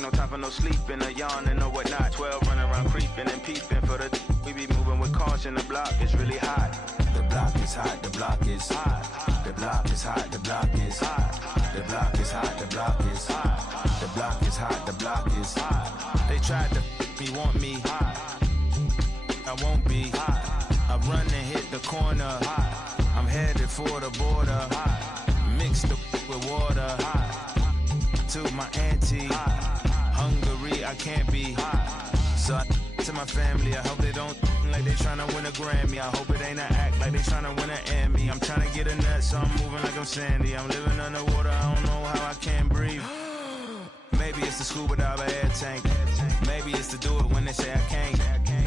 Ain't no time for no sleeping, or yawning, or whatnot. 12 running around creeping and peeping for the. We be moving with caution. The block is really hot. The block is hot. The block is hot. The block is hot. The block is hot. The block is hot. The block is hot. The block is hot. The block is hot. They tried to me, want me. I won't be. I run and hit the corner. I'm headed for the border. Mix the with water. To my auntie. Hungary, I can't be. So to my family, I hope they don't like they tryna win a Grammy. I hope it ain't an act like they tryna win an Emmy. I'm tryna get a nut, so I'm moving like I'm Sandy. I'm living underwater, I don't know how I can't breathe. Maybe it's the scuba dive air tank. Maybe it's to do it when they say I can't.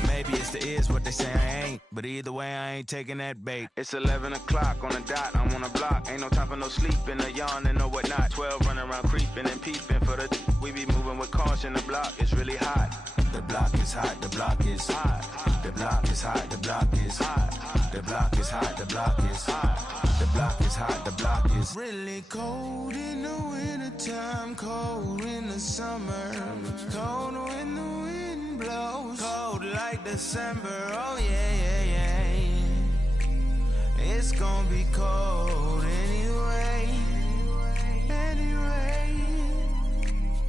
Maybe it's the is what they say I ain't. But either way, I ain't taking that bait. It's 11 o'clock on the dot, I'm on a block. Ain't no time for no sleeping, or yawning, or whatnot. 12 running around creeping and peeping for the. We be moving with caution, the block is really hot. The block is hot. The block is hot. The block is hot. The block is hot. The block is hot. The block is hot. The block is hot. The block is really cold in the wintertime, cold in the summer, cold when the wind blows, cold like December. Oh yeah. It's gonna be cold anyway.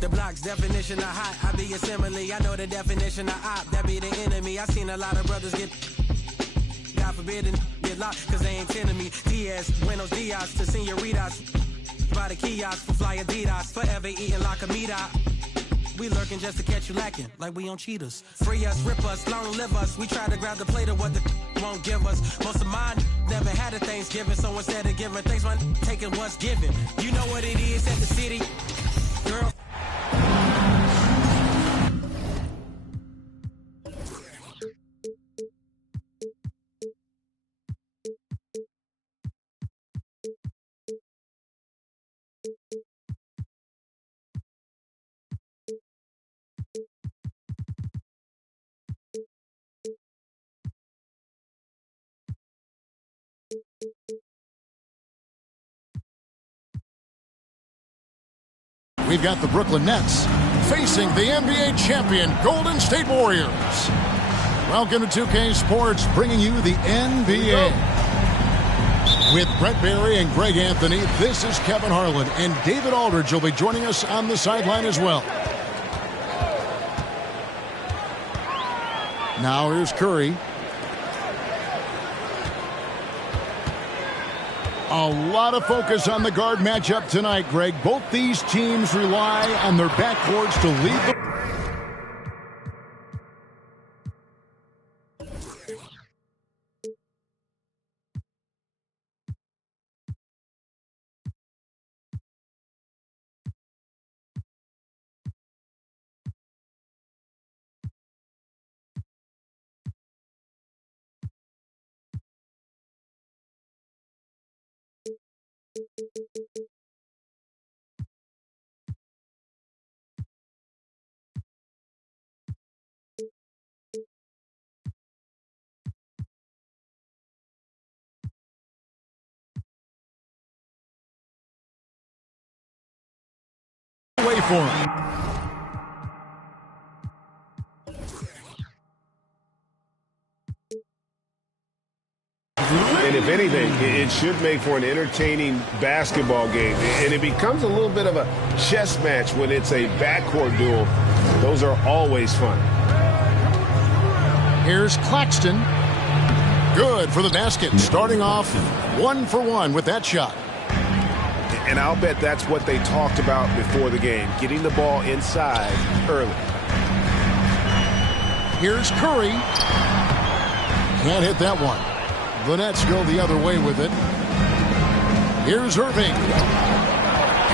The block's definition of hot, I be a simile. I know the definition of op, that be the enemy. I seen a lot of brothers get, God forbid, and get locked, cause they ain't tending me. Diaz, Buenos Dias to senoritas. By the kiosk for fly Adidas, forever eating la comida. We lurking just to catch you lacking, like we on cheaters. Free us, rip us, long live us. We try to grab the plate of what the won't give us. Most of mine never had a Thanksgiving, so instead of giving thanks, man, taking what's given. You know what it is at the city, girl. We've got the Brooklyn Nets facing the NBA champion Golden State Warriors. Welcome to 2K Sports, bringing you the NBA. With Brett Barry and Greg Anthony, this is Kevin Harlan, and David Aldridge will be joining us on the sideline as well. Now here's Curry. A lot of focus on the guard matchup tonight, Greg. Both these teams rely on their backcourts to lead the... Way for him. And if anything, it should make for an entertaining basketball game. And it becomes a little bit of a chess match when it's a backcourt duel. Those are always fun. Here's Claxton. Good for the basket. Starting off 1 for 1 with that shot. And I'll bet that's what they talked about before the game, getting the ball inside early. Here's Curry. Can't hit that one. The Nets go the other way with it. Here's Irving.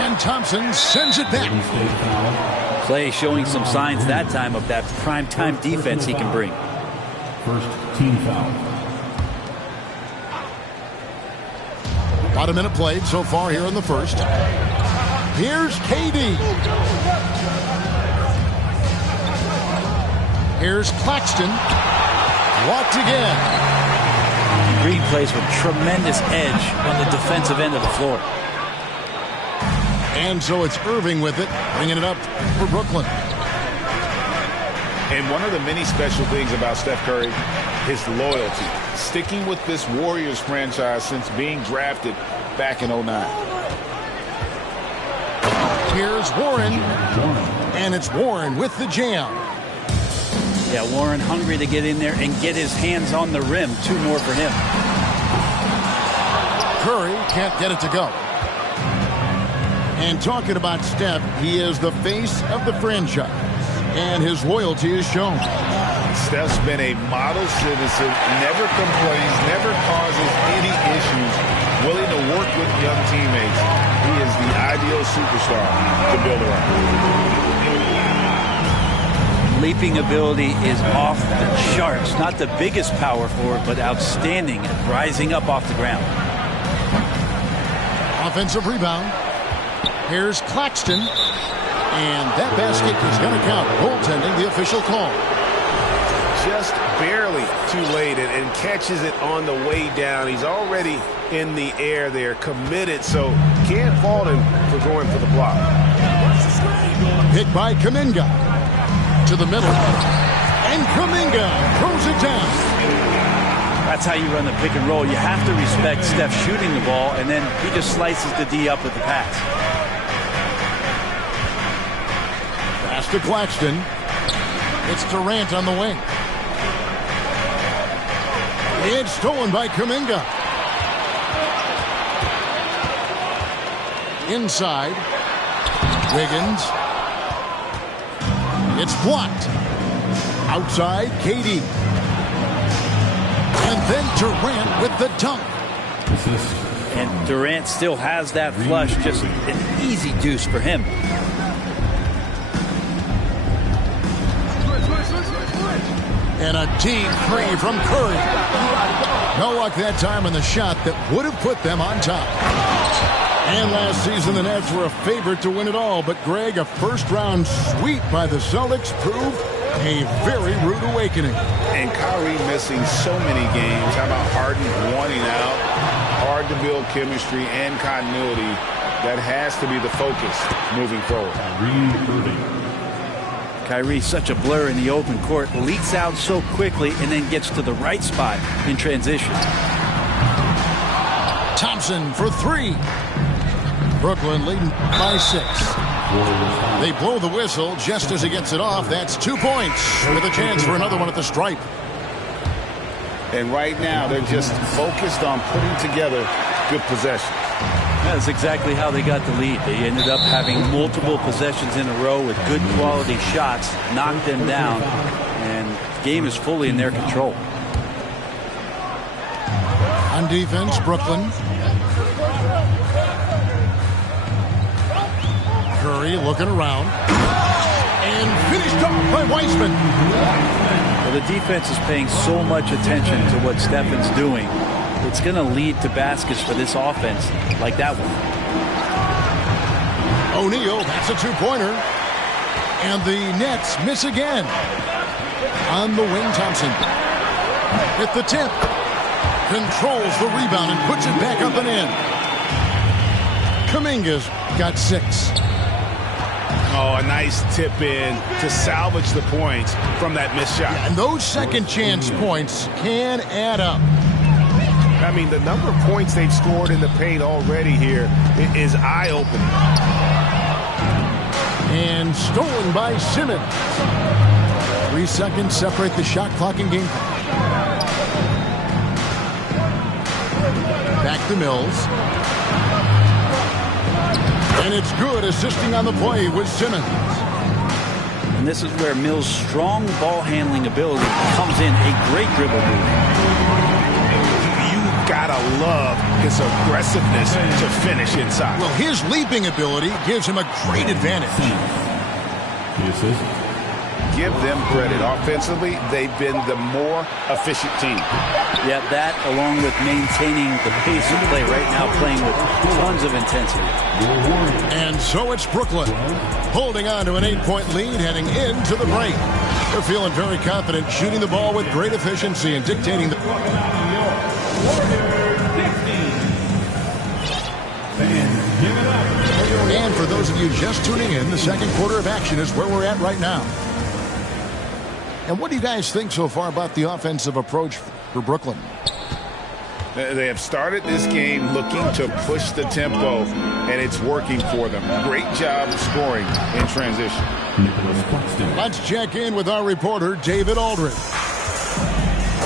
And Thompson sends it back. Clay showing some signs that time of that primetime defense he can bring. First team foul. About a minute played so far here in the first. Here's KD. Here's Claxton. Walked again. Green plays with tremendous edge on the defensive end of the floor. And so it's Irving with it, bringing it up for Brooklyn. And one of the many special things about Steph Curry, his loyalty. Sticking with this Warriors franchise since being drafted back in 09. Here's Warren. And it's Warren with the jam. Yeah, Warren hungry to get in there and get his hands on the rim. 2 more for him. Curry can't get it to go. And talking about Steph, he is the face of the franchise. And his loyalty is shown. Steph's been a model citizen, never complains, never causes any issues, willing to work with young teammates. He is the ideal superstar to build around. Leaping ability is off the charts. Not the biggest power forward, but outstanding at rising up off the ground. Offensive rebound. Here's Claxton. And that basket is going to count. Goaltending, the official call. Just barely too late and catches it on the way down. He's already in the air there, committed, so can't fault him for going for the block. Hit by Kuminga. To the middle. And Kuminga throws it down. That's how you run the pick and roll. You have to respect Steph shooting the ball, and then he just slices the D up with the pass. Pass to Claxton. It's Durant on the wing. It's stolen by Kuminga. Inside. Wiggins. It's blocked. Outside, KD. And then Durant with the dunk. And Durant still has that flush. Just an easy deuce for him. And a deep three from Curry. No luck that time on the shot that would have put them on top. And last season, the Nets were a favorite to win it all. But, Greg, a first-round sweep by the Celtics proved a very rude awakening. And Kyrie missing so many games. How about Harden wanting out? Hard to build chemistry and continuity. That has to be the focus moving forward. Kyrie's such a blur in the open court, leaks out so quickly and then gets to the right spot in transition. Thompson for 3. Brooklyn leading by 6. They blow the whistle just as he gets it off. That's 2 points with a chance for another one at the stripe. And right now they're just focused on putting together good possessions. That's exactly how they got the lead. They ended up having multiple possessions in a row with good quality shots, knocked them down, and the game is fully in their control. On defense, Brooklyn. Curry looking around. And finished off by Weissman. Well, the defense is paying so much attention to what Stephen's doing. It's going to lead to baskets for this offense like that one. O'Neal, that's a 2-pointer. And the Nets miss again. On the wing, Thompson. At the tip. Controls the rebound and puts it back up and in. Kuminga's got 6. Oh, a nice tip in to salvage the points from that missed shot. And those second chance points can add up. I mean, the number of points they've scored in the paint already here is eye-opening. And stolen by Simmons. 3 seconds separate the shot clock and game clock. Back to Mills. And it's good, assisting on the play with Simmons. And this is where Mills' strong ball handling ability comes in. A great dribble move. Gotta love his aggressiveness to finish inside. Well, his leaping ability gives him a great advantage. Give them credit. Offensively, they've been the more efficient team. Yeah, that along with maintaining the pace of play right now, playing with tons of intensity. And so it's Brooklyn holding on to an 8-point lead heading into the break. They're feeling very confident, shooting the ball with great efficiency and dictating the... Fans, give it up for your And for those of you just tuning in, the second quarter of action is where we're at right now. And what do you guys think so far about the offensive approach for Brooklyn? They have started this game looking to push the tempo, and it's working for them. Great job of scoring in transition. Let's check in with our reporter, David Aldridge.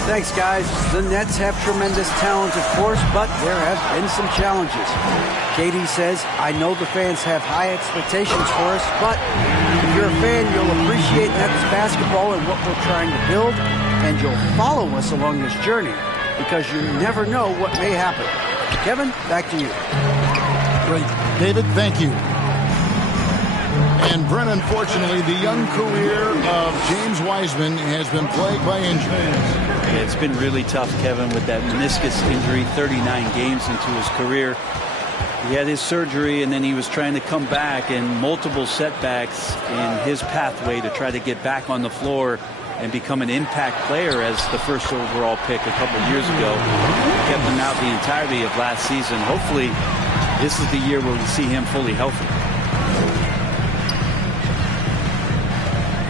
Thanks, guys. The Nets have tremendous talent, of course, but there have been some challenges. KD says, I know the fans have high expectations for us, but if you're a fan, you'll appreciate Nets basketball and what we're trying to build, and you'll follow us along this journey because you never know what may happen. Kevin, back to you. Great. David, thank you. And Brent, unfortunately, the young career of James Wiseman has been plagued by injuries. It's been really tough, Kevin, with that meniscus injury, 39 games into his career. He had his surgery, and then he was trying to come back, and multiple setbacks in his pathway to try to get back on the floor and become an impact player as the first overall pick a couple years ago. Kept him out the entirety of last season. Hopefully, this is the year where we see him fully healthy.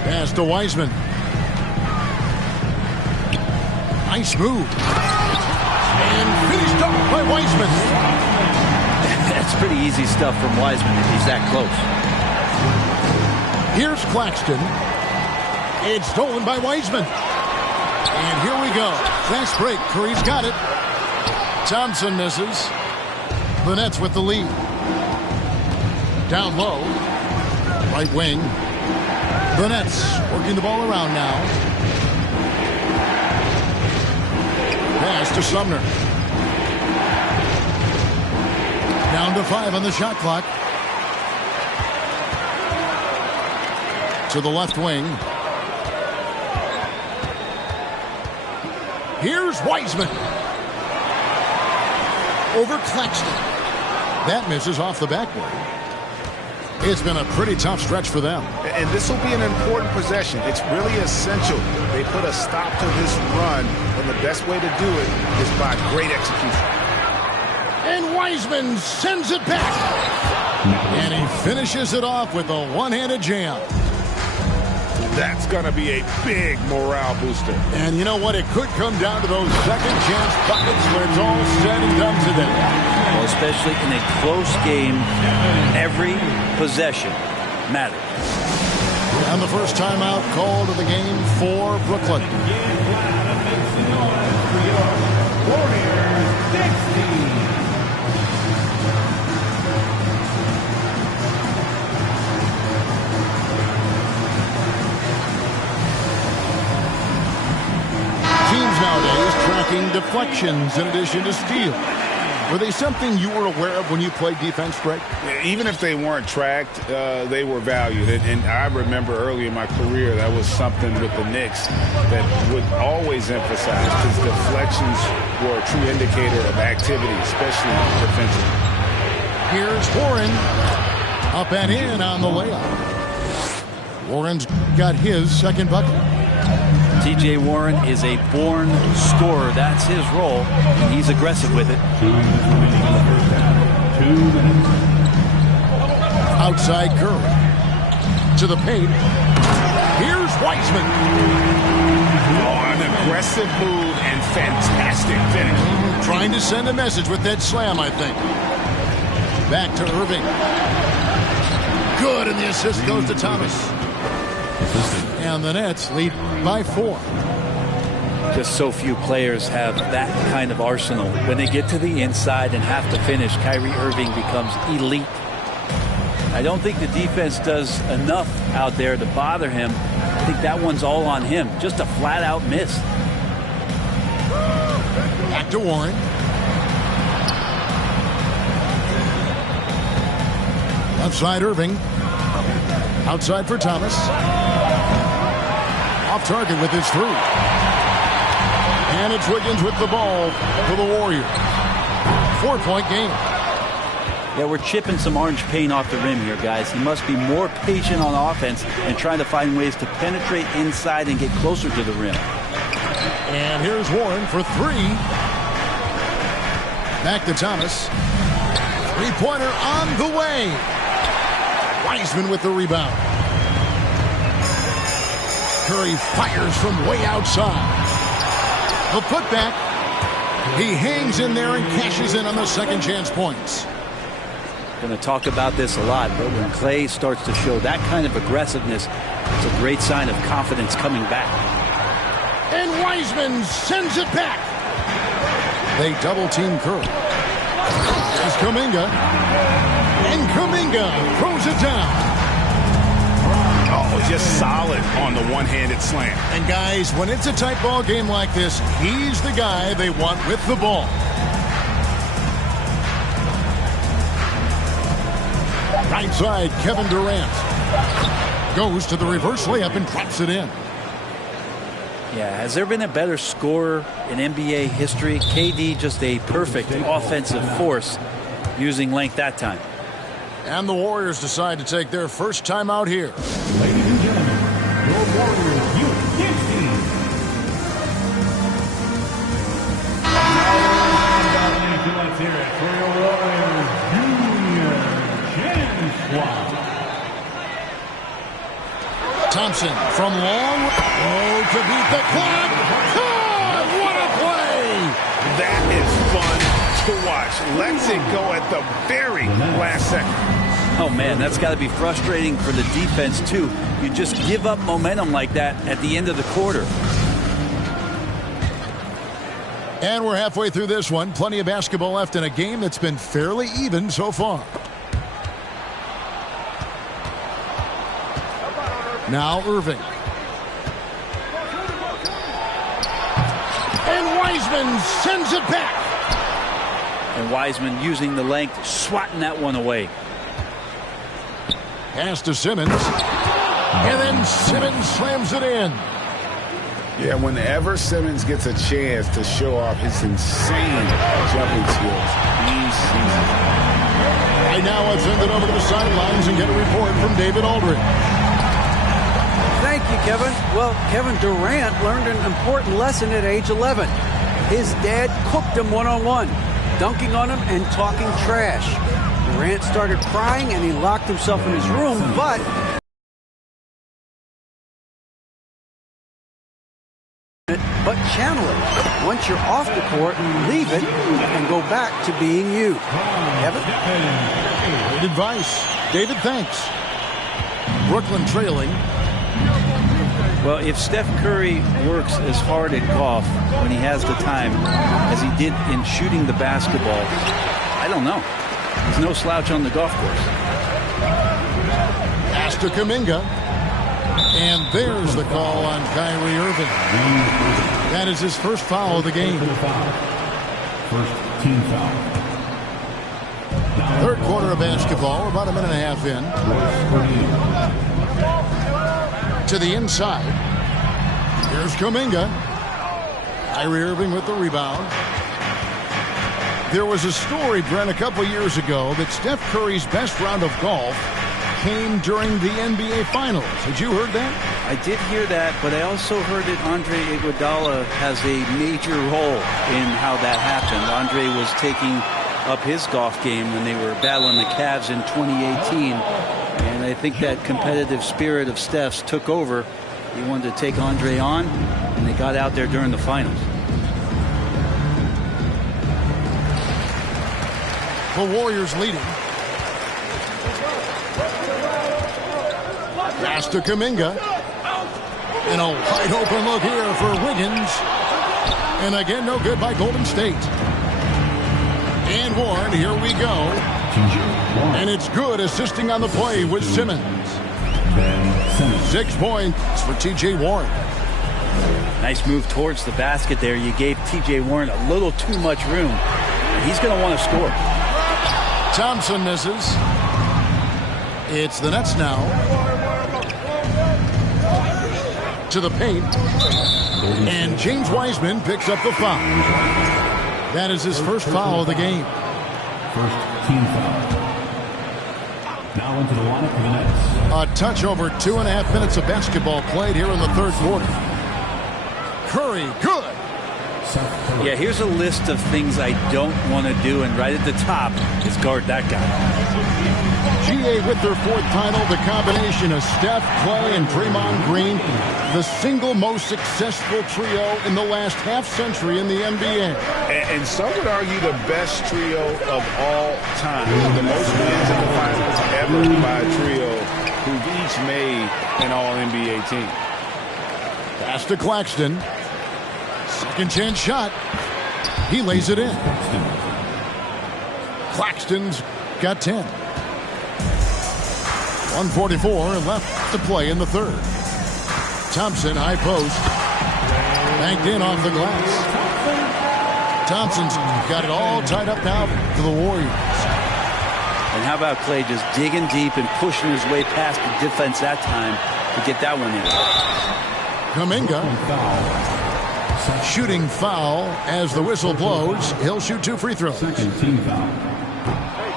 Pass to Wiseman. Nice move. And finished up by Wiseman. That's pretty easy stuff from Wiseman if he's that close. Here's Claxton. It's stolen by Wiseman. And here we go. Fast break. Curry's got it. Thompson misses. The Nets with the lead. Down low. Right wing. The Nets working the ball around now. Pass to Sumner. Down to 5 on the shot clock. To the left wing. Here's Wiseman. Over Claxton. That misses off the backboard. It's been a pretty tough stretch for them. And this will be an important possession. It's really essential. They put a stop to this run, and the best way to do it is by great execution. And Wiseman sends it back. And he finishes it off with a one-handed jam. That's going to be a big morale booster. And you know what? It could come down to those second chance buckets when it's all said and done today. Well, especially in a close game, every possession matters. And the first timeout called of the game for Brooklyn. Teams nowadays tracking deflections in addition to steals. Were they something you were aware of when you played defense, Greg? Even if they weren't tracked, they were valued. And I remember early in my career, that was something with the Knicks that would always emphasize, because deflections were a true indicator of activity, especially defensively. Here's Warren. Up and in on the layup. Warren's got his second bucket. T.J. Warren is a born scorer. That's his role, and he's aggressive with it. Outside Curry. To the paint. Here's Wiseman. Oh, an aggressive move and fantastic finish. Trying to send a message with that slam, I think. Back to Irving. Good, and the assist goes to Thomas. And the Nets lead by 4. Just so few players have that kind of arsenal. When they get to the inside and have to finish, Kyrie Irving becomes elite. I don't think the defense does enough out there to bother him. I think that one's all on him. Just a flat-out miss. Back to Warren. Left side Irving. Outside for Thomas. Off target with his 3. And it's Wiggins with the ball for the Warriors. 4-point game. Yeah, we're chipping some orange paint off the rim here, guys. He must be more patient on offense and trying to find ways to penetrate inside and get closer to the rim. And here's Warren for 3. Back to Thomas. 3-pointer on the way. Wiseman with the rebound. Curry fires from way outside. The putback. He hangs in there and cashes in on the second chance points. Going to talk about this a lot, but when Klay starts to show that kind of aggressiveness, it's a great sign of confidence coming back. And Wiseman sends it back. They double-team Curry. There's Kuminga. And Kuminga throws it down. Oh, just solid on the one-handed slam. And guys, when it's a tight ball game like this, he's the guy they want with the ball. Right side, Kevin Durant goes to the reverse layup and drops it in. Yeah, has there been a better scorer in NBA history? KD just a perfect offensive force using length that time. And the Warriors decide to take their first time out here. Ladies and gentlemen, your Warriors Youth team. Let's hear it for your Warriors Junior Gen Squad. Thompson from long. Oh, to beat the clock. God, what a play! That is fun to watch. Lets it go at the very last second. Oh, man, that's got to be frustrating for the defense, too. You just give up momentum like that at the end of the quarter. And we're halfway through this one. Plenty of basketball left in a game that's been fairly even so far. Now Irving. And Wiseman sends it back. And Wiseman using the length, swatting that one away. Pass to Simmons. And then Simmons slams it in. Yeah, whenever Simmons gets a chance to show off his insane jumping skills, he sees it. Right now, let's send it over to the sidelines and get a report from David Aldridge. Thank you, Kevin. Well, Kevin Durant learned an important lesson at age 11. His dad cooked him one-on-one, dunking on him and talking trash. Durant started crying and he locked himself in his room, but channel it. Once you're off the court, leave it and go back to being you. Kevin? Great advice. David, thanks. Brooklyn trailing. Well, if Steph Curry works as hard at golf when he has the time as he did in shooting the basketball, I don't know. He's no slouch on the golf course. Pass to Kuminga. And there's the call on Kyrie Irving. That is his first foul of the game. First team foul. Third quarter of basketball, about a minute and a half in. To the inside. Here's Kuminga. Kyrie Irving with the rebound. There was a story, Brent, a couple years ago that Steph Curry's best round of golf came during the NBA Finals. Had you heard that? I did hear that, but I also heard that Andre Iguodala has a major role in how that happened. Andre was taking up his golf game when they were battling the Cavs in 2018, and I think that competitive spirit of Steph's took over. He wanted to take Andre on, and they got out there during the finals. The Warriors leading. Pass to Kuminga. And a wide open look here for Wiggins. And again, no good by Golden State. And Warren, here we go. And it's good, assisting on the play with Simmons. 6 points for T.J. Warren. Nice move towards the basket there. You gave T.J. Warren a little too much room. He's going to want to score. Thompson misses. It's the Nets now. To the paint. And James Wiseman picks up the foul. That is his first foul of the game. First team foul. Now into the lineup for the Nets. A touch over 2.5 minutes of basketball played here in the third quarter. Curry, good. Yeah, here's a list of things I don't want to do, and right at the top is guard that guy. GA with their 4th title, the combination of Steph, Clay, and Draymond Green, the single most successful trio in the last half-century in the NBA. And some would argue the best trio of all time. The most wins in the finals ever by a trio who've each made an All-NBA team. Pass to Claxton. Second chance shot. He lays it in. Claxton's got 10. 1:44 left to play in the 3rd. Thompson, high post. Banked in off the glass. Thompson's got it all tied up now for the Warriors. And how about Clay just digging deep and pushing his way past the defense that time to get that one in. Kuminga. Shooting foul as the whistle blows. He'll shoot 2 free throws.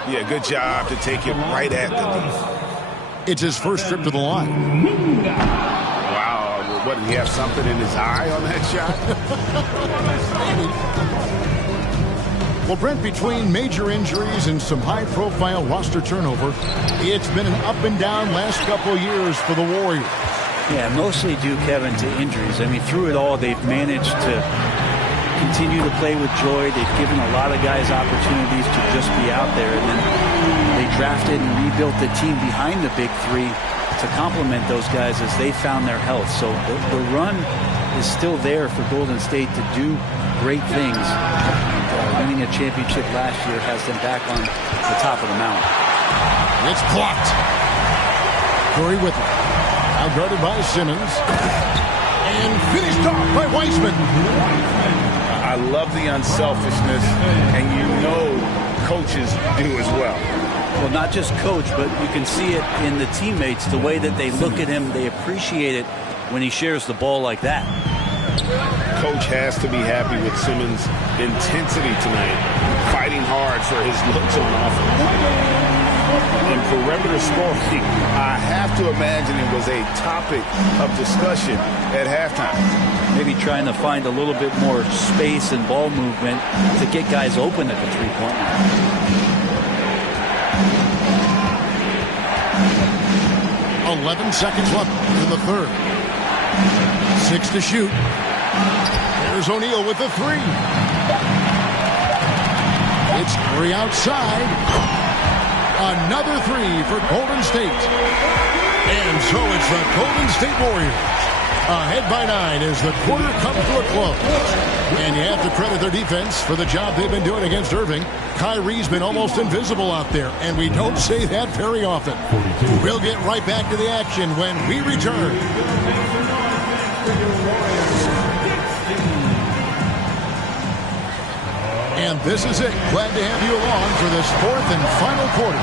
Yeah, good job to take it right at the defense. It's his first trip to the line. Wow, what, did he have something in his eye on that shot? Well, Brent, between major injuries and some high-profile roster turnover, it's been an up-and-down last couple of years for the Warriors. Yeah, mostly due, Kevin, to injuries. I mean, through it all, they've managed to continue to play with joy. They've given a lot of guys opportunities to just be out there. And then they drafted and rebuilt the team behind the big three to complement those guys as they found their health. So the run is still there for Golden State to do great things. Winning a championship last year has them back on the top of the mountain. It's blocked. Curry with it. Now guarded by Simmons. And finished off by Wiseman. I love the unselfishness, and you know coaches do as well. Well, not just coach, but you can see it in the teammates, the way that they look at him. They appreciate it when he shares the ball like that. Coach has to be happy with Simmons' intensity tonight, fighting hard for his looks on offense. And perimeter scoring, I have to imagine it was a topic of discussion at halftime. Maybe trying to find a little bit more space and ball movement to get guys open at the three-point line. 11 seconds left in the 3rd. 6 to shoot. There's O'Neal with the 3. It's Curry outside. Another 3 for Golden State. And so it's the Golden State Warriors. Ahead by 9 as the quarter comes to a close. And you have to credit their defense for the job they've been doing against Irving. Kyrie's been almost invisible out there, and we don't say that very often. We'll get right back to the action when we return. And this is it. Glad to have you along for this 4th and final quarter.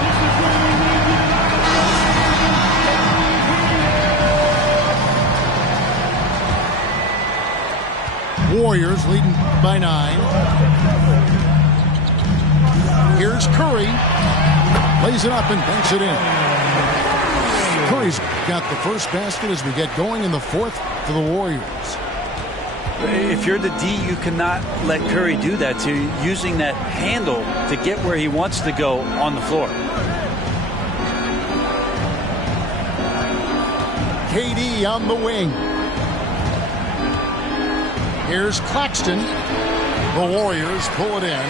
Warriors leading by 9. Here's Curry. Lays it up and banks it in. Curry's got the first basket as we get going in the 4th for the Warriors. If you're the D, you cannot let Curry do that to you, using that handle to get where he wants to go on the floor. KD on the wing. Here's Claxton. The Warriors pull it in.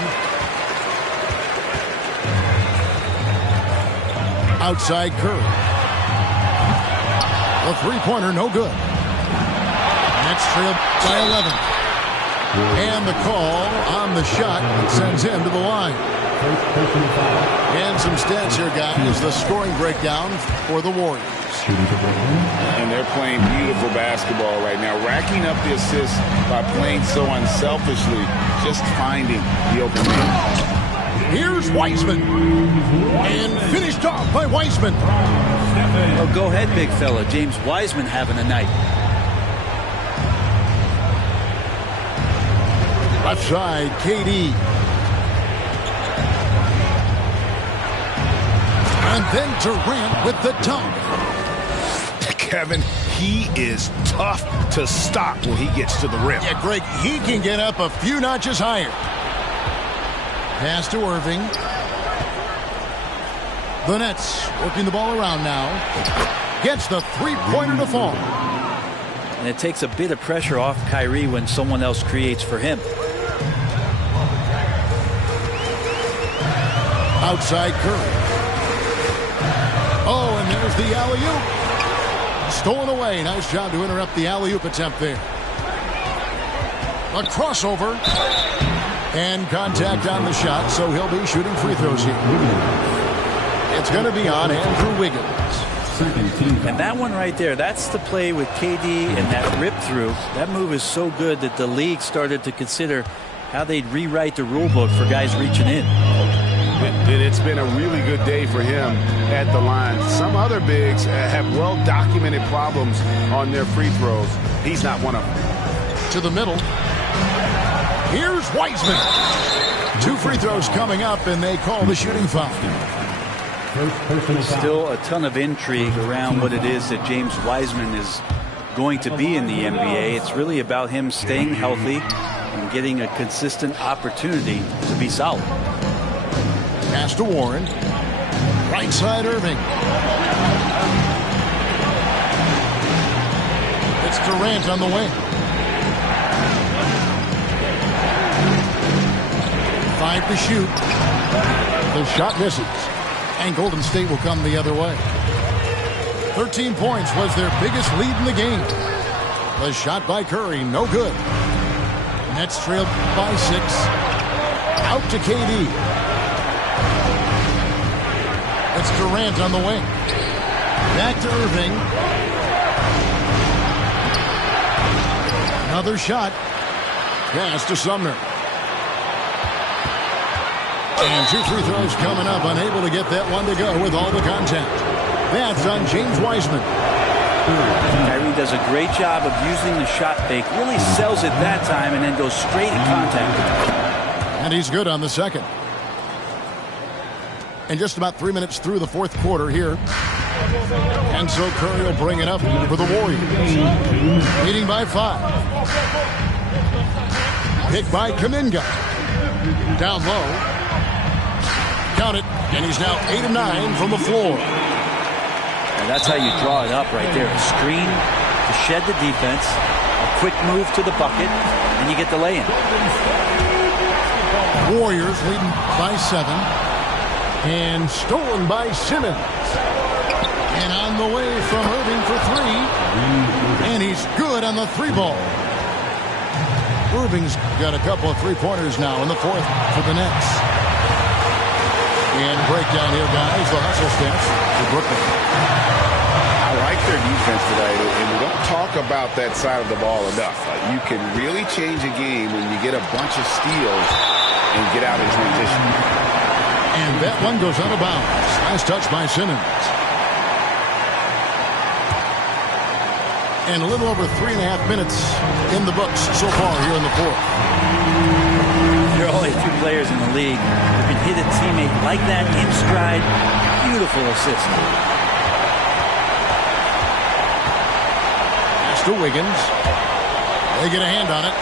Outside Curry. The three-pointer, no good. Nets trail by 11. And the call on the shot sends him to the line. And some stats here, guys. The scoring breakdown for the Warriors. And they're playing beautiful basketball right now, racking up the assists by playing so unselfishly, just finding the open man. Here's Wiseman. And finished off by Wiseman. Oh, go ahead, big fella. James Wiseman having a night. Left side, KD. And then Durant with the dunk. Kevin, he is tough to stop when he gets to the rim. Yeah, Greg, he can get up a few notches higher. Pass to Irving. The Nets working the ball around now. Gets the three-pointer to fall. And it takes a bit of pressure off Kyrie when someone else creates for him. Outside Curry. Oh, and there's the alley-oop. Stolen away. Nice job to interrupt the alley-oop attempt there. A crossover. And contact on the shot, so he'll be shooting free throws here. It's going to be on Andrew Wiggins. And that one right there, that's the play with KD and that rip through. That move is so good that the league started to consider how they'd rewrite the rule book for guys reaching in. And it's been a really good day for him at the line. Some other bigs have well-documented problems on their free throws. He's not one of them. To the middle. Here's Wiseman. 2 free throws coming up, and they call the shooting foul. Still a ton of intrigue around what it is that James Wiseman is going to be in the NBA. It's really about him staying healthy and getting a consistent opportunity to be solid. Pass to Warren. Right side Irving. It's Durant on the wing. 5 to shoot. The shot misses. And Golden State will come the other way. 13 points was their biggest lead in the game. The shot by Curry, no good. Nets trailed by 6. Out to KD. It's Durant on the wing. Back to Irving. Another shot. Pass to Sumner. And 2 free throws coming up. Unable to get that one to go with all the contact. That's on James Wiseman. Kyrie does a great job of using the shot fake. Really sells it that time and then goes straight in contact. And he's good on the second. And just about 3 minutes through the fourth quarter here. And so Curry will bring it up for the Warriors. Leading by 5. Pick by Kuminga. Down low. Count it. And he's now 8 of 9 from the floor. And that's how you draw it up right there. A screen to shed the defense. A quick move to the bucket. And you get the lay-in. Warriors leading by 7. And stolen by Simmons. And on the way from Irving for 3. And he's good on the 3-ball. Irving's got a couple of 3-pointers now in the fourth for the Nets. And breakdown here, guys. The hustle steps for Brooklyn. I like their defense tonight, and we don't talk about that side of the ball enough. You can really change a game when you get a bunch of steals and get out in transition. And that one goes out of bounds. Nice touch by Simmons. And a little over 3.5 minutes in the books so far here in the fourth. There are only 2 players in the league who can hit a teammate like that in stride. Beautiful assist. Pass to Wiggins. They get a hand on it.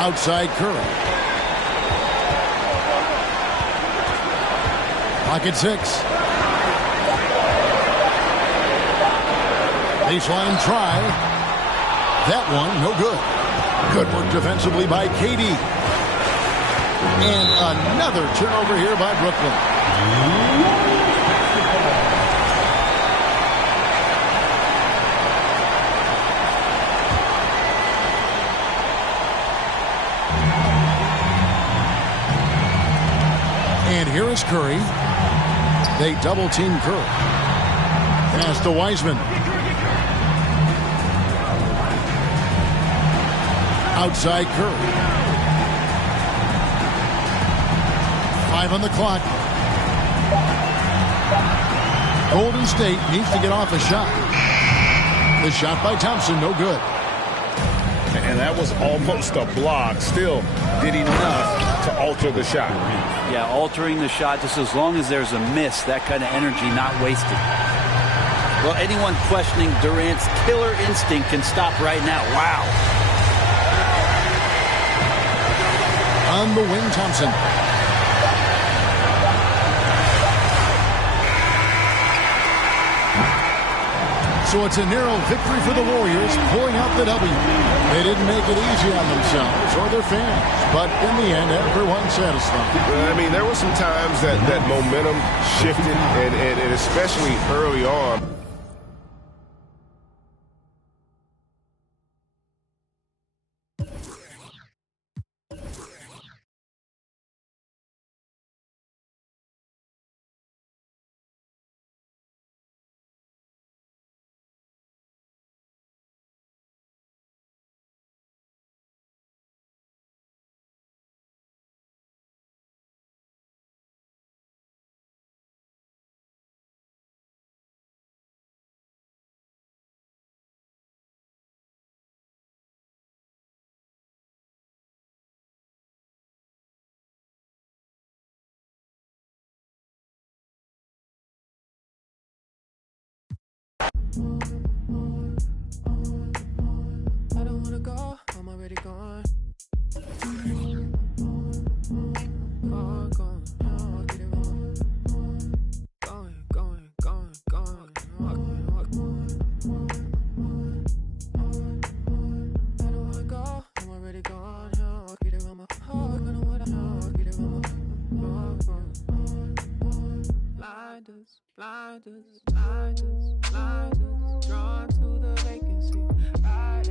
Outside Curry. Pocket 6. Baseline try. That one, no good. Good work defensively by KD. And another turnover here by Brooklyn. And here is Curry. They double-team Curry. Pass to Wiseman. Outside Curry. 5 on the clock. Golden State needs to get off a shot. The shot by Thompson, no good. And that was almost a block. Still did enough to alter the shot. Yeah, altering the shot, just as long as there's a miss, that kind of energy not wasted. Well, anyone questioning Durant's killer instinct can stop right now. Wow. On the wing, Thompson. So it's a narrow victory for the Warriors, pulling out the W. They didn't make it easy on themselves or their fans, but in the end, everyone's satisfied. I mean, there were some times that momentum shifted, and especially early on. I don't wanna go, I'm already gone. Blinders, drawn to the vacancy. Ride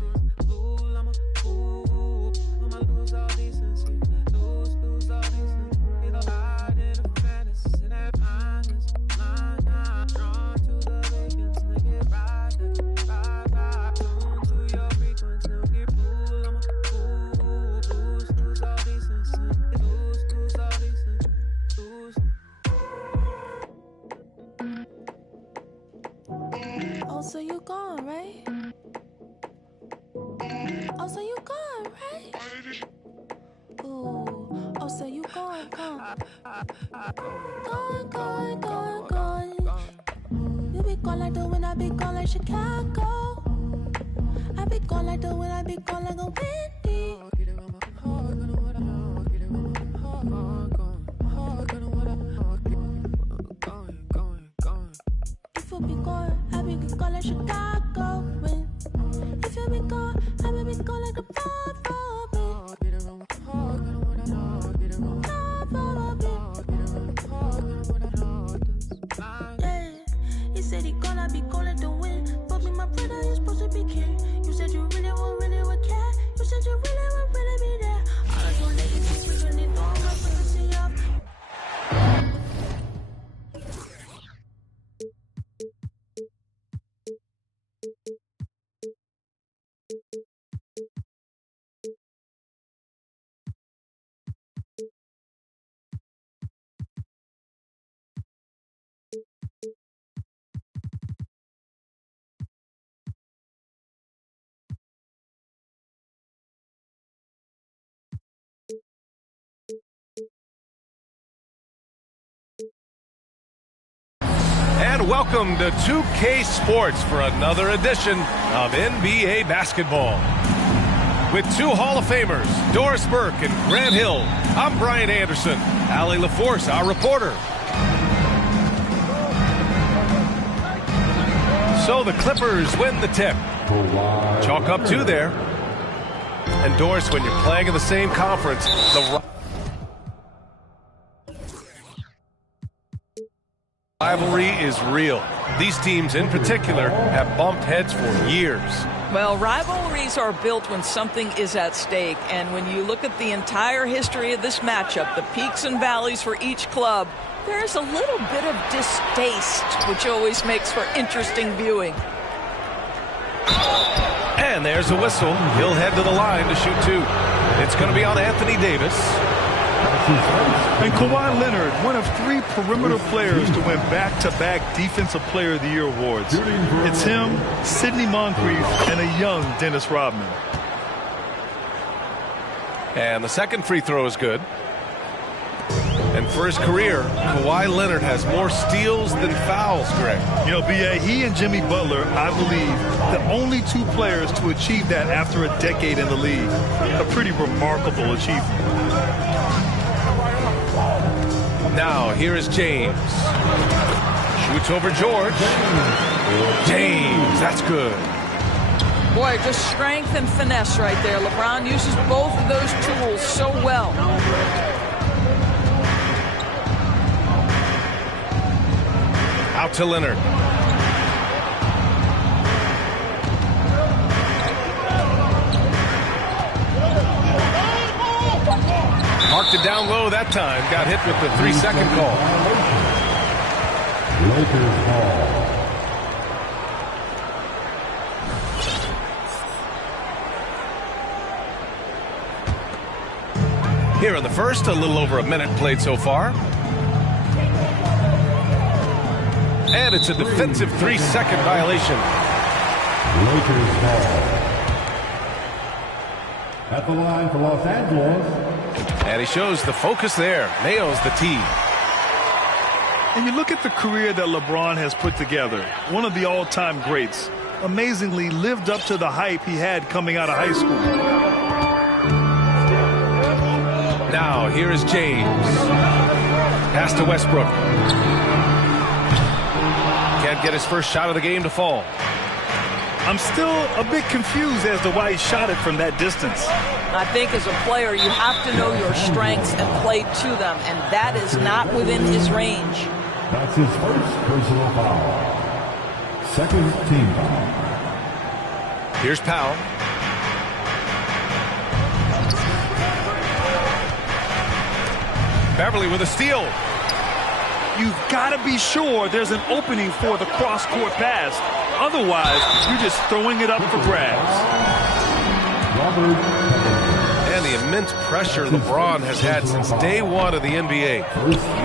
with fool, I'm a fool. I'ma lose all decency. Lose all decency. Ride in a fantasy. That blinders, drawn to the vacancy. Ride. Tune to your frequency. Get fool, I'm a fool. Lose all decency. Lose all decency. Oh, so you gone, right? Oh, so you gone, right? Ooh, oh, so you gone. Gone. You be gone like the wind, I be gone like Chicago. I be gone like the wind, I be gone like a windy. If you be gone, I be gone like Chicago. If you be gone, I be gone like the yeah, he said he gonna be gone like the wind. But me, my brother, you're supposed to be king. You said you really would care. You said you really would be there. All of your ladies, we really know I'm gonna see up. And welcome to 2K Sports for another edition of NBA basketball. With two Hall of Famers, Doris Burke and Grant Hill, I'm Brian Anderson. Allie LaForce, our reporter. So the Clippers win the tip. Chalk up 2 there. And Doris, when you're playing in the same conference, the rivalry is real. These teams in particular have bumped heads for years. Well, rivalries are built when something is at stake. And when you look at the entire history of this matchup, the peaks and valleys for each club, there's a little bit of distaste, which always makes for interesting viewing. And there's a whistle. He'll head to the line to shoot 2. It's going to be on Anthony Davis. And Kawhi Leonard, one of 3 perimeter players to win back-to-back Defensive Player of the Year awards. It's him, Sidney Moncrief, and a young Dennis Rodman. And the second free throw is good. And for his career, Kawhi Leonard has more steals than fouls, Greg. You know, B.A., he and Jimmy Butler, I believe, the only 2 players to achieve that after a decade in the league. A pretty remarkable achievement. Now, here is James. Shoots over George. James, that's good. Boy, just strength and finesse right there. LeBron uses both of those tools so well. Out to Leonard. Marked it down low that time. Got hit with the 3-second call. Lakers ball. Here in the first, a little over a minute played so far. And it's a defensive 3-second violation. Lakers ball. At the line for Los Angeles. And he shows the focus there. Nails the tee. And you look at the career that LeBron has put together. One of the all-time greats. Amazingly lived up to the hype he had coming out of high school. Now, here is James. Pass to Westbrook. Can't get his first shot of the game to fall. I'm still a bit confused as to why he shot it from that distance. I think as a player, you have to know your strengths and play to them, and that is not within his range. That's his first personal foul. Second team foul. Here's Powell. Beverly with a steal. You've got to be sure there's an opening for the cross-court pass. Otherwise, you're just throwing it up for grabs. And the immense pressure LeBron has had since day one of the NBA.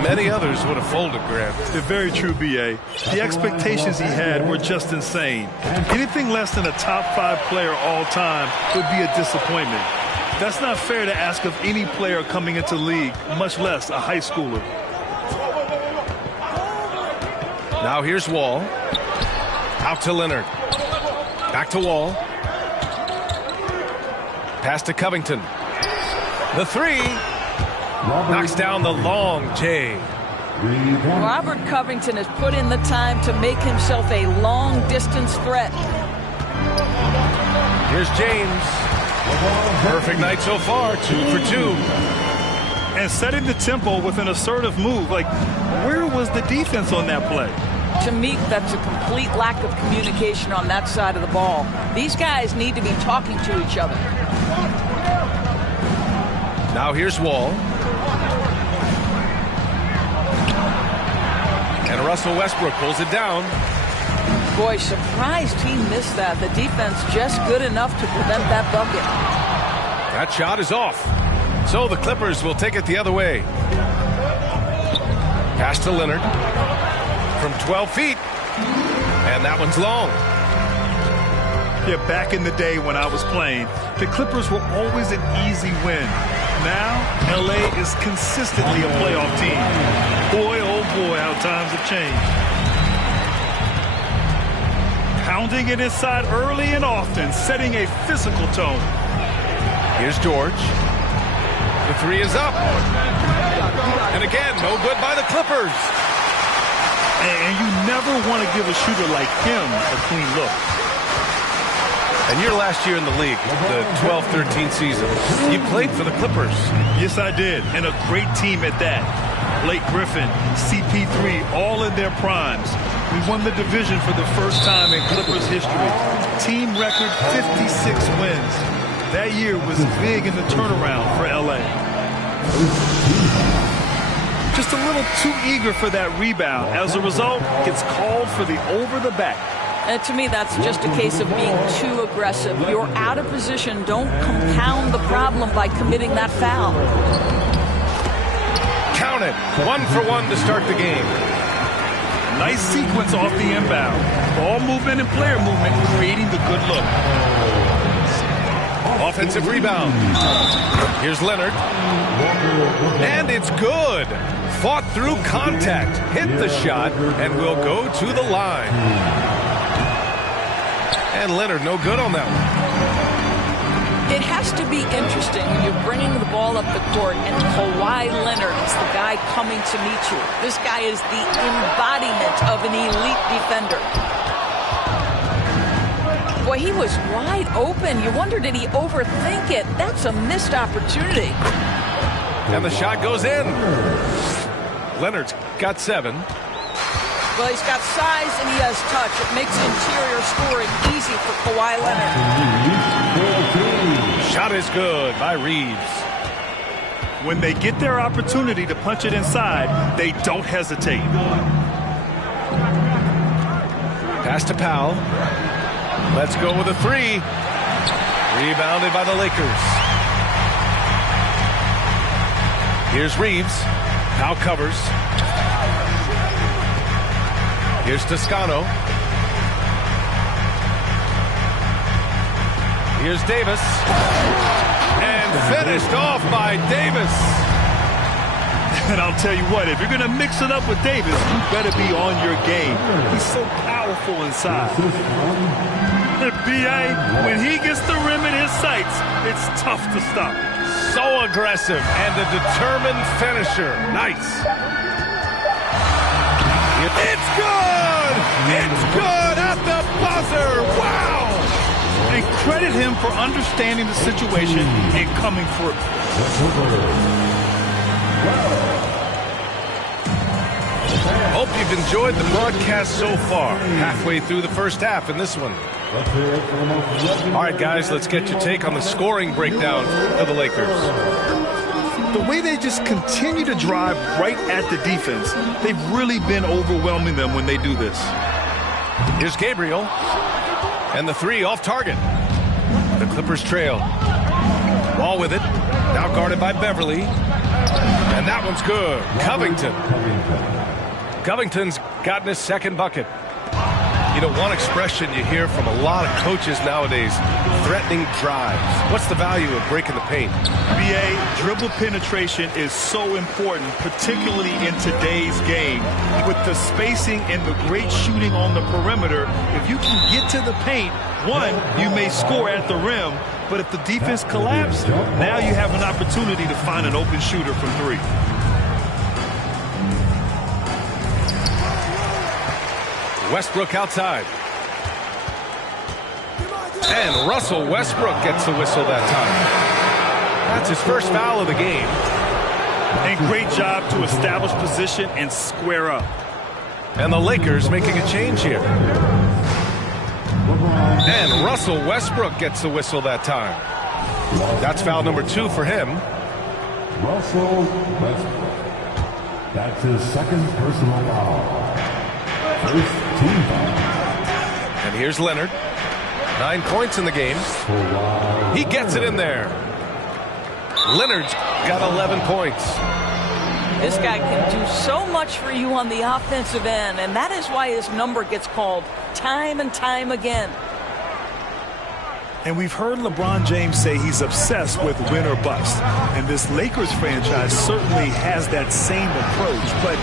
Many others would have folded, Graham. They're very true, B.A. The expectations he had were just insane. Anything less than a top 5 player all time would be a disappointment. That's not fair to ask of any player coming into the league, much less a high schooler. Now here's Wall. Out to Leonard. Back to Wall. Pass to Covington. The 3. Knocks down the long J. Robert Covington has put in the time to make himself a long-distance threat. Here's James. Perfect night so far, 2 for 2. And setting the tempo with an assertive move. Like, where was the defense on that play? To me, that's a complete lack of communication on that side of the ball. These guys need to be talking to each other. Now here's Wall. And Russell Westbrook pulls it down. Boy, surprised he missed that. The defense just good enough to prevent that bucket. That shot is off. So the Clippers will take it the other way. Pass to Leonard. From 12 feet. And that one's long. Yeah, back in the day when I was playing, the Clippers were always an easy win. Now, L.A. is consistently a playoff team. Boy, oh boy, how times have changed. Pounding it inside early and often, setting a physical tone. Here's George. The 3 is up. And again, no good by the Clippers. And you never want to give a shooter like him a clean look. And your last year in the league, the 12-13 season, you played for the Clippers. Yes, I did. And a great team at that. Blake Griffin, CP3, all in their primes. We won the division for the first time in Clippers history. Team record 56 wins. That year was big in the turnaround for L.A. Just a little too eager for that rebound. As a result, gets called for the over-the-back. And to me, that's just a case of being too aggressive. You're out of position. Don't compound the problem by committing that foul. Count it. 1 for 1 to start the game. Nice sequence off the inbound. Ball movement and player movement creating the good look. Offensive rebound. Here's Leonard. And it's good. Fought through contact. Hit the shot and will go to the line. And Leonard no good on that one. It has to be interesting when you're bringing the ball up the court and Kawhi Leonard is the guy coming to meet you. This guy is the embodiment of an elite defender. Boy, he was wide open. You wonder, did he overthink it? That's a missed opportunity. And the shot goes in. Leonard's got 7. Well, he's got size and he has touch. It makes interior scoring easy for Kawhi Leonard. Shot is good by Reeves. When they get their opportunity to punch it inside, they don't hesitate. Pass to Powell. Let's go with a 3. Rebounded by the Lakers. Here's Reeves. Powell covers. Here's Toscano. Here's Davis. And finished off by Davis. And I'll tell you what, if you're going to mix it up with Davis, you better be on your game. He's so powerful inside. B.A., when he gets the rim in his sights, it's tough to stop. So aggressive and a determined finisher. Nice. It's good! It's good at the buzzer! Wow! They credit him for understanding the situation and coming through. Hope you've enjoyed the broadcast so far. Halfway through the first half in this one. All right, guys, let's get your take on the scoring breakdown of the Lakers. The way they just continue to drive right at the defense, they've really been overwhelming them when they do this. Here's Gabriel. And the 3 off target. The Clippers trail. Ball with it. Now guarded by Beverly. And that one's good. Covington. Covington's gotten his second bucket. You know, one expression you hear from a lot of coaches nowadays, threatening drives. What's the value of breaking the paint? B.A., dribble penetration is so important, particularly in today's game. With the spacing and the great shooting on the perimeter, if you can get to the paint, one, you may score at the rim, but if the defense collapses, now you have an opportunity to find an open shooter from 3. Westbrook outside. And Russell Westbrook gets the whistle that time. That's his first foul of the game. And great job to establish position and square up. And the Lakers making a change here. And Russell Westbrook gets the whistle that time. That's foul number 2 for him. Russell Westbrook. That's his second personal foul. First team foul. And here's Leonard. 9 points in the game. He gets it in there. Leonard's got 11 points. This guy can do so much for you on the offensive end, and that is why his number gets called time and time again. And we've heard LeBron James say he's obsessed with win or bust. And this Lakers franchise certainly has that same approach. But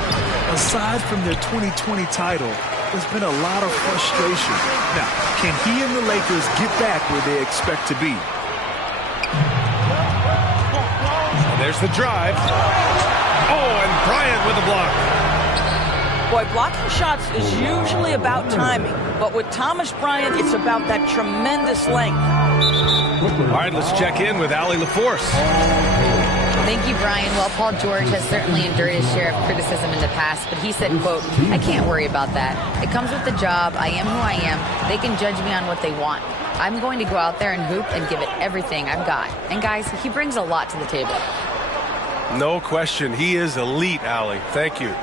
aside from their 2020 title, there's been a lot of frustration. Now, can he and the Lakers get back where they expect to be? And there's the drive. Oh, and Bryant with a block. Boy, blocking shots is usually about timing, but with Thomas Bryant, it's about that tremendous length. All right, let's check in with Allie LaForce. Thank you, Brian. Well, Paul George has certainly endured his share of criticism in the past, but he said, quote, "I can't worry about that. It comes with the job. I am who I am. They can judge me on what they want. I'm going to go out there and hoop and give it everything I've got." And guys, he brings a lot to the table. No question. He is elite, Allie. Thank you.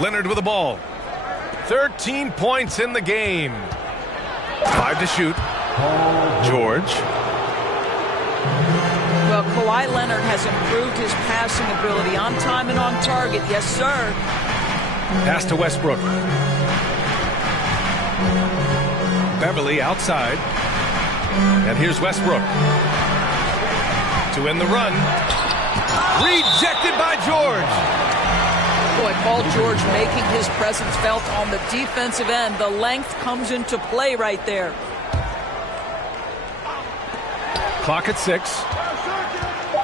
Leonard with the ball. 13 points in the game. 5 to shoot. George. Well, Kawhi Leonard has improved his passing ability on time and on target. Yes, sir. Pass to Westbrook. Beverly outside. And here's Westbrook. To end the run. Rejected by George. Boy, Paul George making his presence felt on the defensive end. The length comes into play right there. Clock at 6.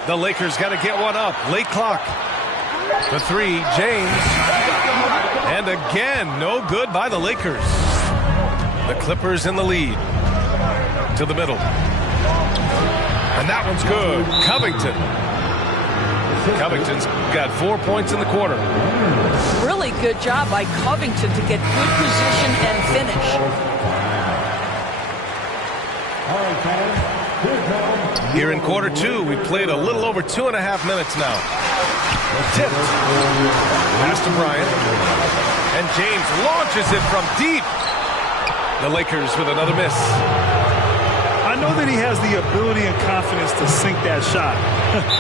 The Lakers got to get one up. Late clock. The three, James. And again, no good by the Lakers. The Clippers in the lead. To the middle. And that one's good. Covington. Covington's got 4 points in the quarter. Really good job by Covington to get good position and finish. Here in quarter 2, we played a little over 2.5 minutes now. Tipped. Pass to Bryant. And James launches it from deep. The Lakers with another miss. I know that he has the ability and confidence to sink that shot.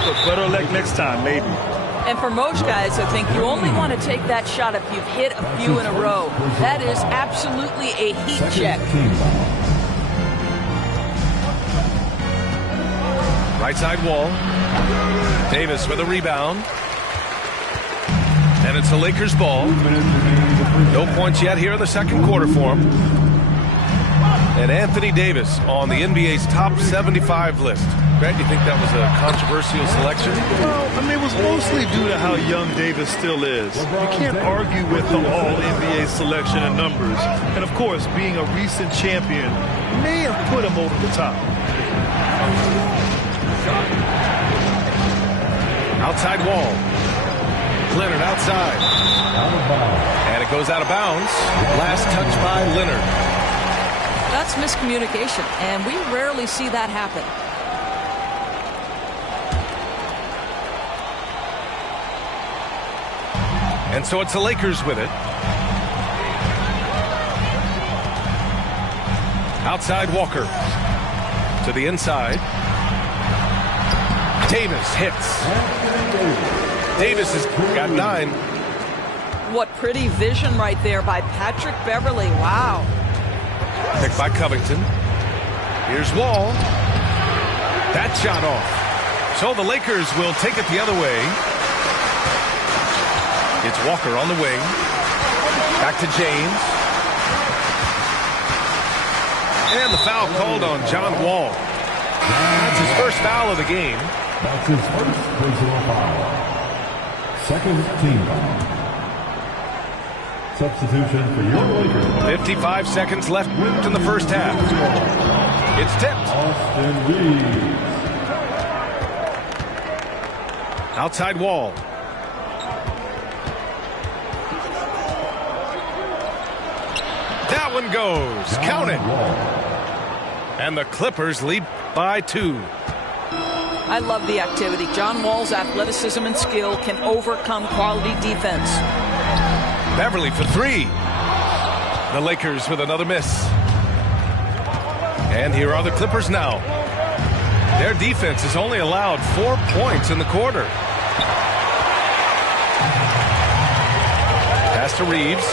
But better luck next time, maybe. And for most guys, I think you only want to take that shot if you've hit a few in a row. That is absolutely a heat check. Right side wall. Davis with a rebound. And it's the Lakers' ball. No points yet here in the second quarter for him. And Anthony Davis on the NBA's top 75 list. Grant, do you think that was a controversial selection? Well, I mean, it was mostly due to how young Davis still is. You can't argue with the all-NBA selection and numbers. And, of course, being a recent champion may have put him over the top. Outside wall. Leonard outside. And it goes out of bounds. Last touch by Leonard. That's miscommunication, and we rarely see that happen. And so it's the Lakers with it. Outside Walker. To the inside. Davis hits. Davis has got 9. What pretty vision right there by Patrick Beverly. Wow. Picked by Covington. Here's Wall. That shot off. So the Lakers will take it the other way. It's Walker on the wing. Back to James. And the foul called on John Wall. That's his first foul of the game. That's his first personal foul. Second team foul. Substitution for your Lakers. 55 seconds left in the first half. It's tipped. Austin Reeves. Outside Wall. That one goes. Count it. And the Clippers lead by 2. I love the activity. John Wall's athleticism and skill can overcome quality defense. Beverly for 3. The Lakers with another miss. And here are the Clippers now. Their defense has only allowed 4 points in the quarter. Pass to Reeves.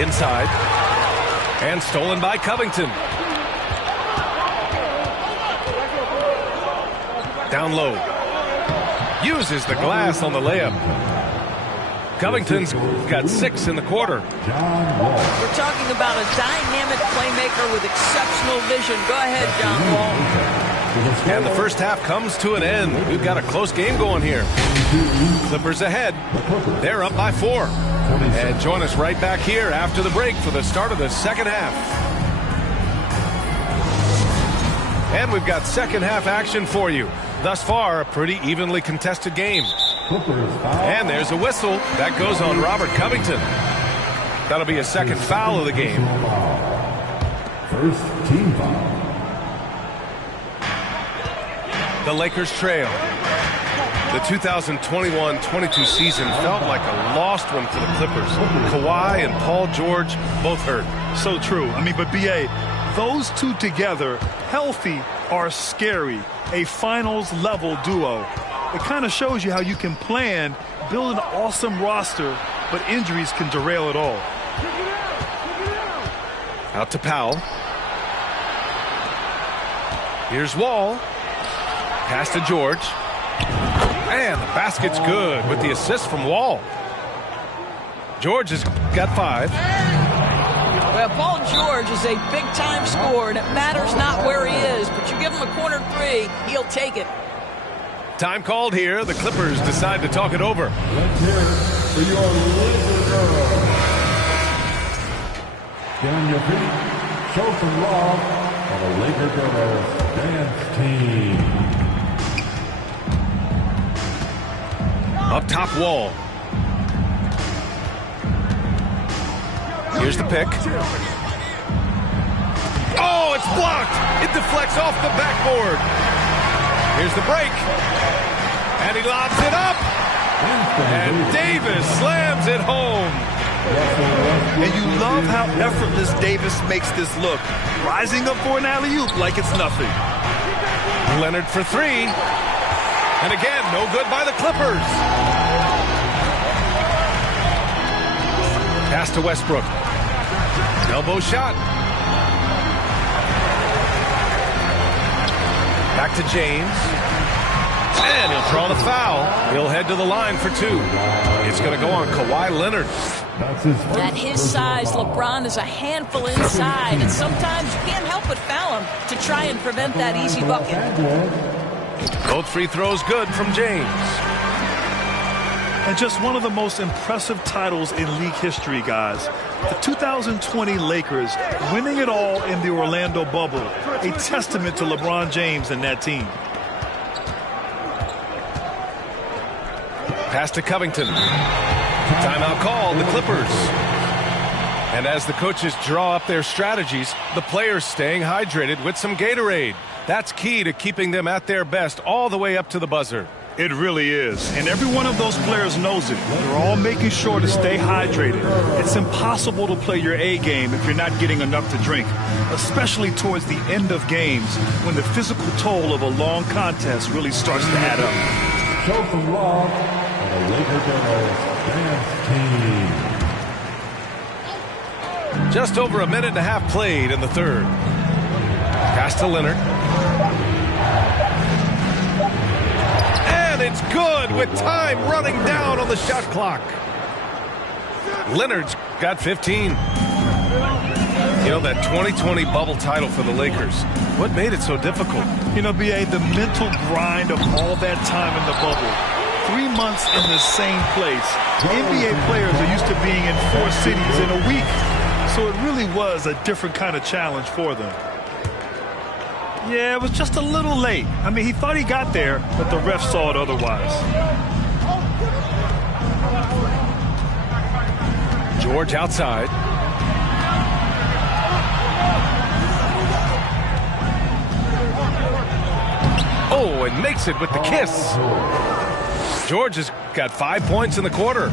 Inside. And stolen by Covington. Down low. Uses the glass on the layup. Covington's got 6 in the quarter. We're talking about a dynamic playmaker with exceptional vision. Go ahead, John Wall. And the first half comes to an end. We've got a close game going here. Clippers ahead. They're up by 4. And join us right back here after the break for the start of the second half. And we've got second half action for you. Thus far, a pretty evenly contested game. And there's a whistle. That goes on Robert Covington. That'll be a second foul of the game. First team foul. The Lakers trail. The 2021-22 season felt like a lost one for the Clippers. Kawhi and Paul George both hurt. So true. I mean, but B.A., those two together, healthy, are scary. A finals-level duo. It kind of shows you how you can plan, build an awesome roster, but injuries can derail it all. Out to Powell. Here's Wall. Pass to George. And the basket's good with the assist from Wall. George has got 5. Well, Paul George is a big-time scorer, and it matters not where he is, but you give him a corner 3, he'll take it. Time called here. The Clippers decide to talk it over. Let's hear it for your Laker girls. Get on your feet. Show some love for the Laker girls dance team. Up top, Wall. Here's the pick. Oh, it's blocked. It deflects off the backboard. Here's the break. And he lobs it up. And Davis slams it home. And you love how effortless Davis makes this look. Rising up for an alley-oop like it's nothing. Leonard for 3. And again, no good by the Clippers. Pass to Westbrook. Elbow shot. Back to James. And he'll draw the foul. He'll head to the line for 2. It's going to go on Kawhi Leonard. At his size, LeBron is a handful inside, and sometimes you can't help but foul him to try and prevent that easy bucket. Both free throws good from James. And just one of the most impressive titles in league history, guys. The 2020 Lakers winning it all in the Orlando bubble. A testament to LeBron James and that team. Pass to Covington. Timeout called, the Clippers. And as the coaches draw up their strategies, the players staying hydrated with some Gatorade. That's key to keeping them at their best all the way up to the buzzer. It really is. And every one of those players knows it. They're all making sure to stay hydrated. It's impossible to play your A game if you're not getting enough to drink, especially towards the end of games when the physical toll of a long contest really starts to add up. Show some love for the Laker girls dance team. Just over a minute and a half played in the third. Pass to Leonard. And it's good with time running down on the shot clock. Leonard's got 15. You know, that 2020 bubble title for the Lakers, what made it so difficult? You know, B.A., the mental grind of all that time in the bubble. 3 months in the same place. NBA players are used to being in 4 cities in a week. So it really was a different kind of challenge for them. Yeah, it was just a little late. I mean, he thought he got there, but the ref saw it otherwise. George outside. Oh, and makes it with the kiss. George has got 5 points in the quarter.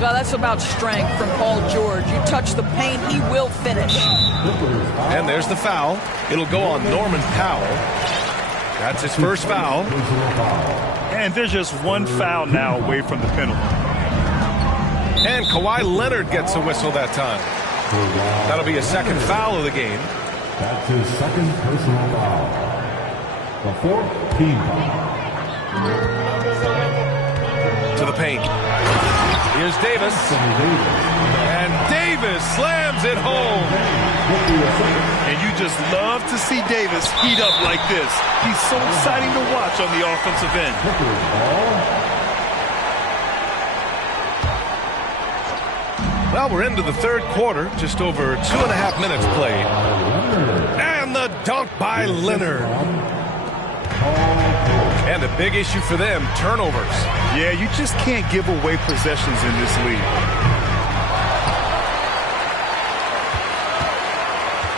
Well, that's about strength from Paul George. You touch the paint, he will finish. And there's the foul. It'll go on Norman Powell. That's his first foul. And there's just one foul now away from the penalty. And Kawhi Leonard gets a whistle that time. That'll be a second foul of the game. That's his second personal foul. The 4th team foul. To the paint. Here's Davis. And Davis slams it home. And you just love to see Davis heat up like this. He's so exciting to watch on the offensive end. Well, we're into the third quarter. Just over 2.5 minutes played. And the dunk by Leonard. And a big issue for them, turnovers. Yeah, you just can't give away possessions in this league.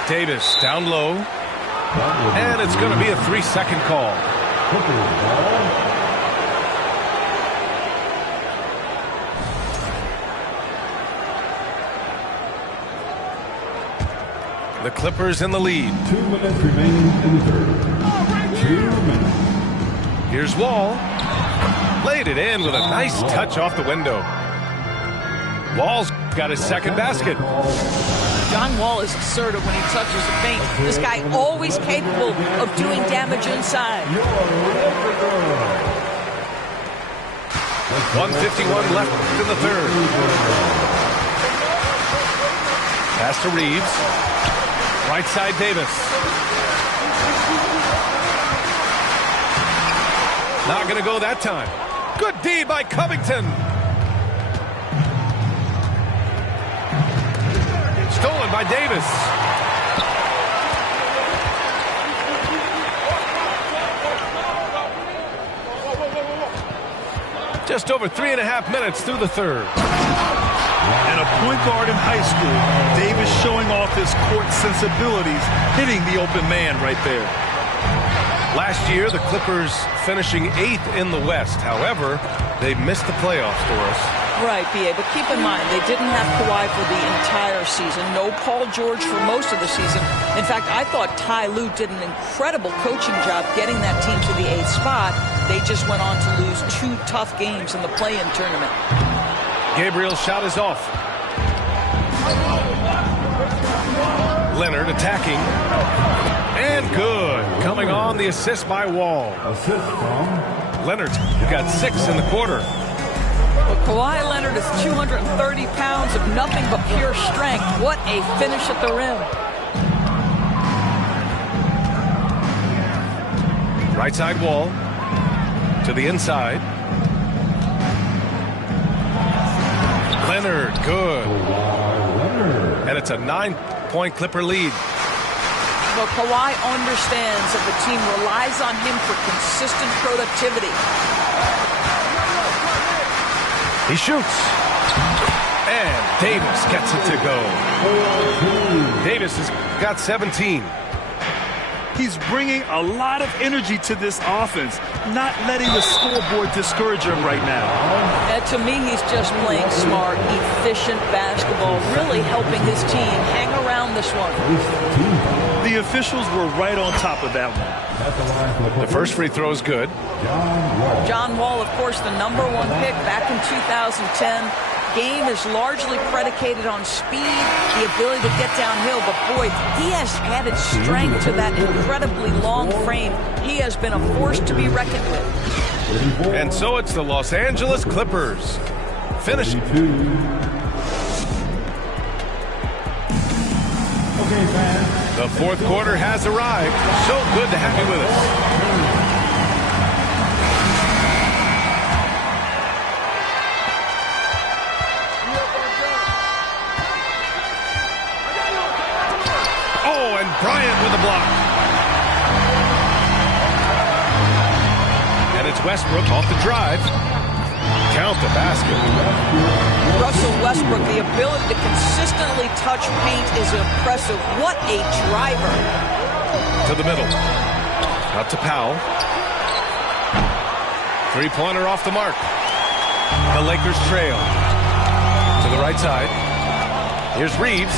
Davis down low. And it's going to be a 3-second call. The Clippers in the lead. 2 minutes remaining in the third. 2 minutes. Here's Wall. Laid it in with a nice touch off the window. Wall's got his second basket. John Wall is assertive when he touches the paint. This guy always capable of doing damage inside. 1:51 left in the third. Pass to Reeves. Right side Davis. Not going to go that time. Good D by Covington. Stolen by Davis. Just over 3.5 minutes through the third. And a point guard in high school, Davis showing off his court sensibilities, hitting the open man right there. Last year, the Clippers finishing 8th in the West. However, they missed the playoffs, Doris. Right, B.A., but keep in mind, they didn't have Kawhi for the entire season. No Paul George for most of the season. In fact, I thought Ty Lue did an incredible coaching job getting that team to the 8th spot. They just went on to lose 2 tough games in the play-in tournament. Gabriel's shot is off. Leonard attacking. And good. Coming on the assist by Wall. Assist from Leonard got 6 in the quarter. Well, Kawhi Leonard is 230 pounds of nothing but pure strength. What a finish at the rim. Right side Wall. To the inside. Leonard, good. And it's a 9-point Clipper lead. Well, Kawhi understands that the team relies on him for consistent productivity. He shoots. And Davis gets it to go. Davis has got 17. He's bringing a lot of energy to this offense, not letting the scoreboard discourage him right now. And to me, he's just playing smart, efficient basketball, really helping his team hang around this one. The officials were right on top of that one. The first free throw is good. John Wall, of course, the #1 pick back in 2010. Game is largely predicated on speed, the ability to get downhill, but boy, he has added strength to that incredibly long frame. He has been a force to be reckoned with. And so it's the Los Angeles Clippers finishing. The fourth quarter has arrived. So good to have you with us. Bryant with a block. And it's Westbrook off the drive. Count the basket. Russell Westbrook, the ability to consistently touch paint is impressive. What a driver. To the middle. Out to Powell. Three-pointer off the mark. The Lakers trail. To the right side. Here's Reeves.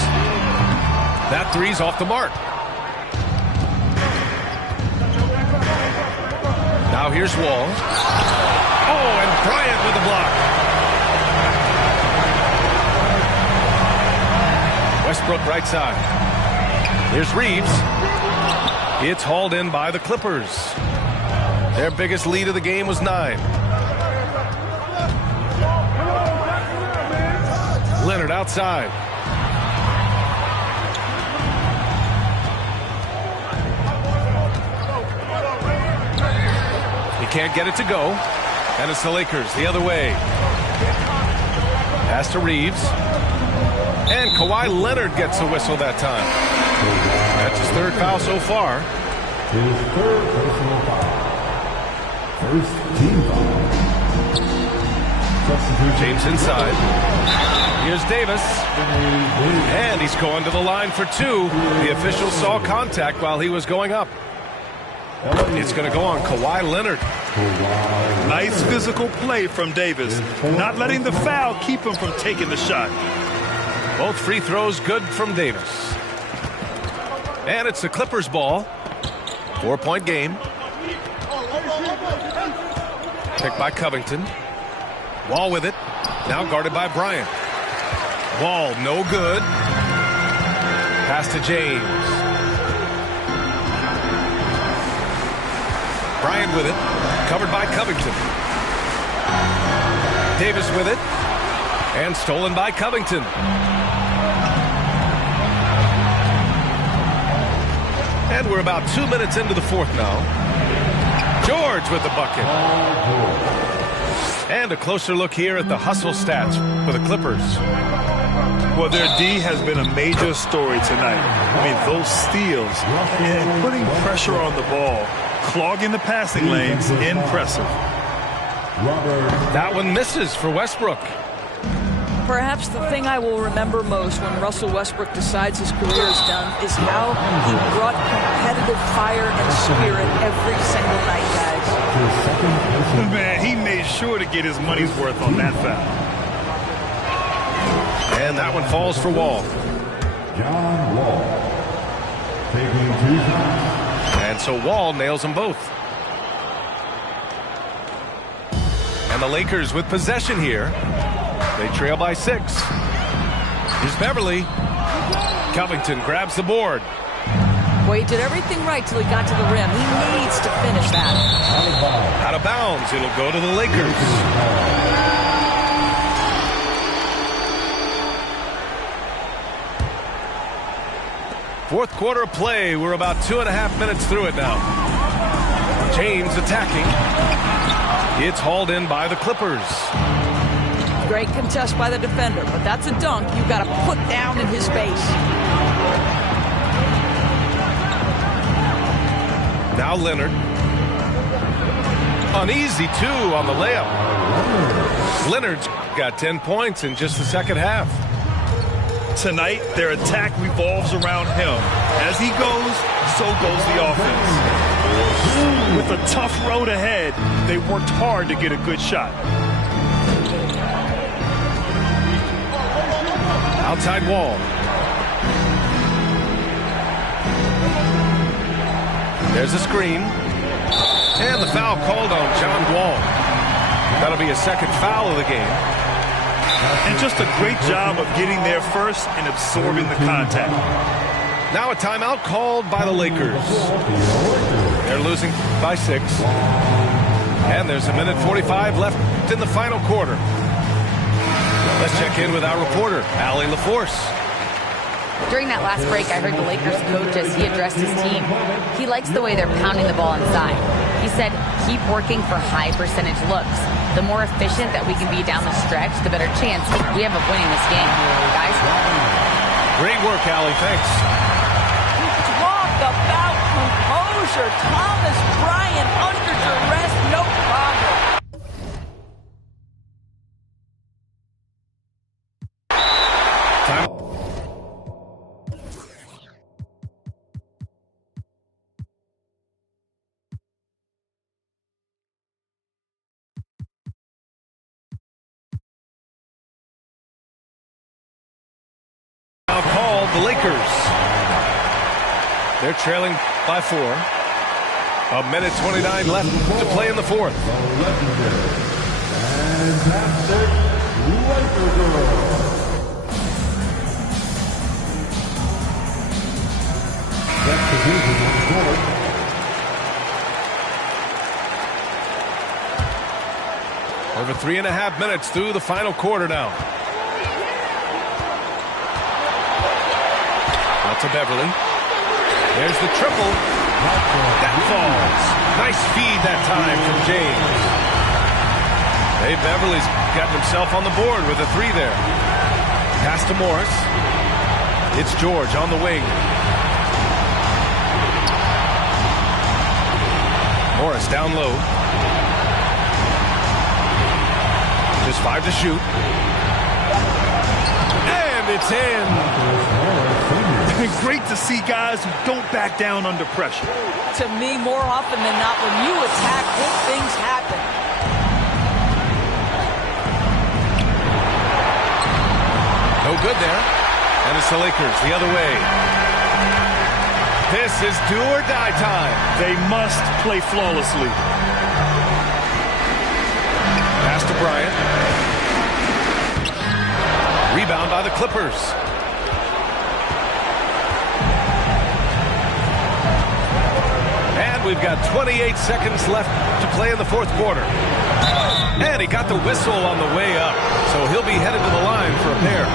That three's off the mark. Now here's Wall. Oh, and Bryant with a block. Westbrook right side. Here's Reeves. It's hauled in by the Clippers. Their biggest lead of the game was 9. Leonard outside. Can't get it to go. And it's the Lakers the other way. Pass to Reeves. And Kawhi Leonard gets the whistle that time. That's his third foul so far. His third personal foul. First team foul. Substitution. James inside. Here's Davis. And he's going to the line for 2. The official saw contact while he was going up. It's going to go on Kawhi Leonard. Nice physical play from Davis. Not letting the foul keep him from taking the shot. Both free throws good from Davis. And it's the Clippers ball. 4-point game. Picked by Covington. Wall with it. Now guarded by Bryant. Wall no good. Pass to James. Bryant with it. Covered by Covington. Davis with it. And stolen by Covington. And we're about 2 minutes into the fourth now. George with the bucket. And a closer look here at the hustle stats for the Clippers. Well, their D has been a major story tonight. I mean, those steals and putting pressure on the ball, clogging the passing lanes, impressive. That one misses for Westbrook. Perhaps the thing I will remember most when Russell Westbrook decides his career is done is how he brought competitive fire and spirit every single night, guys. Man, he made sure to get his money's worth on that foul. And that one falls for Wall. John Wall. Taking 2 shots. And so Wall nails them both. And the Lakers with possession here. They trail by 6. Here's Beverly. Covington grabs the board. Boy, he did everything right till he got to the rim. He needs to finish that. Out of bounds. It'll go to the Lakers. Fourth quarter of play. We're about 2.5 minutes through it now. James attacking. It's hauled in by the Clippers. Great contest by the defender, but that's a dunk you've got to put down in his face. Now Leonard. Uneasy, too, on the layup. Leonard's got 10 points in just the second half. Tonight, their attack revolves around him. As he goes, so goes the offense. With a tough road ahead, they worked hard to get a good shot. Outside Wall. There's a screen. And the foul called on John Wall. That'll be a second foul of the game. And just a great job of getting there first and absorbing the contact. Now a timeout called by the Lakers. They're losing by 6. And there's 1:45 left in the final quarter. Let's check in with our reporter, Allie LaForce. During that last break, I heard the Lakers coach as he addressed his team. He likes the way they're pounding the ball inside. He said, keep working for high percentage looks. The more efficient that we can be down the stretch, the better chance we have of winning this game. Guys? Great work, Allie. Thanks. Talk about composure. Thomas Bryant under duress, no problem. Called the Lakers. They're trailing by 4. 1:29 left to play in the fourth. Fantastic Laker girl. That position on the court. Over 3.5 minutes through the final quarter now. To Beverly. There's the triple. That falls. Nice feed that time from James. Hey, Beverly's got himself on the board with a 3 there. Pass to Morris. It's George on the wing. Morris down low. Just 5 to shoot. And it's in. Great to see guys who don't back down under pressure. To me, more often than not, when you attack, good things happen. No good there. And it's the Lakers the other way. This is do or die time. They must play flawlessly. Pass to Bryant. Rebound by the Clippers. And we've got 28 seconds left to play in the fourth quarter. And he got the whistle on the way up, so he'll be headed to the line for a pair.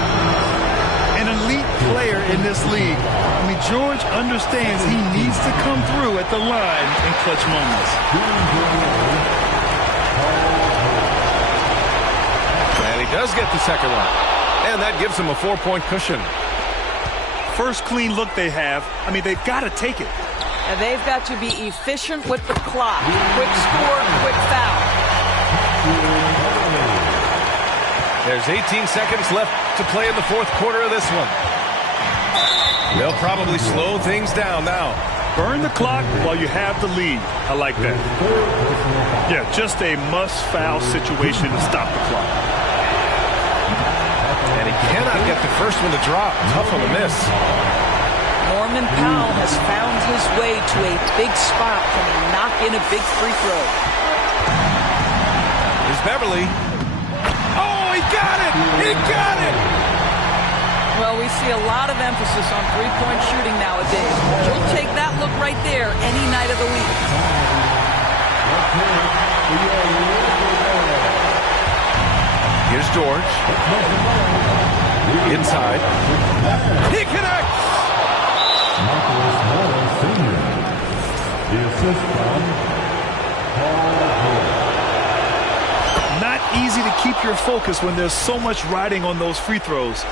An elite player in this league. I mean, George understands he needs to come through at the line in clutch moments. And he does get the second one. And that gives him a 4-point cushion. First clean look they have. I mean, they've got to take it. And they've got to be efficient with the clock. Quick score, quick foul. There's 18 seconds left to play in the fourth quarter of this one. They'll probably slow things down now. Burn the clock while you have the lead. I like that. Yeah, just a must-foul situation to stop the clock. And he cannot get the first one to drop. Tough on the miss. Norman Powell has found his way to a big spot. Can he knock in a big free throw? Here's Beverly. Oh, he got it! He got it! Well, we see a lot of emphasis on three-point shooting nowadays. You'll take that look right there any night of the week. Here's George. Inside. He connects! Marcus Morris Sr. The assist from Paul George. Not easy to keep your focus when there's so much riding on those free throws.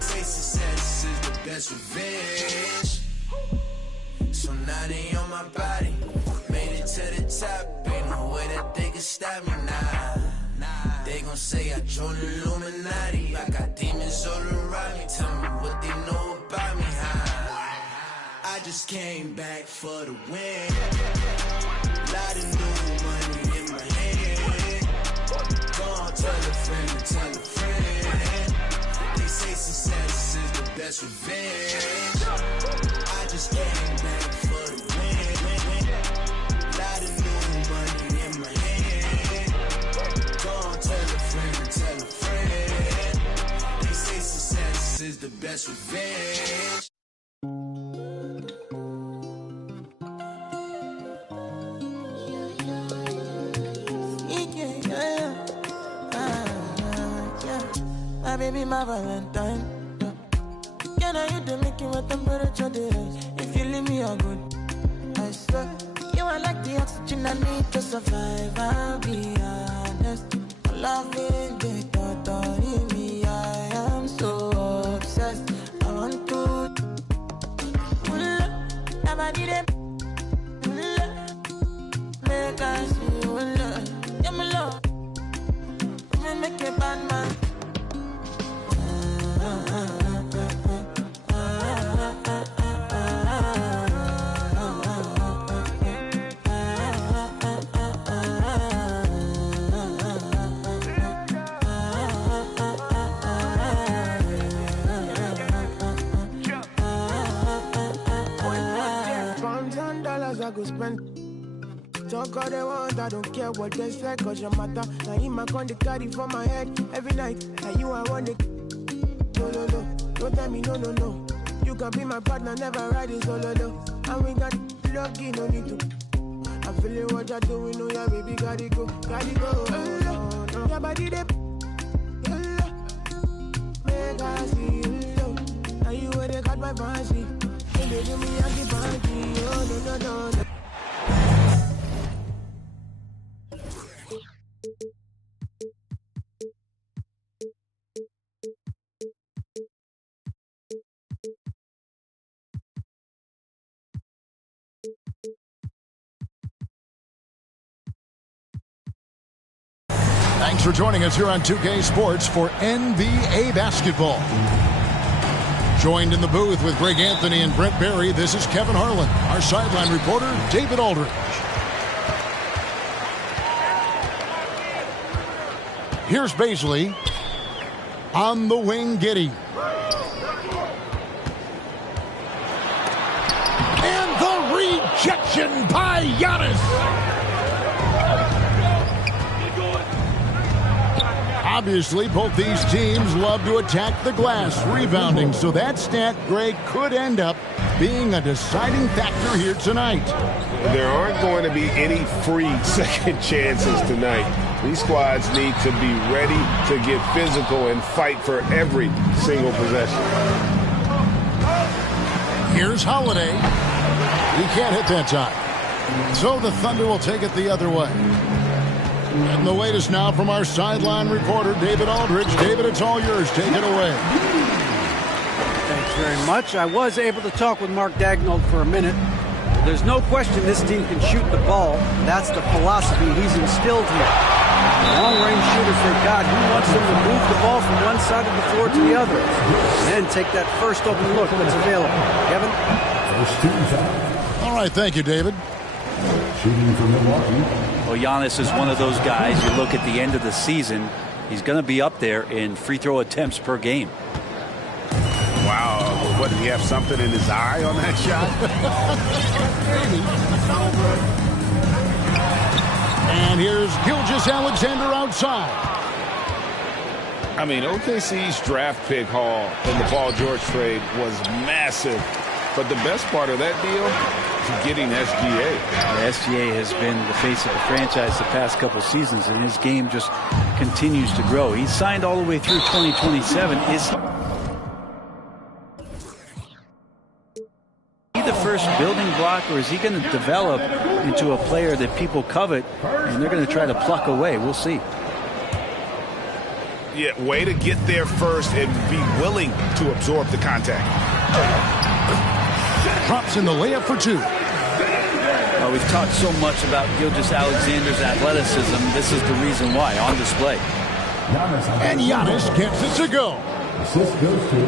Success is the best revenge. So now they on my body. Made it to the top. Ain't no way that they can stop me now. They gon' say I joined the Illuminati. I got demons all around me. Tell me what they know about me, huh? I just came back for the win. Lot of new money in my hand. Go on, tell a friend to tell a friend. They say success is the best revenge. I just came back for the win. Lot of new money in my hand. Go on, tell a friend to tell a friend. They say success is the best revenge. My baby, my Valentine. Can I hit the making what temperature there is? If you leave me a good, I swear. You are like the oxygen I need to survive. I'll be honest. Loving the thought of me. I am so obsessed. I want to never need it. Make I see you love. Yeah, my love. Make a bad man. $1,000 I go spend. Talk all they want, I don't care what they say, cause your matter. Now in my con, they carry for my head every night. Now you I want it. No, no, no. Don't tell me no, no, no. You can be my partner, never ride it solo, no. And we got lucky, no need to. I'm feeling what you're doing, oh yeah, baby, gotta go, gotta go. Oh, no. Your body, they make I see you, low. Now you where they got my fancy. And they do me, I keep fancy. Oh, no, no, no, no. Thanks for joining us here on 2K Sports for NBA basketball. Joined in the booth with Greg Anthony and Brent Barry, this is Kevin Harlan. Our sideline reporter, David Aldridge. Here's Baisley. On the wing, Giddey. And the rejection by Giannis. Obviously, both these teams love to attack the glass, rebounding, so that stat, Greg, could end up being a deciding factor here tonight. There aren't going to be any free second chances tonight. These squads need to be ready to get physical and fight for every single possession. Here's Holiday. He can't hit that time. So the Thunder will take it the other way. And the latest now from our sideline reporter, David Aldridge. David, it's all yours. Take it away. Thanks very much. I was able to talk with Mark Daigneault for a minute. There's no question this team can shoot the ball. That's the philosophy he's instilled here. Long-range shooters they've got, he wants them to move the ball from one side of the floor to the other. And then take that first open look that's available. Kevin? First team foul. All right, thank you, David. Shooting for Milwaukee. Well, Giannis is one of those guys, you look at the end of the season, he's going to be up there in free throw attempts per game. Wow. What, did he have something in his eye on that shot? And here's Gilgeous-Alexander outside. I mean, OKC's draft pick haul in the Paul George trade was massive. But the best part of that deal is getting SGA. SGA has been the face of the franchise the past couple seasons, and his game just continues to grow. He's signed all the way through 2027. Is he the first building block, or is he going to develop into a player that people covet and they're going to try to pluck away? We'll see. Yeah, way to get there first and be willing to absorb the contact. Drops in the layup for two. Well, we've talked so much about Gilgeous-Alexander's athleticism. This is the reason why, on display. And Giannis gets it to go.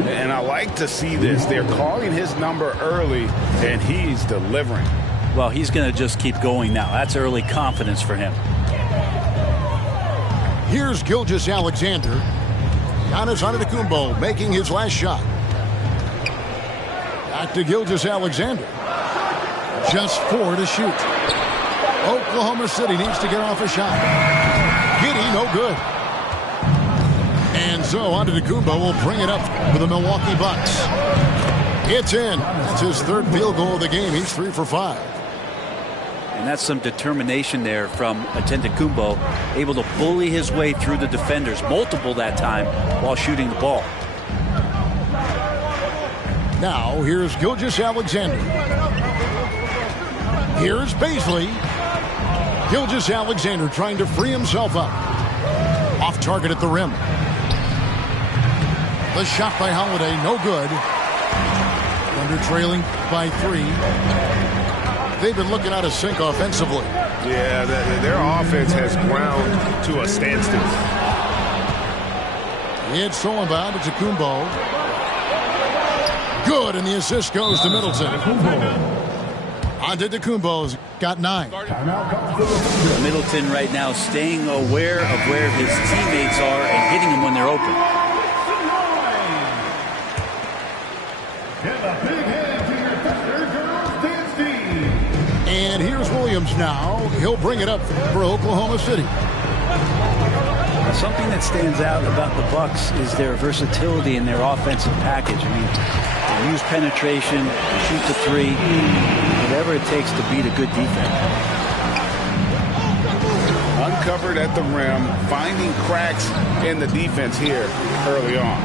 And I like to see this. They're calling his number early, and he's delivering. Well, he's going to just keep going now. That's early confidence for him. Here's Gilgeous-Alexander. Giannis Antetokounmpo making his last shot. Back to Gilgeous-Alexander. Just 4 to shoot. Oklahoma City needs to get off a shot. Giddey, no good. And so Antetokounmpo will bring it up for the Milwaukee Bucks. It's in. That's his third field goal of the game. He's 3 for 5. And that's some determination there from Antetokounmpo, able to bully his way through the defenders, multiple that time, while shooting the ball. Now, here's Gilgeous-Alexander. Here's Baisley. Gilgeous-Alexander trying to free himself up. Off target at the rim. The shot by Holiday, no good. Thunder trailing by 3. They've been looking out of sync offensively. Yeah, their offense has ground to a standstill. It's thrown by Antetokounmpo. Good, and the assist goes to Middleton. Antetokounmpo's got 9. Middleton right now staying aware of where his teammates are and hitting them when they're open. And here's Williams now. He'll bring it up for Oklahoma City. Something that stands out about the Bucks is their versatility in their offensive package. I mean, they use penetration, they shoot the 3, whatever it takes to beat a good defense. Uncovered at the rim, finding cracks in the defense here early on.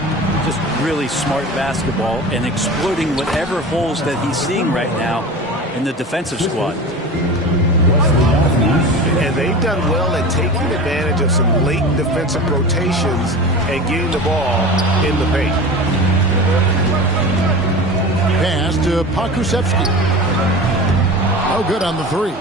Just really smart basketball and exploiting whatever holes that he's seeing right now in the defensive squad. And they've done well at taking advantage of some late defensive rotations and getting the ball in the paint. Pass to Pokusevski. No good on the 3.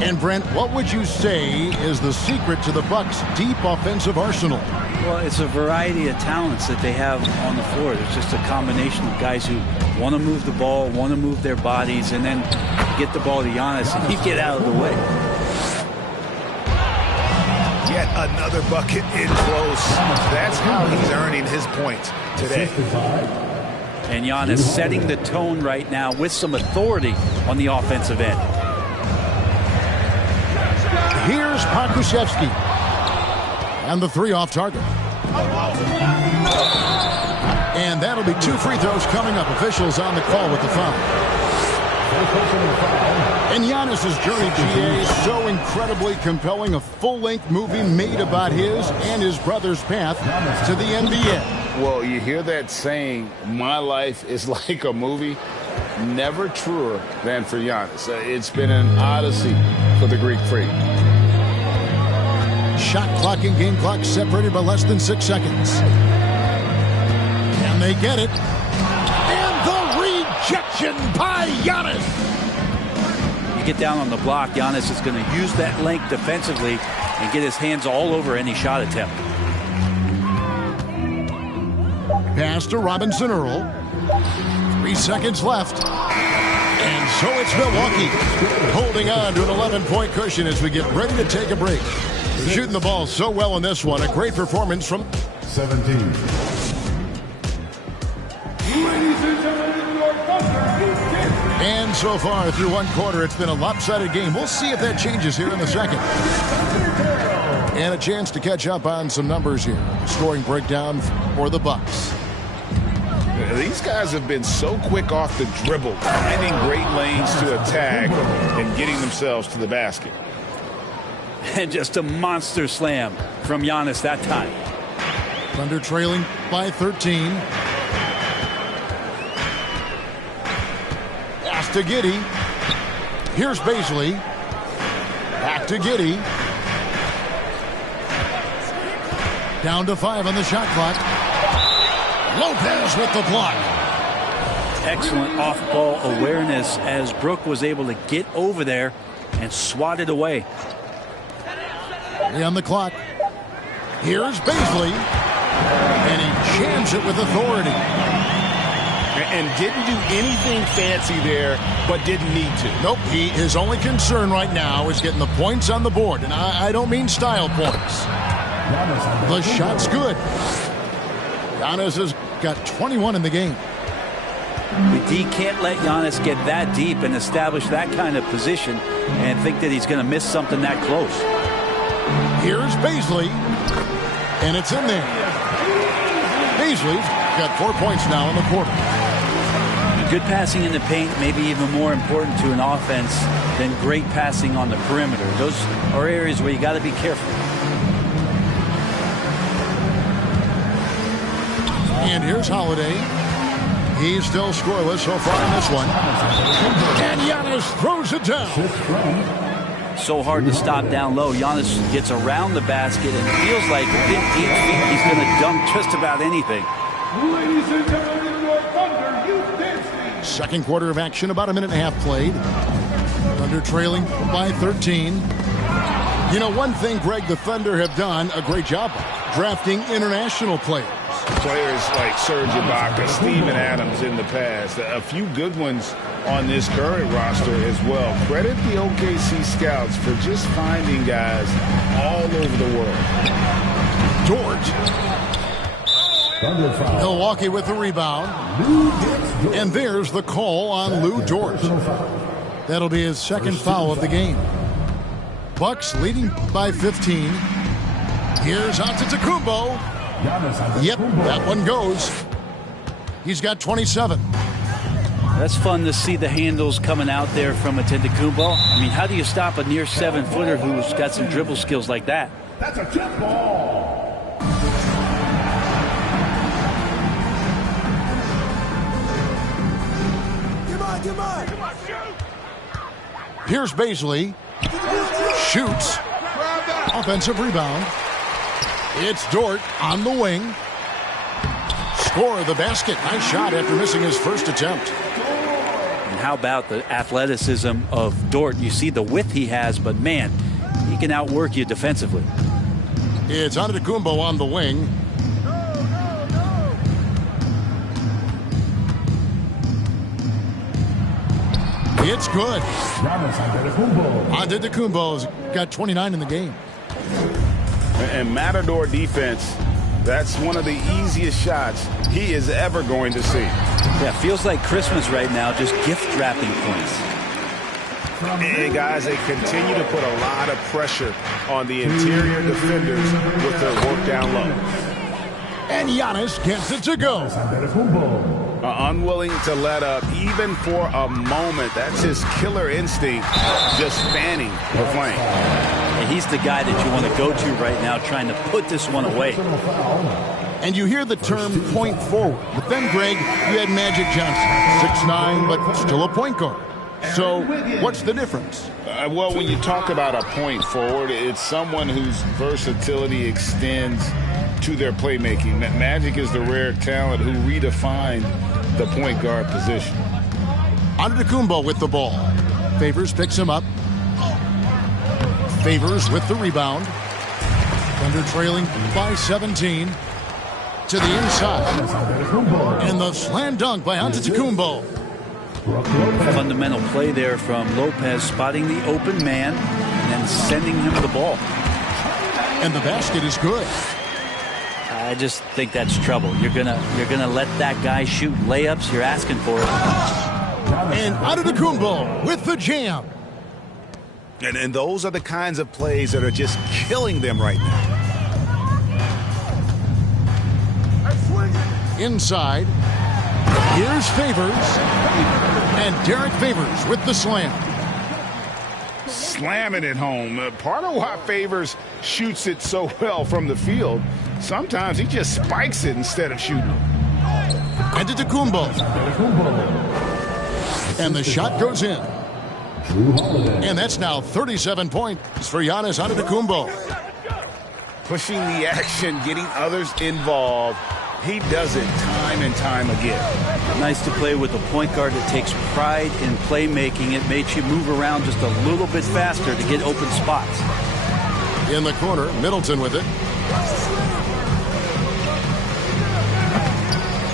And Brent, what would you say is the secret to the Bucks' deep offensive arsenal? Well, it's a variety of talents that they have on the floor. It's just a combination of guys who want to move the ball, want to move their bodies, and then get the ball to Giannis and he get out of the way. Yet another bucket in close. That's how he's earning his points today. And Giannis setting the tone right now with some authority on the offensive end. Here's Pokusevski. And the three off target. And that'll be 2 free throws coming up. Officials on the call with the foul. And Giannis's journey, GA, is so incredibly compelling. A full-length movie made about his and his brother's path to the NBA. Well, you hear that saying, my life is like a movie. Never truer than for Giannis. It's been an odyssey for the Greek freak. Shot clock and game clock separated by less than 6 seconds. And they get it. And the rejection by Giannis. You get down on the block, Giannis is going to use that length defensively and get his hands all over any shot attempt. Pass to Robinson Earl. 3 seconds left. And so it's Milwaukee holding on to an 11-point cushion as we get ready to take a break. Shooting the ball so well in this one. A great performance from 17. And so far through one quarter, it's been a lopsided game. We'll see if that changes here in the second. And a chance to catch up on some numbers here. Scoring breakdown for the Bucks. These guys have been so quick off the dribble, finding great lanes to attack and getting themselves to the basket. And just a monster slam from Giannis that time. Thunder trailing by 13. Pass to Giddey. Here's Bazley. Back to Giddey. Down to 5 on the shot clock. Lopez with the block. Excellent off-ball awareness as Brook was able to get over there and swat it away. On the clock. Here's Bazley. And he jams it with authority. And didn't do anything fancy there, but didn't need to. Nope. His only concern right now is getting the points on the board. And I don't mean style points. The shot's good. Giannis has got 21 in the game. The D can't let Giannis get that deep and establish that kind of position and think that he's going to miss something that close. Here's Bazley. And it's in there. Bazley's got 4 points now in the quarter. Good passing in the paint may be even more important to an offense than great passing on the perimeter. Those are areas where you got to be careful. And here's Holiday. He's still scoreless so far in this one. And Giannis throws it down. So hard to stop down low. Giannis gets around the basket and it feels like within 8 feet he's going to dunk just about anything. Ladies and gentlemen, your Thunder Youth Dance Team. Second quarter of action, about a minute and a half played. Thunder trailing by 13. You know, one thing, Greg, the Thunder have done a great job of drafting international players. Players like Serge Ibaka, Steven Adams in the past. A few good ones on this current roster as well. Credit the OKC scouts for just finding guys all over the world. Dort. Milwaukee with the rebound. And there's the call on Lou Dort. That'll be his second foul of the game. Bucks leading by 15. Here's Antetokounmpo. Yep, that one goes. He's got 27. That's fun to see the handles coming out there from Antetokounmpo. I mean, how do you stop a near 7-footer who's got some dribble skills like that? That's a tip ball. Come on. Here's Bazley. Shoots. Offensive rebound. It's Dort on the wing. Score of the basket. Nice shot after missing his first attempt. And how about the athleticism of Dort? You see the width he has, but man, he can outwork you defensively. It's Antetokounmpo on the wing. It's good. Antetokounmpo's got 29 in the game. And Matador defense, that's one of the easiest shots he is ever going to see. Yeah, feels like Christmas right now, just gift wrapping points. And guys, they continue to put a lot of pressure on the interior defenders with their work down low. And Giannis gets it to go. Unwilling to let up even for a moment. That's his killer instinct, just spanning the flame. And he's the guy that you want to go to right now, trying to put this one away. And you hear the term point forward. But then, Greg, you had Magic Johnson, 6'9", but still a point guard. So what's the difference? Well, when you talk about a point forward, it's someone whose versatility extends to their playmaking. Magic is the rare talent who redefined the point guard position. Antetokounmpo with the ball. Favors picks him up. Favors with the rebound. Thunder trailing by 17. To the inside. And the slam dunk by Antetokounmpo. Fundamental play there from Lopez, spotting the open man and then sending him the ball. And the basket is good. I just think that's trouble. You're gonna let that guy shoot layups. You're asking for it. And Antetokounmpo with the jam. And those are the kinds of plays that are just killing them right now. Inside. Here's Favors. And Derek Favors with the slam. Slamming it home. Part of why Favors shoots it so well from the field, sometimes he just spikes it instead of shooting. Antetokounmpo. And the shot goes in. And that's now 37 points for Giannis Antetokounmpo. Pushing the action, getting others involved. He does it time and time again. Nice to play with a point guard that takes pride in playmaking. It makes you move around just a little bit faster to get open spots. In the corner, Middleton with it.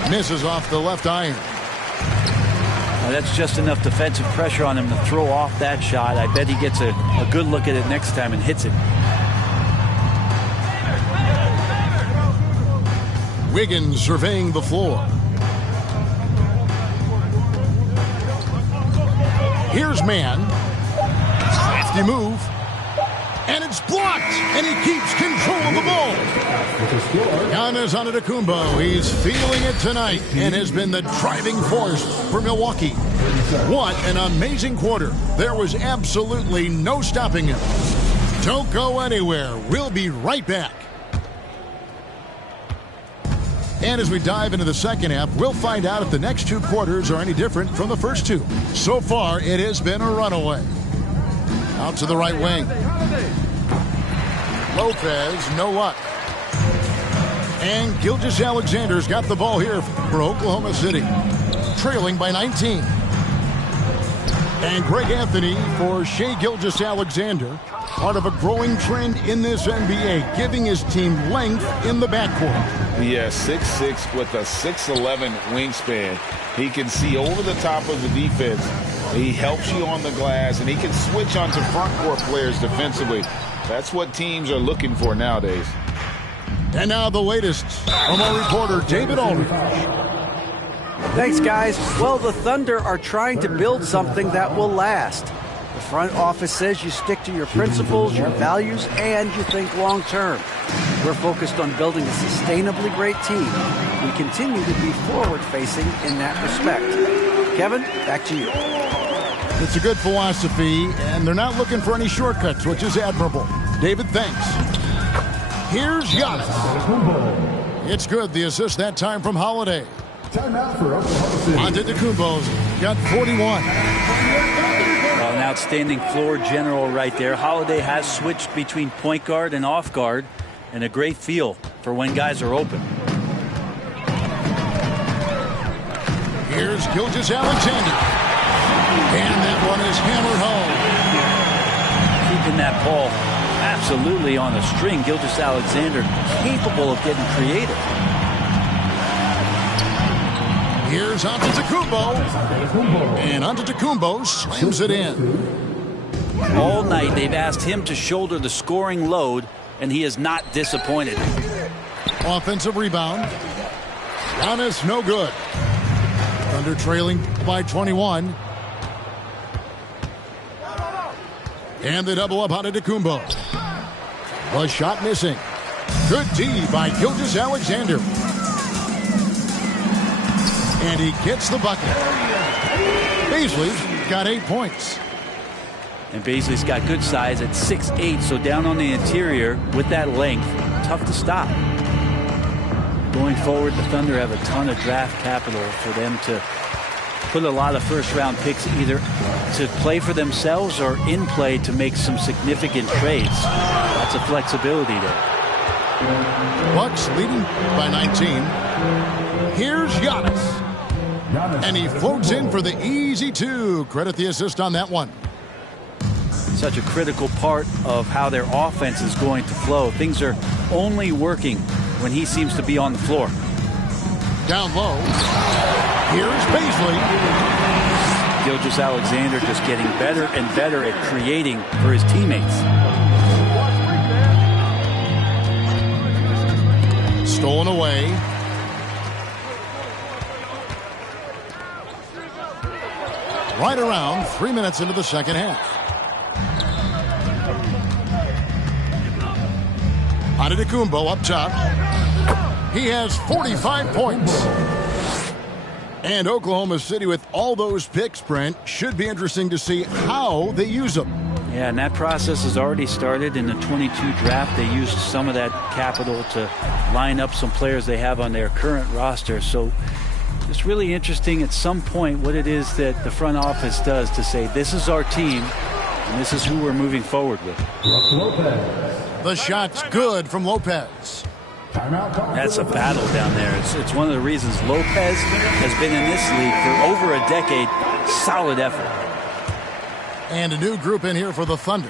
Misses off the left iron. Now that's just enough defensive pressure on him to throw off that shot. I bet he gets a good look at it next time and hits it. Wiggins surveying the floor. Here's man. Safety move. And it's blocked. And he keeps control of the ball. Giannis Antetokounmpo, he's feeling it tonight and has been the driving force for Milwaukee. What an amazing quarter. There was absolutely no stopping him. Don't go anywhere. We'll be right back. And as we dive into the second half, we'll find out if the next two quarters are any different from the first two. So far, it has been a runaway. Out to the right wing. Lopez, no luck. And Gilgeous-Alexander's got the ball here for Oklahoma City. Trailing by 19. And Greg Anthony for Shai Gilgeous-Alexander. Part of a growing trend in this NBA, giving his team length in the backcourt. Yeah, 6'6" with a 6'11" wingspan. He can see over the top of the defense. He helps you on the glass, and he can switch onto front court players defensively. That's what teams are looking for nowadays. And now the latest from our reporter, David Aldridge. Thanks, guys. Well, the Thunder are trying to build something that will last. The front office says you stick to your principles, your values, and you think long-term. We're focused on building a sustainably great team. We continue to be forward-facing in that respect. Kevin, back to you. It's a good philosophy, and they're not looking for any shortcuts, which is admirable. David, thanks. Here's Giannis. It's good, the assist that time from Holiday. Timeout for Oklahoma City. Antetokounmpo's got 41. An outstanding floor general right there. Holiday has switched between point guard and off guard, and a great feel for when guys are open. Here's Gilgeous-Alexander. And that one is hammered home. Keeping that ball absolutely on a string. Gilgeous-Alexander capable of getting creative. Here's Antetokounmpo. And Antetokounmpo slams it in. All night they've asked him to shoulder the scoring load, and he is not disappointed. Offensive rebound. Giannis no good. Thunder trailing by 21. And the double up on Antetokounmpo. The shot missing. Good D by Gilgeous-Alexander. And he gets the bucket. Bazley's got 8 points. And Bazley's got good size at 6'8", so down on the interior with that length, tough to stop. Going forward, the Thunder have a ton of draft capital for them to put a lot of first-round picks either to play for themselves or in play to make some significant trades. Lots of flexibility there. Bucks leading by 19. Here's Giannis. And he floats in for the easy two. Credit the assist on that one. Such a critical part of how their offense is going to flow. Things are only working when he seems to be on the floor. Down low. Here's Bazley. Gilgeous-Alexander just getting better and better at creating for his teammates. Stolen away. Right around 3 minutes into the second half. Antetokounmpo up top. He has 45 points. And Oklahoma City, with all those picks, Brent, should be interesting to see how they use them. Yeah, and that process has already started in the 22 draft. They used some of that capital to line up some players they have on their current roster. So it's really interesting at some point what it is that the front office does to say, this is our team, and this is who we're moving forward with. The shot's good from Lopez. That's a battle down there. It's one of the reasons Lopez has been in this league for over a decade. Solid effort. And a new group in here for the Thunder.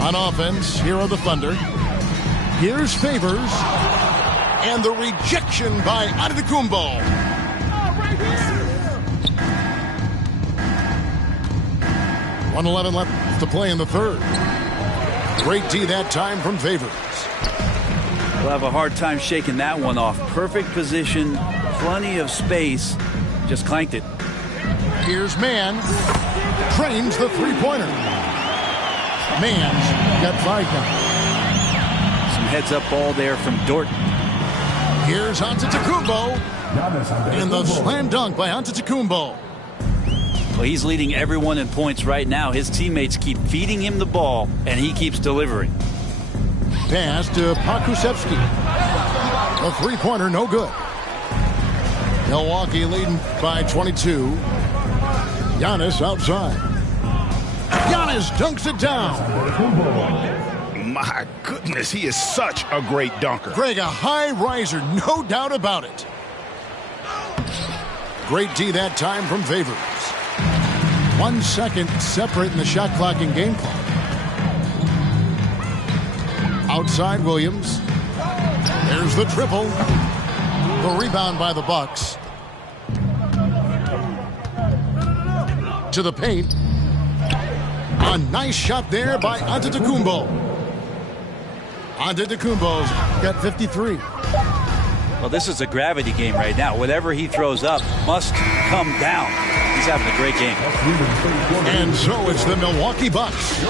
On offense, here are the Thunder. Here's Favors. And the rejection by Antetokounmpo. Oh, 1:11 left to play in the third. Great D that time from Favors. We'll have a hard time shaking that one off. Perfect position, plenty of space. Just clanked it. Here's Mann. Trains the three-pointer. Mann's got 5 now. Some heads-up ball there from Dort. Here's Antetokounmpo. And the slam dunk by Antetokounmpo. Well, he's leading everyone in points right now. His teammates keep feeding him the ball, and he keeps delivering. Pass to Pokusevski. A three-pointer, no good. Milwaukee leading by 22. Giannis outside. Giannis dunks it down. My goodness, he is such a great dunker. Greg, a high riser, no doubt about it. Great D that time from Favors. 1 second separating the shot clock and game clock. Outside Williams. There's the triple. The rebound by the Bucks. To the paint. A nice shot there by Antetokounmpo. Antetokounmpo's got 53. Well, this is a gravity game right now. Whatever he throws up must come down. He's having a great game. And so it's the Milwaukee Bucks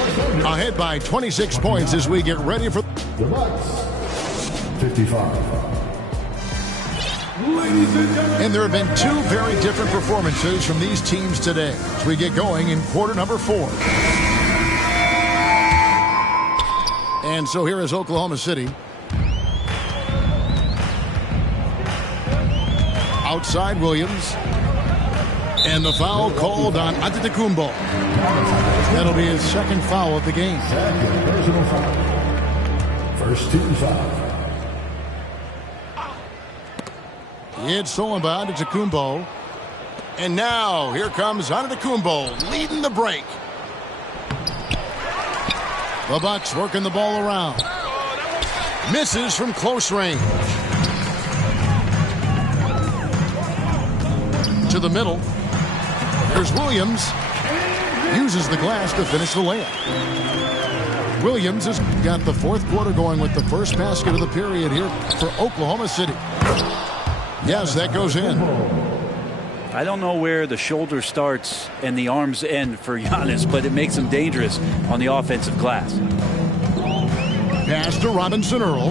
ahead by 26 points as we get ready for the Bucks. 55. And there have been 2 very different performances from these teams today as we get going in quarter number 4. And so here is Oklahoma City. Outside Williams. And the foul called on Antetokounmpo. That'll be his second foul of the game. Personal foul. First team foul. It's stolen by Antetokounmpo. And now, here comes Antetokounmpo leading the break. The Bucks working the ball around. Misses from close range. To the middle. There's Williams. Uses the glass to finish the layup. Williams has got the fourth quarter going with the first basket of the period here for Oklahoma City. Yes, that goes in. I don't know where the shoulder starts and the arms end for Giannis, but it makes him dangerous on the offensive glass. Pass to Robinson Earl.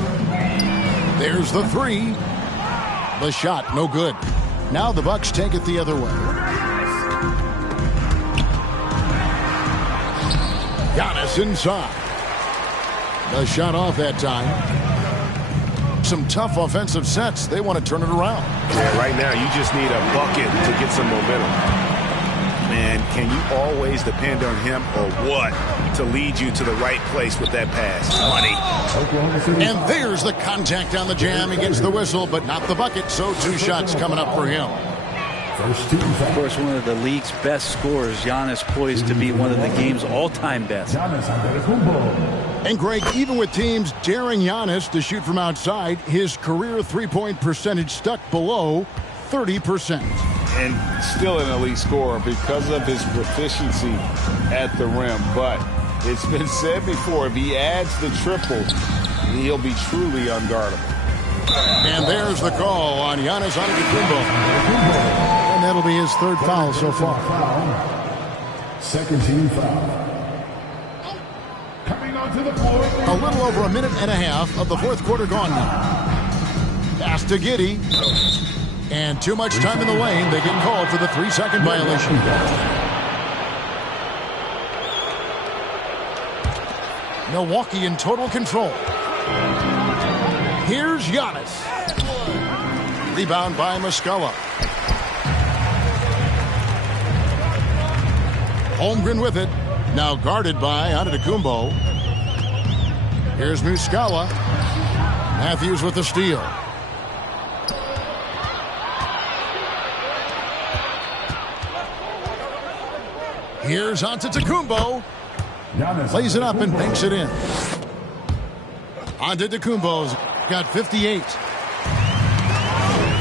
There's the three. The shot, no good. Now the Bucks take it the other way. Giannis inside. The shot off that time. Some tough offensive sets. They want to turn it around. Yeah, right now you just need a bucket to get some momentum. Man, can you always depend on him or what to lead you to the right place with that pass? Money. And there's the contact on the jam. He gets the whistle, but not the bucket. So 2 shots coming up for him. Of course, one of the league's best scorers, Giannis, poised to be one of the game's all-time best. And Greg, even with teams daring Giannis to shoot from outside, his career three-point percentage stuck below 30%. And still an elite scorer because of his proficiency at the rim. But it's been said before, if he adds the triple, he'll be truly unguardable. And there's the call on Giannis Antetokounmpo. And that'll be his third foul so far. Second team foul. Coming onto the floor. A little over a minute and a half of the fourth quarter gone now. Pass to Giddey. And too much time in the lane. They get called for the 3-second violation. Milwaukee in total control. Here's Giannis. Rebound by Muscala. Holmgren with it. Now guarded by Antetokounmpo. Here's Muscala. Matthews with the steal. Here's Antetokounmpo. Plays it up and banks it in. Antetokounmpo's got 58.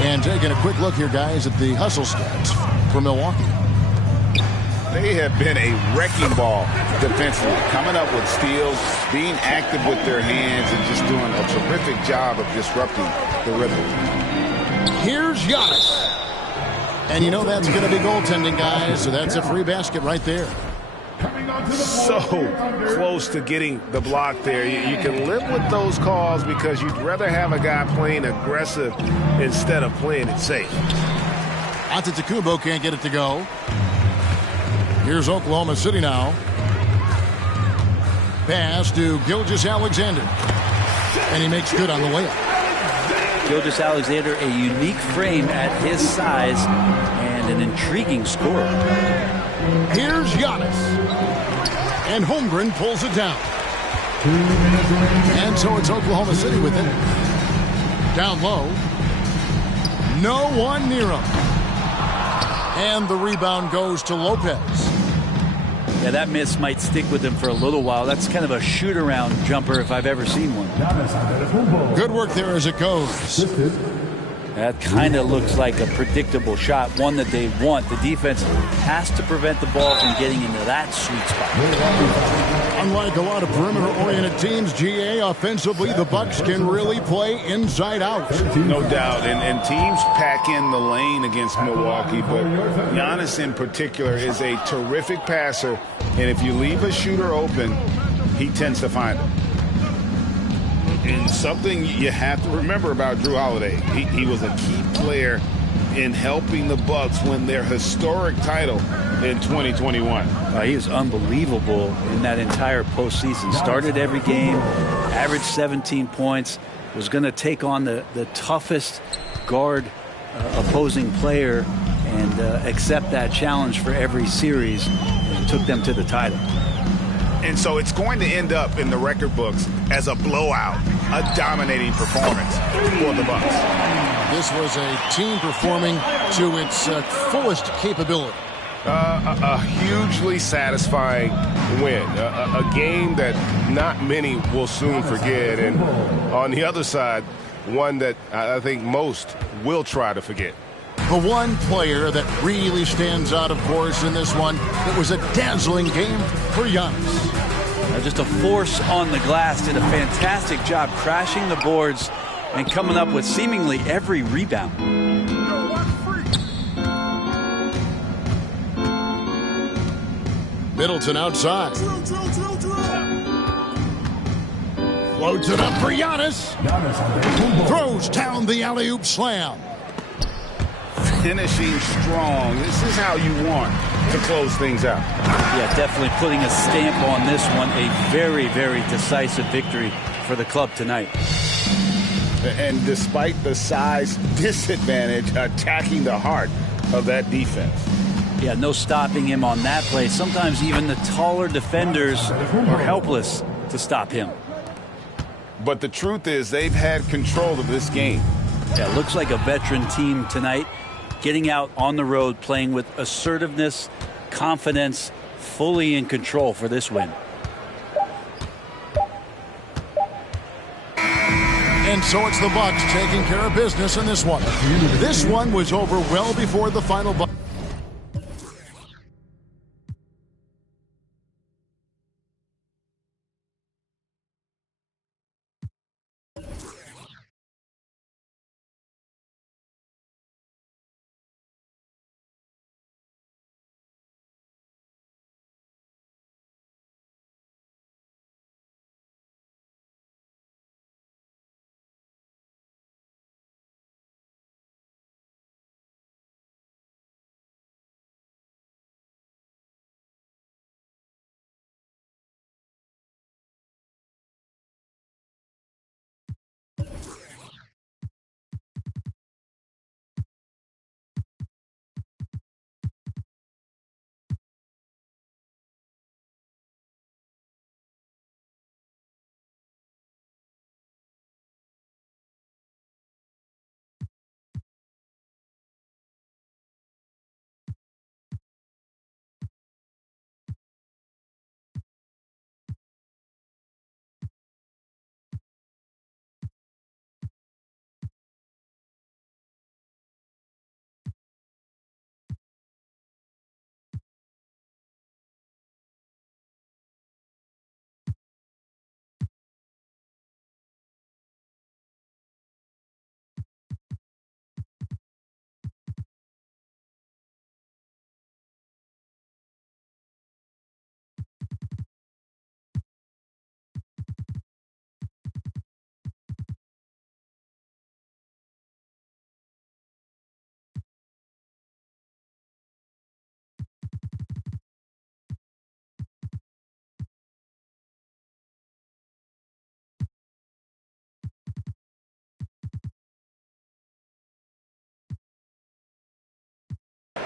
And taking a quick look here, guys, at the hustle stats for Milwaukee. They have been a wrecking ball defensively, coming up with steals, being active with their hands, and just doing a terrific job of disrupting the rhythm. Here's Giannis. And you know that's going to be goaltending, guys, so that's a free basket right there. So close to getting the block there. You can live with those calls because you'd rather have a guy playing aggressive instead of playing it safe. Antetokounmpo can't get it to go. Here's Oklahoma City now. Pass to Gilgeous-Alexander. And he makes good on the layup. Gilgeous-Alexander, a unique frame at his size and an intriguing scorer. Here's Giannis. And Holmgren pulls it down. And so it's Oklahoma City with it. Down low. No one near him. And the rebound goes to Lopez. Yeah, that miss might stick with him for a little while. That's kind of a shoot-around jumper if I've ever seen one. Good work there as it goes. That kind of looks like a predictable shot, one that they want. The defense has to prevent the ball from getting into that sweet spot. Unlike a lot of perimeter-oriented teams, GA, offensively, the Bucks can really play inside out. No doubt, and teams pack in the lane against Milwaukee, but Giannis in particular is a terrific passer, and if you leave a shooter open, he tends to find it. And something you have to remember about Jrue Holiday, he was a key player in helping the Bucks win their historic title in 2021. He was unbelievable in that entire postseason. Started every game, averaged 17 points, was going to take on the toughest guard opposing player and accept that challenge for every series, and took them to the title. And so it's going to end up in the record books as a blowout, a dominating performance for the Bucks. this was a team performing to its fullest capability. A hugely satisfying win. A game that not many will soon forget. And on the other side, one that I think most will try to forget. The one player that really stands out, of course, in this one, it was a dazzling game for Giannis. Just a force on the glass, did a fantastic job crashing the boards and coming up with seemingly every rebound. Middleton outside. Loads it up for Giannis. Throws down the alley-oop slam. Finishing strong. This is how you want to close things out. Yeah, definitely putting a stamp on this one. A very, very decisive victory for the club tonight. And despite the size disadvantage, attacking the heart of that defense. Yeah, no stopping him on that play. Sometimes even the taller defenders are helpless to stop him. But the truth is they've had control of this game. Yeah, looks like a veteran team tonight, getting out on the road, playing with assertiveness, confidence, fully in control for this win. And so it's the Bucks taking care of business in this one. This one was over well before the final buzzer.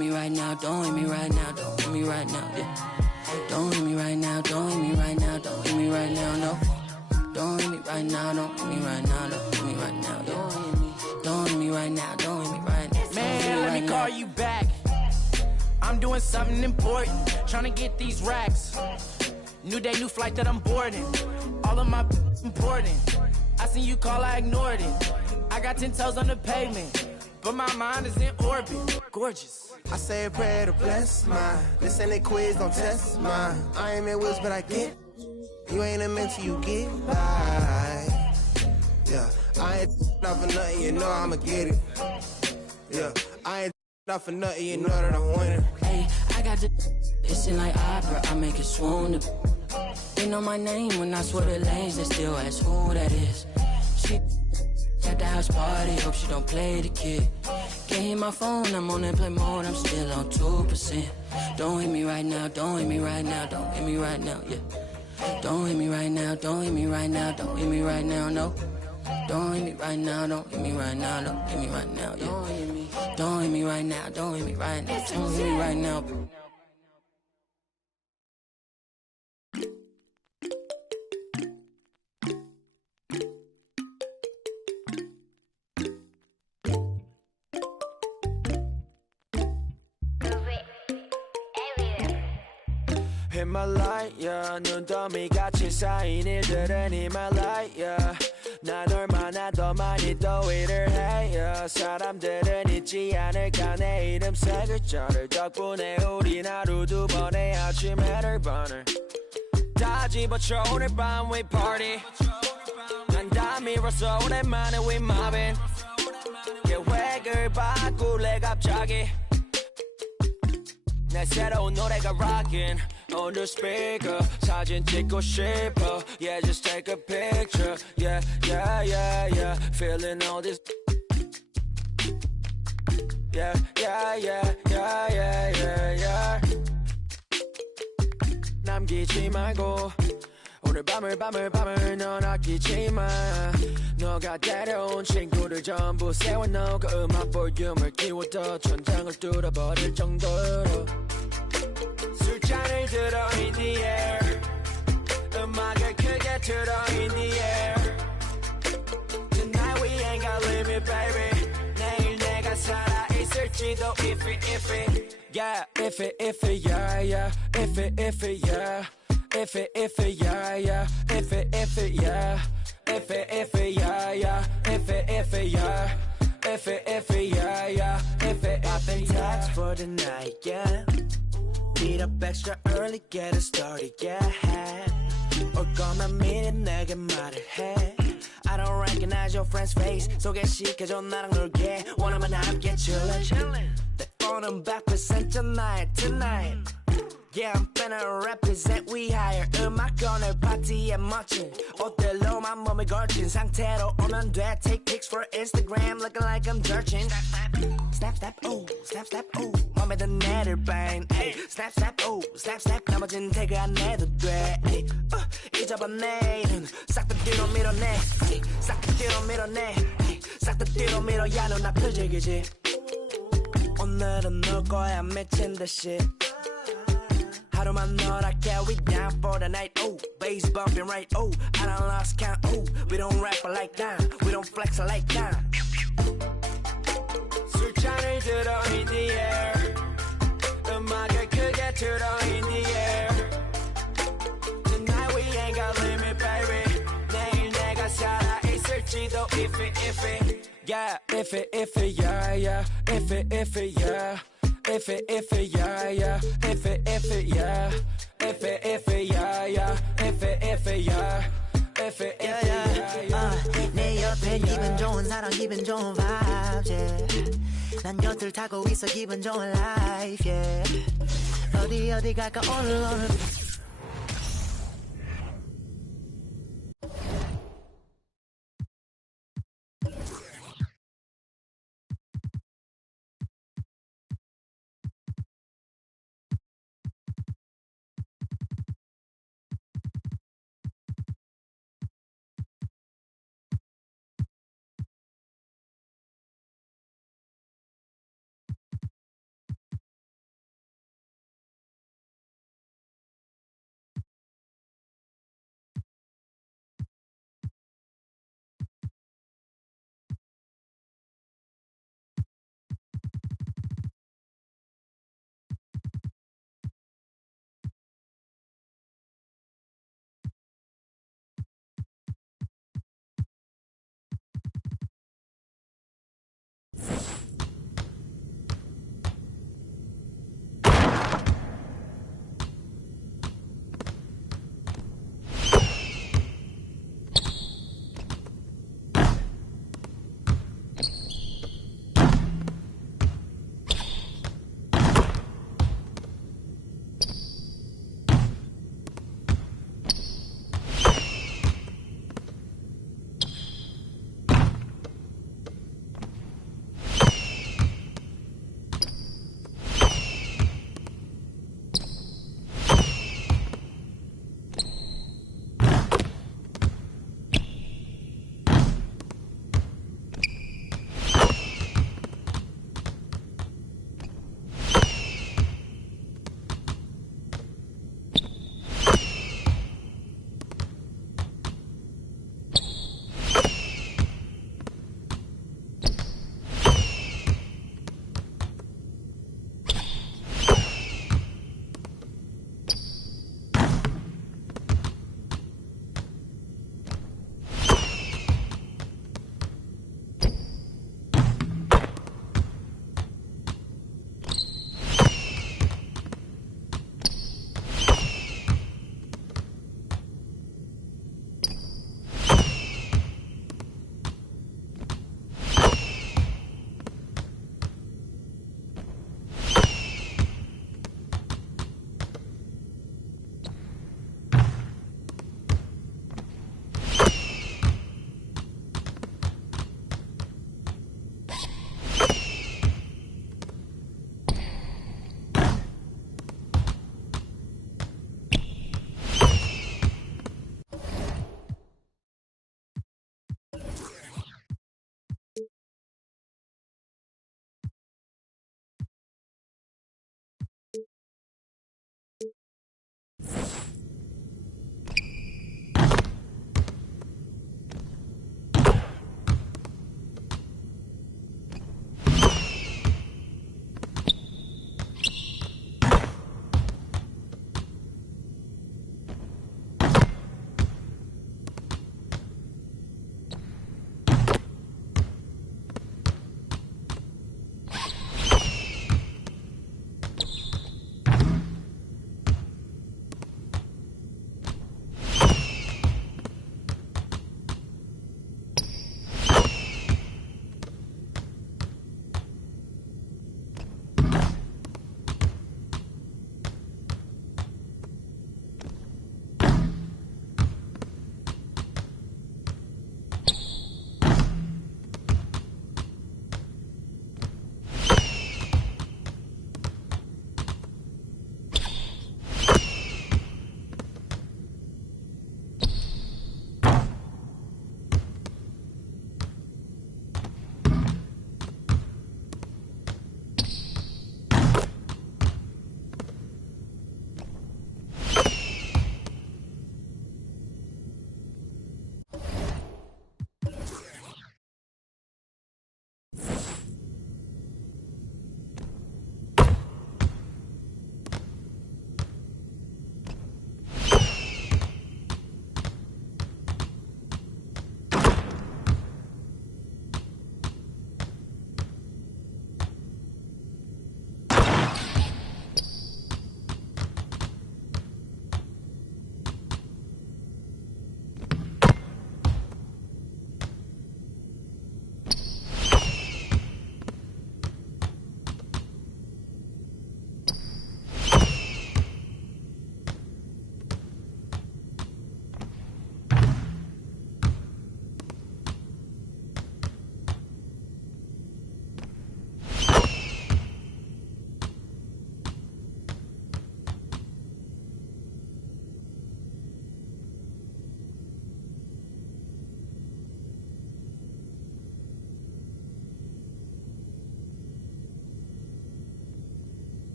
Me right now, don't hit me right now, don't hit me right now, yeah. Don't hit me right now, don't hit me right now, don't hit me right now, no. Don't hit me right now, don't hit me right now, don't hit me right now, yeah. Don't hit me right now, don't hit me right now. Man, let me call you back. I'm doing something important, trying to get these racks. New day, new flight that I'm boarding. All of my important. I seen you call, I ignored it. I got 10 toes on the pavement, but my mind is in orbit. Gorgeous. I say a prayer to bless mine. This ain't a quiz, don't test mine. I ain't in wheels, but I get. You ain't a mentor, you get by. Yeah, I ain't not for nothing, you know I'ma get it. Yeah, I ain't not for nothing, you know that I'm winning. Hey, I got the it's in like opera, I make it swoon. They know my name when I swear the lanes, they still ask who that is. She at the house party, hope she don't play the kid. Can't hear my phone, I'm on airplane mode, I'm still on 2%. Don't hit me right now, don't hit me right now, don't hit me right now, yeah. Don't hit me right now, don't hit me right now, don't hit me right now, no. Don't hit me right now, don't hit me right now, don't hit me right now, yeah. Don't hit me right now, don't hit me right now, don't hit me right now. in my light, yeah. 눈더미같이 쌓인 일들은 in my light, yeah. 난 얼마나 더 많이 더위를 해, yeah. 사람들은 잊지 않을까 내 이름 세 글자를. 덕분에 우린 하루 두 번의 아침 해를 번을 다 집어쳐 오늘 밤 we party. 난 다 밀었어 오랜만에 we mobbing. 계획을 바꿀래 갑자기. 내 새로운 노래가 rockin' on the speaker. 사진 찍고 싶어. Yeah, just take a picture. Yeah, yeah, yeah, yeah. Feeling all this. Yeah, yeah, yeah, yeah, yeah, yeah, yeah. 남기지 말고 오늘 밤을 넌 아끼지 마. 너가 데려온 친구들 전부 세워놓고 그 음악 볼륨을 키워도 천장을 뚫어버릴 정도로 술잔을 들어 in the air. 음악을 크게 틀어 in the air. Tonight we ain't got limit baby. 내일 내가 살아있을지도 iffy yeah iffy yeah yeah iffy yeah iffy yeah yeah iffy yeah iffy yeah yeah iffy yeah iffy yeah yeah iffy I've been taxed for the night, yeah. Meet up extra early, get it started, yeah. 올 거면 미리 내게 말을 해. I don't recognize your friend's face. 소개시켜줘 나랑 놀게. 원하면 함께 chillin'. 내 오는 100% tonight. Yeah, I'm finna represent we higher. 음악 오늘 파티에 멋진 옷들로만 몸을 걸친 상태로 오면 돼. Take pics for Instagram looking like I'm searching. Snap, snap, oh, snap, snap, oh. 맘에 든 애를 빤. Snap, snap, oh, snap, snap. 나머진 태그 안 해도 돼. 잊어봐 내일은 싹 다 뒤로 밀어내. 싹 다 뒤로 밀어내. 싹 다 뒤로 밀어. 야, 너 나 표적이지. 오늘은 놀 거야 미친 듯이. 하루만 너랄게 we down for the night. Oh, bass bumping right. Oh, I done lost count. Oh, we don't rap like that. We don't flex like that. 술잔을 들어 in the air. 음악을 크게 틀어 in the air. Tonight we ain't got limit baby. 내일 내가 살아있을지도 iffy yeah iffy yeah yeah iffy yeah iffy yeah yeah iffy yeah iffy yeah yeah iffy yeah iffy yeah 내 옆에 기분 좋은 사람 기분 좋은 vibes yeah. 난 곁을 타고 있어 기분 좋은 life yeah. 어디 갈까 오늘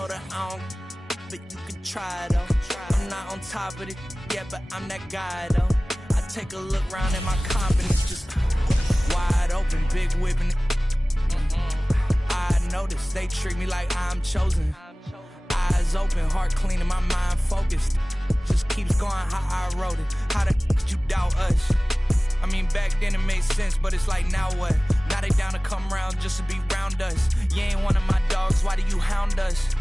told her I don't, but you can try though. I'm not on top of it yet, but I'm that guy though. I take a look around and my confidence just wide open, big whipping. I notice they treat me like I'm chosen. Eyes open, heart clean, and my mind focused. Just keeps going how I wrote it. How the could you doubt us? I mean, back then it made sense, but it's like, now what? Now they down to come round just to be round us. You ain't one of my dogs, why do you hound us?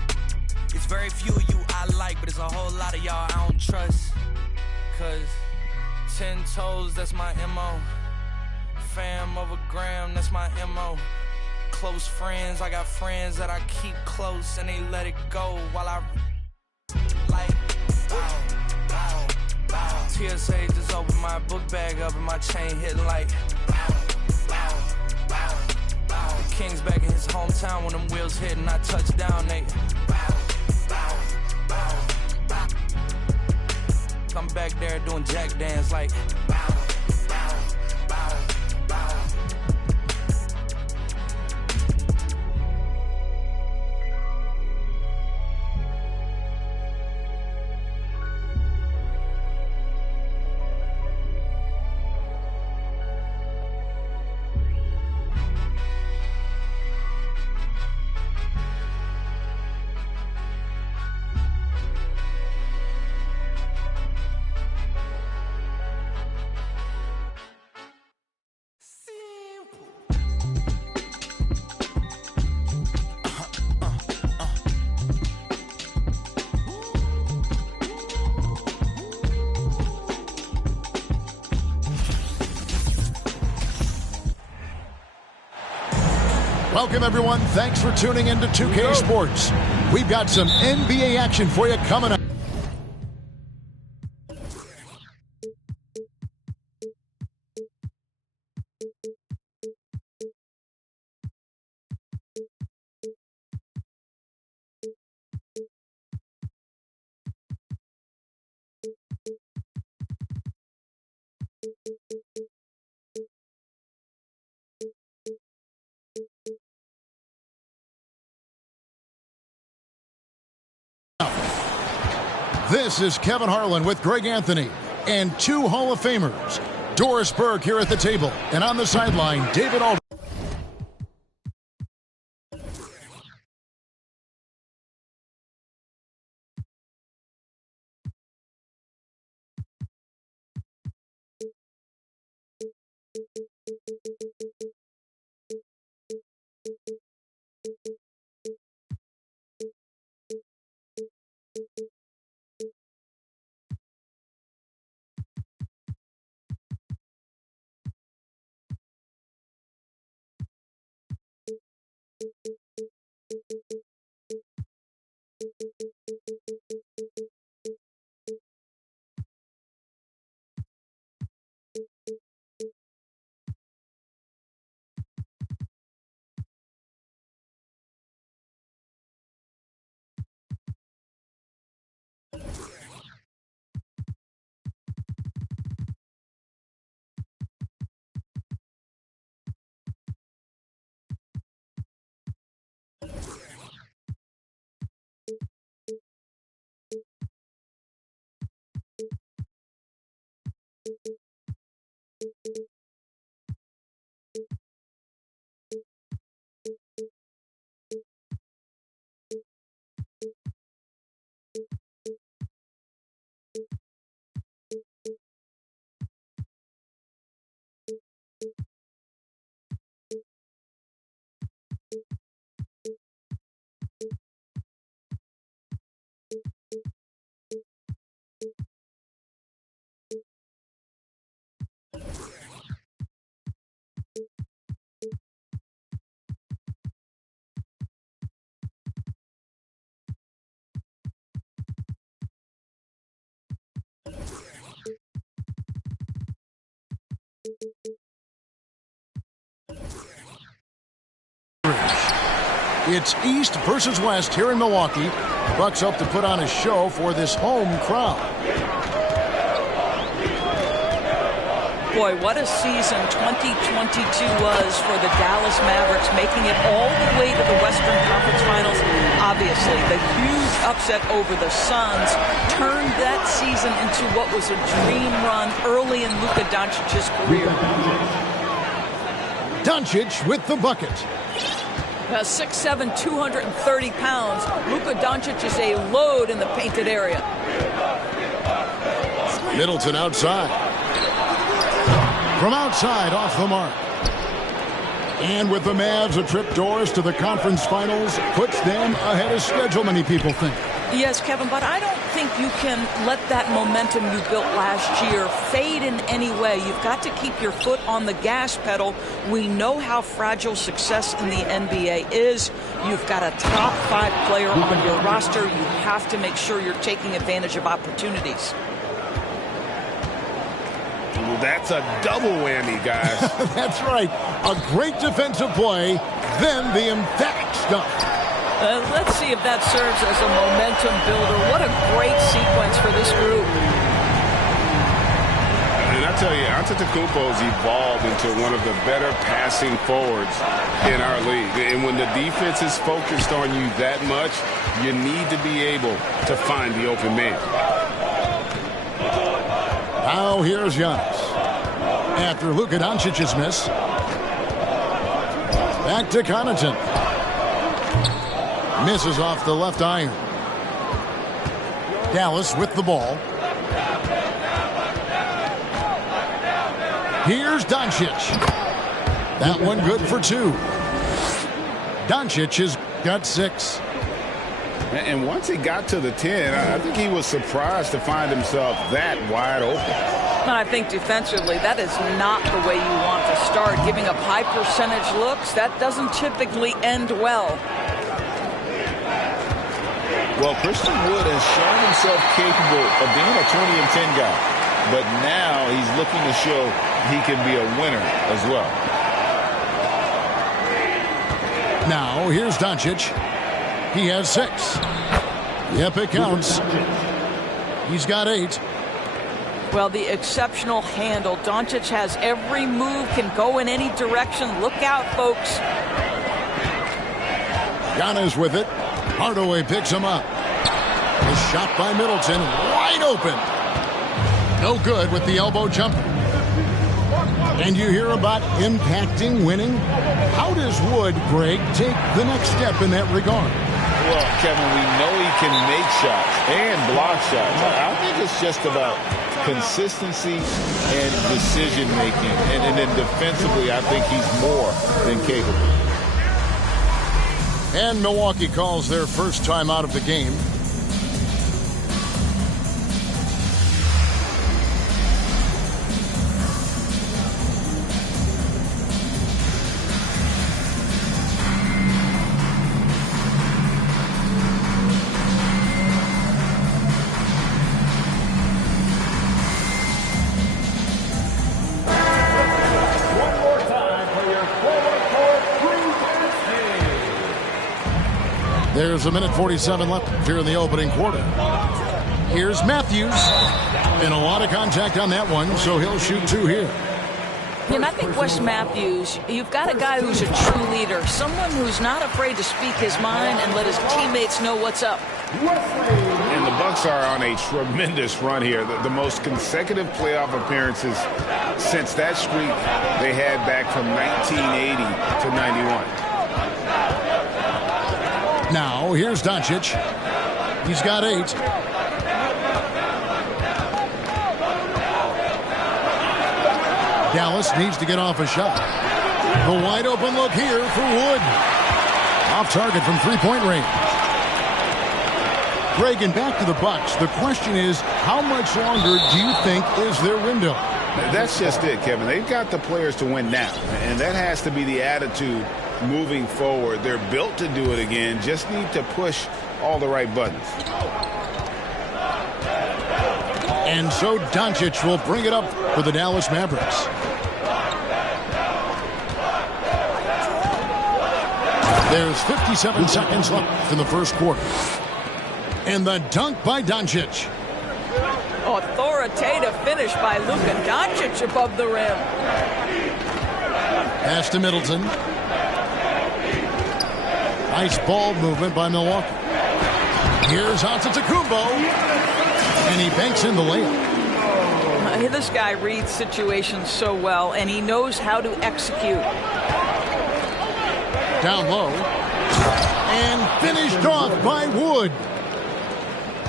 It's very few of you I like, but it's a whole lot of y'all I don't trust. Cause 10 toes, that's my MO. Fam over gram, that's my MO. Close friends, I got friends that I keep close and they let it go while I like bow, bow, bow. TSA just opened my book bag up and my chain hitting like bow, bow, bow, bow. The King's back in his hometown when them wheels hit and I touch down, they bow, bow, bow, bow. I'm back there doing jack dance like bow, bow, bow, bow. Welcome, everyone. Thanks for tuning in to 2K Sports. We've got some NBA action for you coming up. This is Kevin Harlan with Greg Anthony and two Hall of Famers. Doris Burke here at the table, and on the sideline, David Aldridge. It's East versus West here in Milwaukee. The Bucks hope to put on a show for this home crowd. Boy, what a season 2022 was for the Dallas Mavericks, making it all the way to the Western Conference Finals. Obviously, the huge upset over the Suns turned that season into what was a dream run early in Luka Doncic's career. Doncic with the bucket. 6'7", 230 pounds. Luka Doncic is a load in the painted area. Middleton outside. From outside, off the mark. And with the Mavs, a trip doors to the conference finals puts them ahead of schedule, many people think. Yes, Kevin, but I don't think you can let that momentum you built last year fade in any way. You've got to keep your foot on the gas pedal. We know how fragile success in the NBA is. You've got a top 5 player on your roster. You have to make sure you're taking advantage of opportunities. That's a double whammy, guys. That's right. A great defensive play, then the emphatic stuff. Let's see if that serves as a momentum builder. What a great sequence for this group. And I tell you, Antetokounmpo's evolved into one of the better passing forwards in our league. And when the defense is focused on you that much, you need to be able to find the open man. Now here's Giannis. After Luka Doncic's miss. Back to Connaughton. Misses off the left iron. Dallas with the ball. Here's Doncic. That one good for 2. Doncic has got 6. And once he got to the 10, I think he was surprised to find himself that wide open. And I think defensively, that is not the way you want to start. Giving up high percentage looks, that doesn't typically end well. Well, Christian Wood has shown himself capable of being a 20 and 10 guy. But now he's looking to show he can be a winner as well. Now here's Doncic. He has 6. Yep, it counts. He's got 8. Well, the exceptional handle. Doncic has every move, can go in any direction. Look out, folks. Giannis with it. Hardaway picks him up. A shot by Middleton. Wide open. No good with the elbow jumper. And you hear about impacting winning. How does Wood, Greg, take the next step in that regard? Well, Kevin, we know he can make shots and block shots. I think it's just about consistency and decision-making. And then defensively, I think he's more than capable. And Milwaukee calls their first time out of the game. There's a minute 47 left here in the opening quarter. Here's Matthews. And a lot of contact on that one, so he'll shoot 2 here. And I think Wes Matthews, you've got a guy who's a true leader, someone who's not afraid to speak his mind and let his teammates know what's up. And the Bucks are on a tremendous run here. The most consecutive playoff appearances since that streak they had back from 1980 to 91. Now, here's Doncic. He's got 8. Dallas needs to get off a shot. The wide open look here for Wood. Off target from three-point range. Greg, and back to the Bucks. The question is, how much longer do you think is their window? That's just it, Kevin. They've got the players to win now, and that has to be the attitude moving forward. They're built to do it again, just need to push all the right buttons. And so Doncic will bring it up for the Dallas Mavericks. There's 57 seconds left in the first quarter. And the dunk by Doncic. Authoritative finish by Luka Doncic above the rim. Pass to Middleton. Nice ball movement by Milwaukee. Here's Antetokounmpo. And he banks in the layup. This guy reads situations so well, and he knows how to execute. Down low. And finished off by Wood.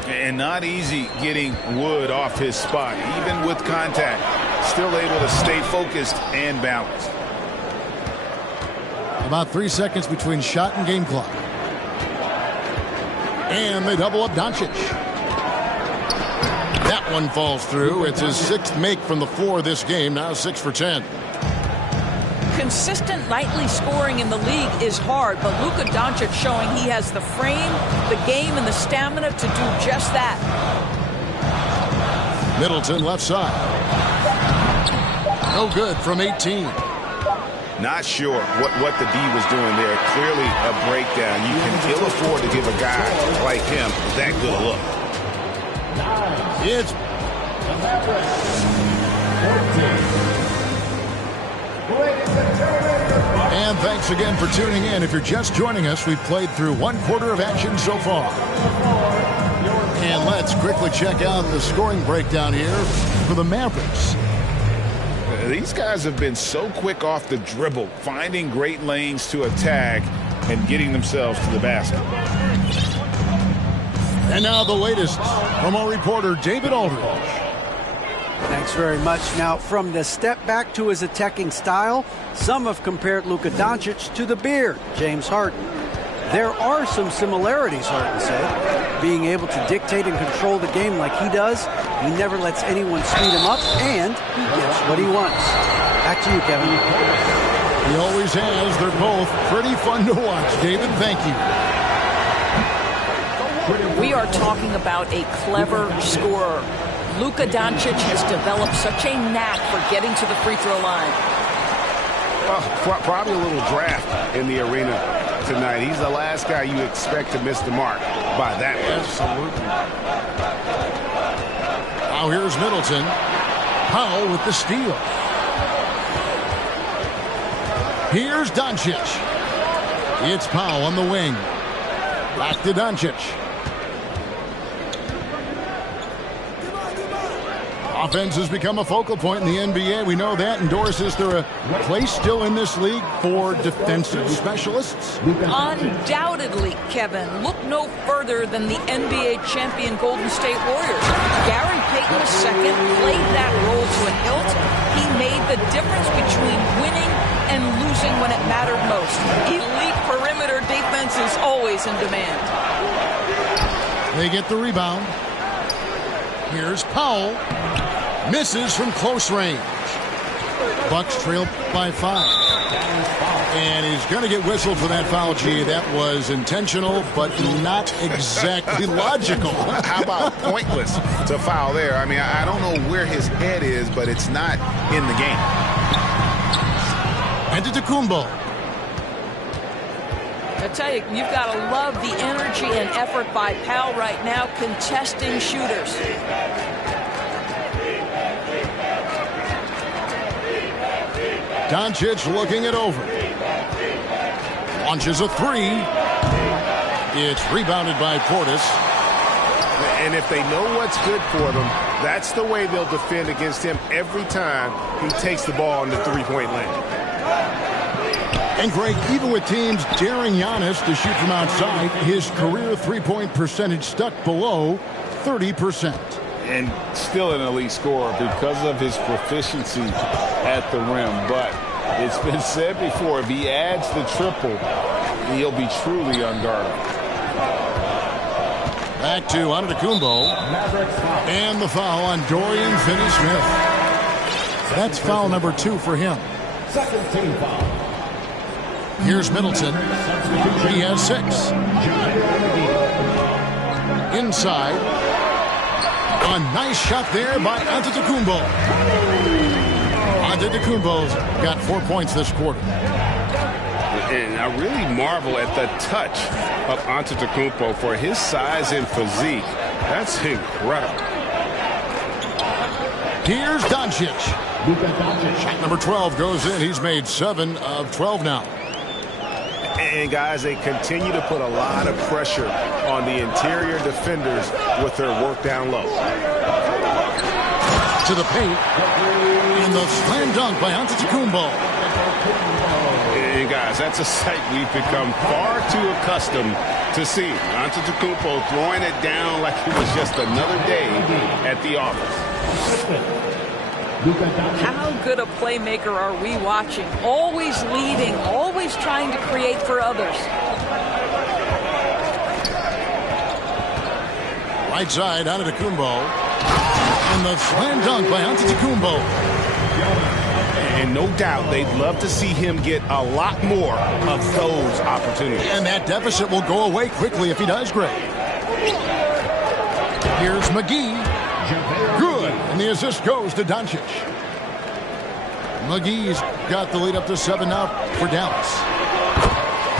And not easy getting Wood off his spot, even with contact. Still able to stay focused and balanced. About 3 seconds between shot and game clock. And they double up Doncic. That one falls through. It's his 6th make from the floor this game. Now 6 for 10. Consistent nightly scoring in the league is hard, but Luka Doncic showing he has the frame, the game, and the stamina to do just that. Middleton left side. No good from 18. Not sure what the D was doing there. Clearly a breakdown. You can ill afford to give a guy like him that good a look. It's and thanks again for tuning in. If you're just joining us, we've played through 1/4 of action so far. And let's quickly check out the scoring breakdown here for the Mavericks. These guys have been so quick off the dribble, finding great lanes to attack and getting themselves to the basket. And now the latest from our reporter, David Aldridge. Thanks very much. Now, from the step back to his attacking style, some have compared Luka Doncic to the Beard, James Harden. There are some similarities, Harden said. Being able to dictate and control the game like he does, he never lets anyone speed him up, and he gets what he wants. Back to you, Kevin. He always has. They're both pretty fun to watch. David, thank you. We are talking about a clever scorer. Luka Doncic has developed such a knack for getting to the free throw line. Probably a little draft in the arena tonight. He's the last guy you expect to miss the mark by that much. Absolutely. Now here's Middleton. Powell with the steal. Here's Doncic. It's Powell on the wing. Back to Doncic. Offense has become a focal point in the NBA. We know that. And Doris, is there a place still in this league for defensive specialists? Undoubtedly, Kevin. Look no further than the NBA champion Golden State Warriors. Gary Payton II played that role to a hilt. He made the difference between winning and losing when it mattered most. Elite perimeter defense is always in demand. They get the rebound. Here's Powell. Misses from close range. Bucks trail by 5. And he's going to get whistled for that foul, G. That was intentional, but not exactly logical. How about pointless to foul there? I mean, I don't know where his head is, but it's not in the game. Antetokounmpo. I tell you, you've got to love the energy and effort by Powell right now, contesting shooters. Doncic looking it over. Launches a 3. It's rebounded by Portis. And if they know what's good for them, that's the way they'll defend against him every time he takes the ball in the three-point lane. And Greg, even with teams daring Giannis to shoot from outside, his career three-point percentage stuck below 30%. And still an elite scorer because of his proficiency at the rim. But it's been said before, if he adds the triple, he'll be truly unguardable. Back to Antetokounmpo. And the foul on Dorian Finney-Smith. That's foul number 2 for him. Second team foul. Here's Middleton. He has 6. Inside. A nice shot there by Antetokounmpo. Antetokounmpo's got 4 points this quarter. And I really marvel at the touch of Antetokounmpo for his size and physique. That's incredible. Here's Doncic. Shot number 12 goes in. He's made 7 of 12 now. And guys, they continue to put a lot of pressure on the interior defenders with their work down low. To the paint. And the slam dunk by Antetokounmpo. And guys, that's a sight we've become far too accustomed to see. Antetokounmpo throwing it down like it was just another day at the office. How good a playmaker are we watching? Always leading, always trying to create for others. Right side, Antetokounmpo. And the slam dunk by Antetokounmpo. And no doubt they'd love to see him get a lot more of those opportunities. And that deficit will go away quickly if he does great. Here's McGee. Good. And the assist goes to Doncic. McGee's got the lead up to 7 now for Dallas.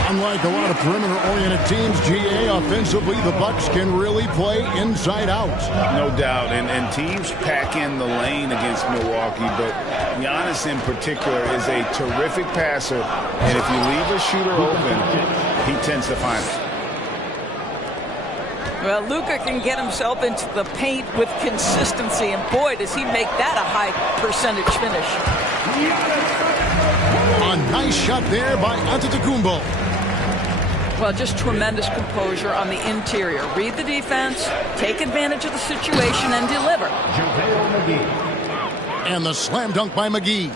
Unlike a lot of perimeter-oriented teams, GA, offensively, the Bucks can really play inside out. No doubt, and teams pack in the lane against Milwaukee, but Giannis in particular is a terrific passer, and if you leave a shooter open, he tends to find it. Well, Luka can get himself into the paint with consistency, and boy, does he make that a high percentage finish. A nice shot there by Antetokounmpo. Well, just tremendous composure on the interior. Read the defense, take advantage of the situation, and deliver. And the slam dunk by McGee.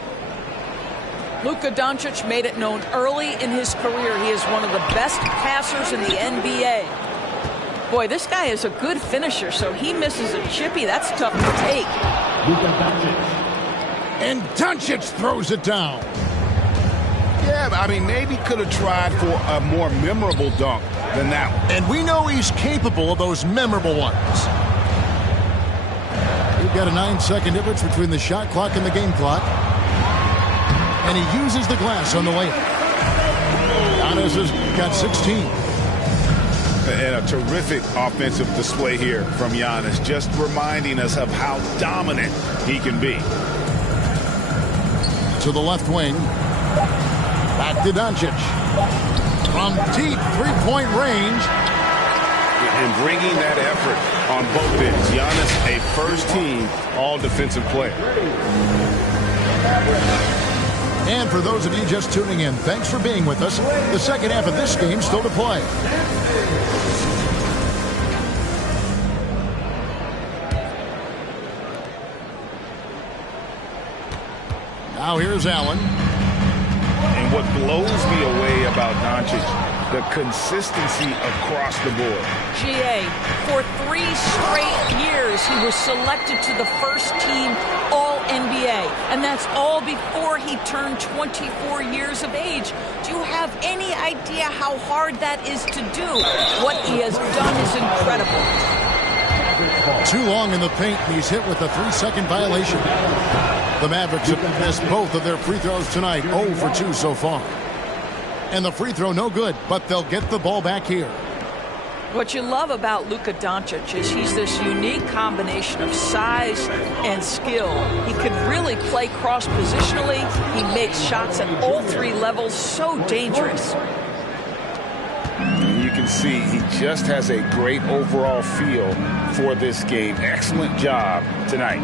Luka Doncic made it known early in his career he is one of the best passers in the NBA. Boy, this guy is a good finisher, so he misses a chippy. That's tough to take. And Doncic throws it down. Yeah, I mean, maybe could have tried for a more memorable dunk than that one. And we know he's capable of those memorable ones. We've got a 9-second difference between the shot clock and the game clock. And he uses the glass on the layup. Giannis has got 16. And a terrific offensive display here from Giannis, just reminding us of how dominant he can be. To the left wing. Back to Doncic. From deep three-point range. And bringing that effort on both ends. Giannis, a first-team all-defensive player. And for those of you just tuning in, thanks for being with us. The second half of this game still to play. Now here's Allen. And what blows me away about Doncic, the consistency across the board. GA, for 3 straight years, he was selected to the first-team All-NBA. And that's all before he turned 24 years of age. Do you have any idea how hard that is to do? What he has done is incredible. Too long in the paint, and he's hit with a 3-second violation. The Mavericks have missed both of their free throws tonight, 0 for 2 so far. And the free throw no good, but they'll get the ball back here. What you love about Luka Doncic is he's this unique combination of size and skill. He can really play cross-positionally. He makes shots at all 3 levels, so dangerous. You can see he just has a great overall feel for this game. Excellent job tonight.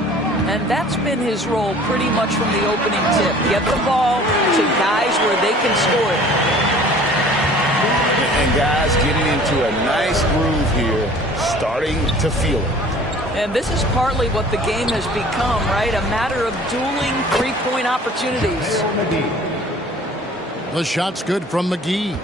And that's been his role pretty much from the opening tip. Get the ball to guys where they can score it. And guys getting into a nice groove here, starting to feel it. And this is partly what the game has become, right? A matter of dueling three-point opportunities. The shot's good from McGee.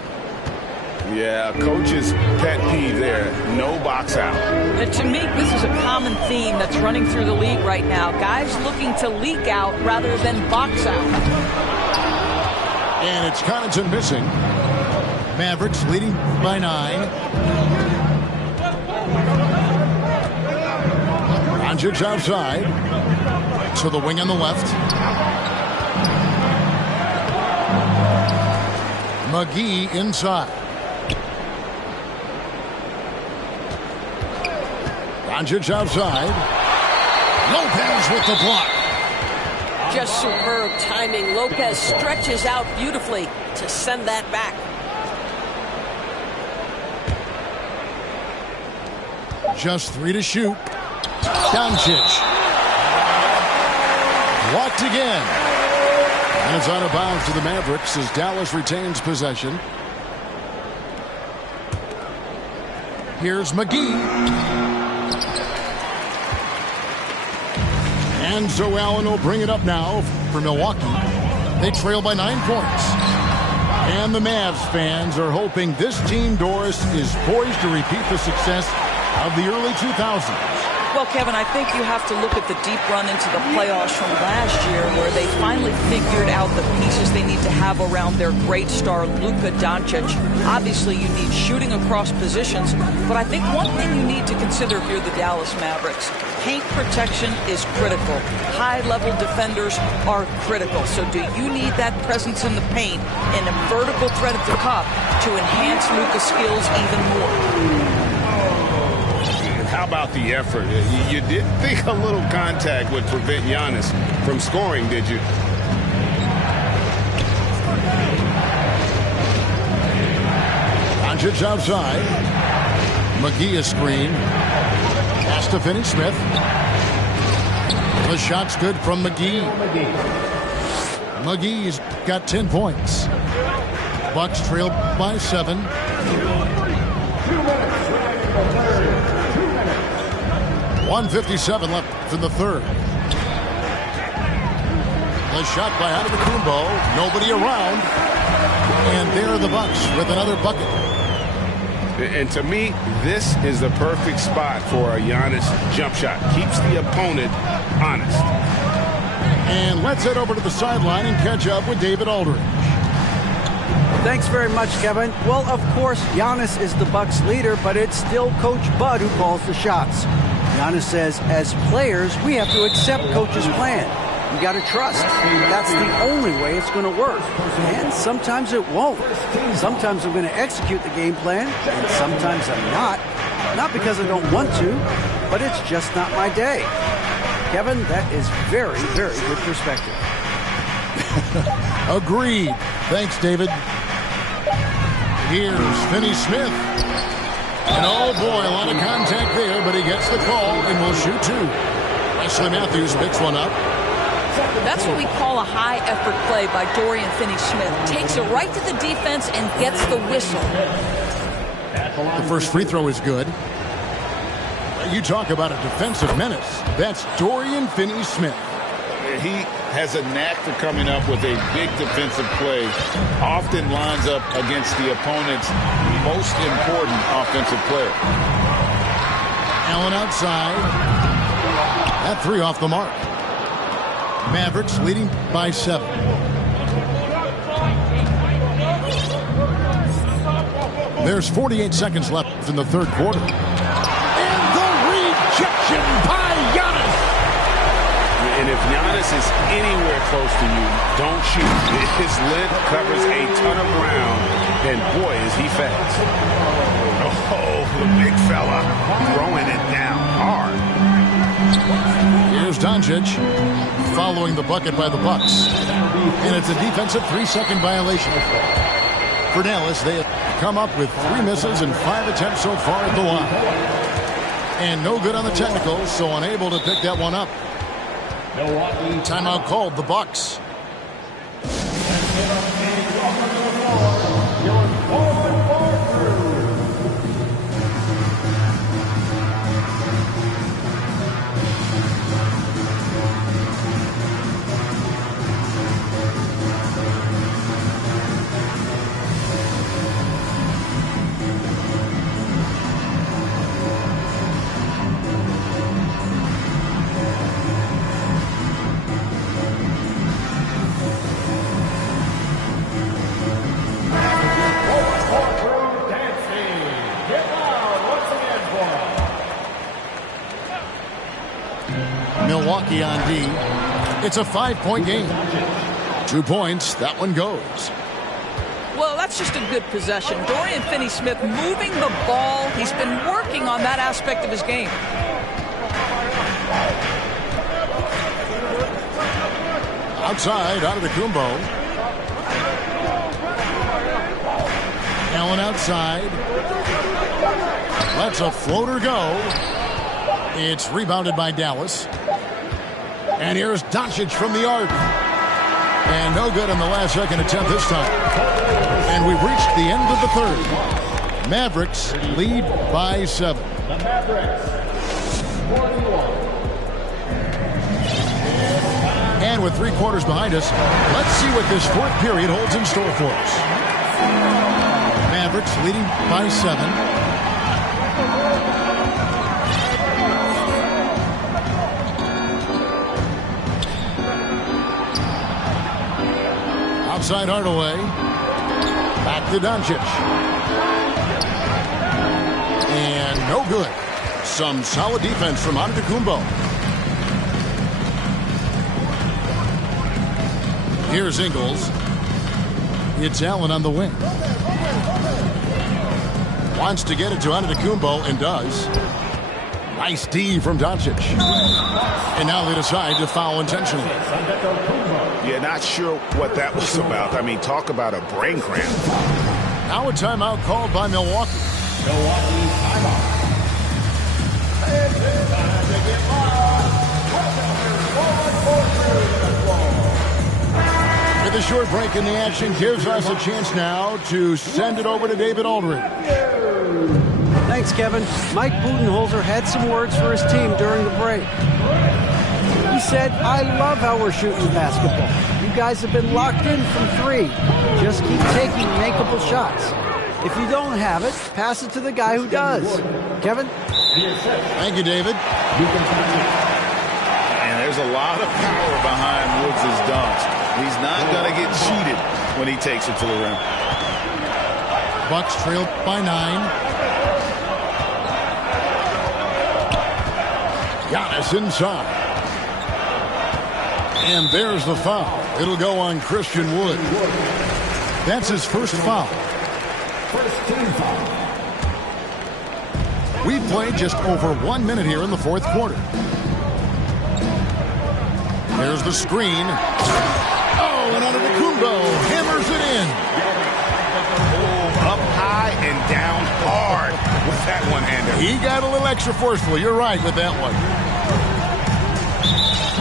Yeah, coach's pet peeve there. No box out. And to me, this is a common theme that's running through the league right now. Guys looking to leak out rather than box out. And it's Connaughton missing. Mavericks leading by 9. Doncic outside. To the wing on the left. McGee inside. Doncic outside. Lopez with the block. Just superb timing. Lopez stretches out beautifully to send that back. Just 3 to shoot. Doncic. Blocked again. And it's out of bounds to the Mavericks as Dallas retains possession. Here's McGee. And Joe Allen will bring it up now for Milwaukee. They trail by 9 points. And the Mavs fans are hoping this team, Doris, is poised to repeat the success of the early 2000s. Well, Kevin, I think you have to look at the deep run into the playoffs from last year where they finally figured out the pieces they need to have around their great star, Luka Doncic. Obviously, you need shooting across positions, but I think one thing you need to consider if you're the Dallas Mavericks, paint protection is critical. High-level defenders are critical. So do you need that presence in the paint and a vertical threat at the cup to enhance Luka's skills even more? How about the effort? You didn't think a little contact would prevent Giannis from scoring, did you? Doncic outside. McGee is screen. Pass to Finney-Smith. The shot's good from McGee. McGee's got 10 points. Bucks trail by 7. 1:57 left in the third. The shot by Antetokounmpo. Nobody around. And there are the Bucks with another bucket. And to me, this is the perfect spot for a Giannis jump shot. Keeps the opponent honest. And let's head over to the sideline and catch up with David Aldridge. Thanks very much, Kevin. Well, of course, Giannis is the Bucks leader, but it's still Coach Bud who calls the shots. Giannis says, as players, we have to accept Coach's plan. We got to trust. That's the only way it's going to work. And sometimes it won't. Sometimes I'm going to execute the game plan, and sometimes I'm not. Not because I don't want to, but it's just not my day. Kevin, that is very, very good perspective. Agreed. Thanks, David. Here's Finney-Smith. And oh boy, a lot of contact there, but he gets the call and will shoot 2. Wesley Matthews picks one up. That's what we call a high-effort play by Dorian Finney-Smith. Takes it right to the defense and gets the whistle. The first free throw is good. You talk about a defensive menace. That's Dorian Finney-Smith. He has a knack for coming up with a big defensive play. Often lines up against the opponent's most important offensive player. Allen outside. That 3 off the mark. Mavericks leading by 7. There's 48 seconds left in the third quarter. And the rejection by Giannis. And if Giannis is anywhere close to you, don't shoot. His length covers a ton of ground, and boy, is he fast. Oh, the big fella throwing it down hard. Here's Doncic following the bucket by the Bucks. And it's a defensive 3-second violation. For Dallas, they have come up with 3 misses and 5 attempts so far at the line. And no good on the technicals, so unable to pick that one up. Timeout called, the Bucks. Milwaukee on D. It's a 5-point game. 2 points. That one goes. Well, that's just a good possession. Dorian Finney-Smith moving the ball. He's been working on that aspect of his game. Outside, Antetokounmpo. Allen outside. Lets a floater go. It's rebounded by Dallas. And here's Doncic from the arc. And no good on the last second attempt this time. And we've reached the end of the third. Mavericks lead by 7. The Mavericks, 41. And with 3 quarters behind us, let's see what this fourth period holds in store for us. Mavericks leading by 7. Outside Hardaway. Back to Doncic. And no good. Some solid defense from Antetokounmpo. Here's Ingles. It's Allen on the wing. Wants to get it to Antetokounmpo and does. Nice D from Doncic. And now they decide to foul intentionally. Yeah, not sure what that was about. I mean, talk about a brain cramp. Now a timeout called by Milwaukee. Milwaukee timeout. With a short break in the action gives us a chance now to send it over to David Aldridge. Thanks, Kevin. Mike Budenholzer had some words for his team during the break. He said, I love how we're shooting the basketball. You guys have been locked in from 3. Just keep taking makeable shots. If you don't have it, pass it to the guy who does. Kevin? Thank you, David. And there's a lot of power behind Woods' dunks. He's not going to get cheated when he takes it to the rim. Bucks trail by 9. Giannis inside. And there's the foul. It'll go on Christian Wood. That's his first foul. First team foul. We've played just over 1 minute here in the fourth quarter. There's the screen. Oh, and Antetokounmpo hammers it in. Oh, up high and down hard with that one-hander. He got a little extra forceful. You're right with that one.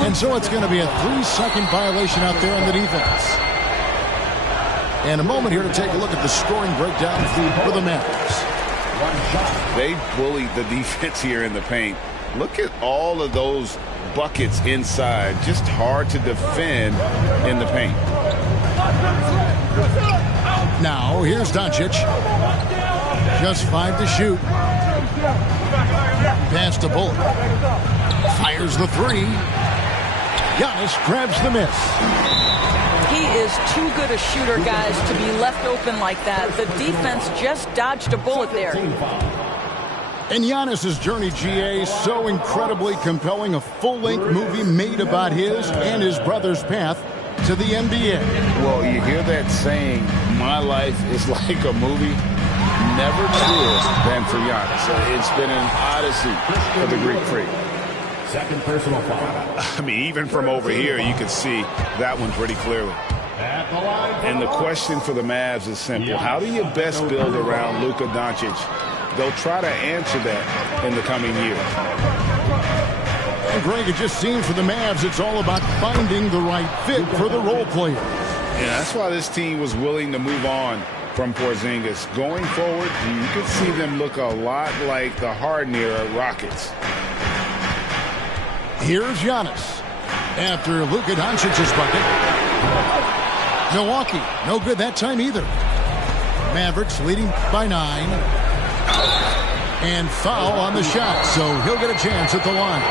And so it's going to be a 3-second violation out there on the defense. And a moment here to take a look at the scoring breakdown for the Mavericks. They bullied the defense here in the paint. Look at all of those buckets inside. Just hard to defend in the paint. Now, here's Doncic. Just 5 to shoot. Pass to Bullock. Fires the 3. Giannis grabs the miss. He is too good a shooter, guys, to be left open like that. The defense just dodged a bullet there. And Giannis's journey, GA, so incredibly compelling. A full-length movie made about his and his brother's path to the NBA. Well, you hear that saying, my life is like a movie. Never truer than for Giannis. It's been an odyssey for the Greek freak. Second personal foul. I mean, even from over here, you can see that one pretty clearly. And the question for the Mavs is simple. How do you best build around Luka Doncic? They'll try to answer that in the coming years. And Greg, it just seems for the Mavs, it's all about finding the right fit for the role players. Yeah, that's why this team was willing to move on from Porzingis. Going forward, you could see them look a lot like the Harden-era Rockets. Here's Giannis after Luka Doncic's bucket. Milwaukee, no good that time either. Mavericks leading by 9. And foul on the shot, so he'll get a chance at the line.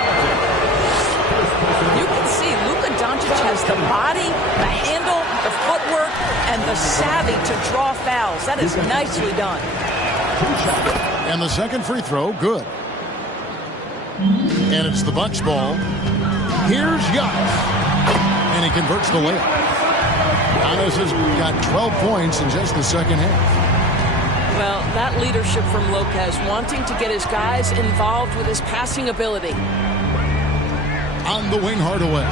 You can see Luka Doncic has the body, the handle, the footwork, and the savvy to draw fouls. That is nicely done. And the second free throw, good. And it's the Bucks ball. Here's Giannis. And he converts the layup. Giannis has got 12 points in just the second half. Well, that leadership from Lopez, wanting to get his guys involved with his passing ability. On the wing, Hardaway.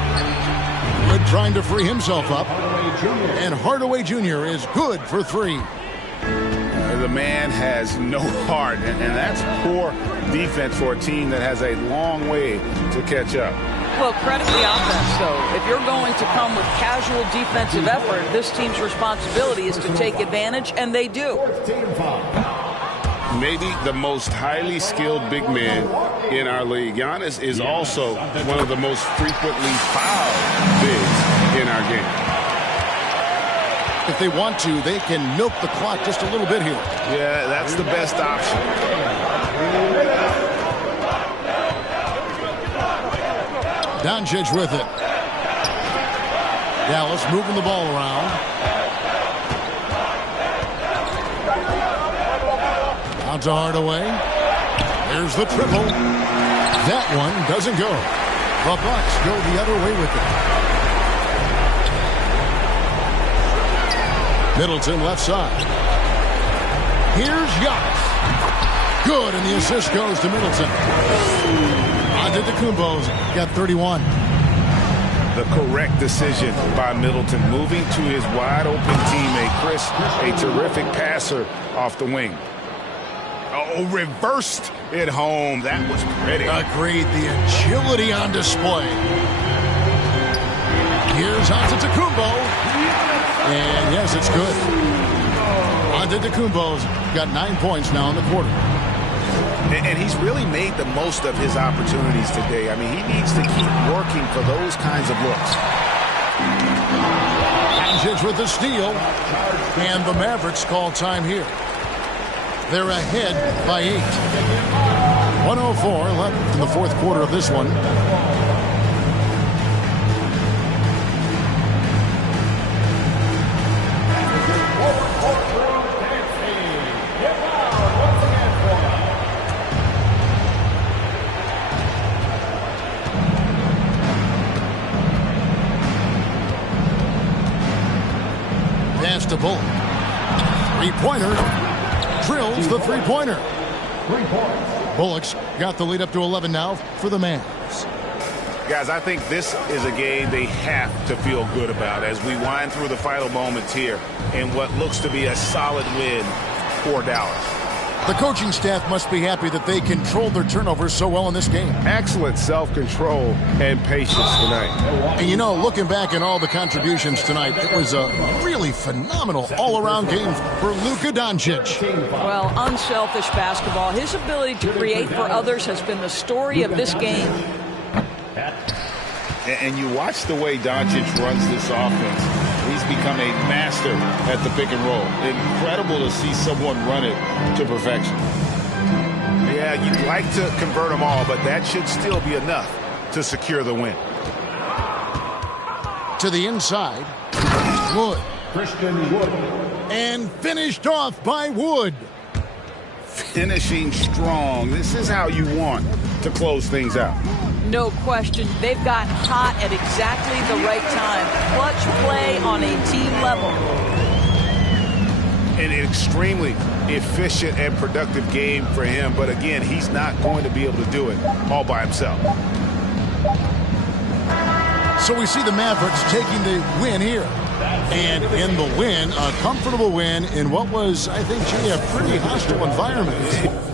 Wood trying to free himself up. And Hardaway Jr. is good for 3. The man has no heart, and that's poor defense for a team that has a long way to catch up. Well, credit the offense, though. If you're going to come with casual defensive effort, this team's responsibility is to take advantage, and they do. Maybe the most highly skilled big man in our league. Giannis is also one of the most frequently fouled bigs in our game. If they want to, they can milk the clock just a little bit here. Yeah, that's the best option. Doncic with it. Dallas moving the ball around. Out to Hardaway. There's the triple. That one doesn't go. The Bucks go the other way with it. Middleton left side. Here's Giannis. Good, and the assist goes to Middleton. Antetokounmpo's got 31. The correct decision by Middleton, moving to his wide-open teammate, Chris, a terrific passer off the wing. Oh, reversed it home. That was pretty. Agreed. The agility on display. Here's Antetokounmpo. And yes, it's good. Antetokounmpo's got 9 points now in the quarter. And he's really made the most of his opportunities today. I mean, he needs to keep working for those kinds of looks. Doncic with the steal. And the Mavericks call time here. They're ahead by 8. 104 left in the fourth quarter of this one. Pass to Bullock. Three-pointer. Drills the three-pointer. Bullock's got the lead up to 11 now for the Mavs. Guys, I think this is a game they have to feel good about as we wind through the final moments here in what looks to be a solid win for Dallas. The coaching staff must be happy that they controlled their turnovers so well in this game. Excellent self-control and patience tonight. And you know, looking back at all the contributions tonight, it was a really phenomenal all-around game for Luka Doncic. Well, unselfish basketball. His ability to create for others has been the story of this game. And you watch the way Doncic runs this offense. He's become a master at the pick and roll. Incredible to see someone run it to perfection. Yeah, you'd like to convert them all, but that should still be enough to secure the win. To the inside, Wood. Christian Wood. And finished off by Wood. Finishing strong. This is how you want to close things out. No question. They've gotten hot at exactly the right time. Clutch play on a team level. An extremely efficient and productive game for him. But again, he's not going to be able to do it all by himself. So we see the Mavericks taking the win here. And in the win, a comfortable win in what was, I think, Jay, a pretty hostile environment.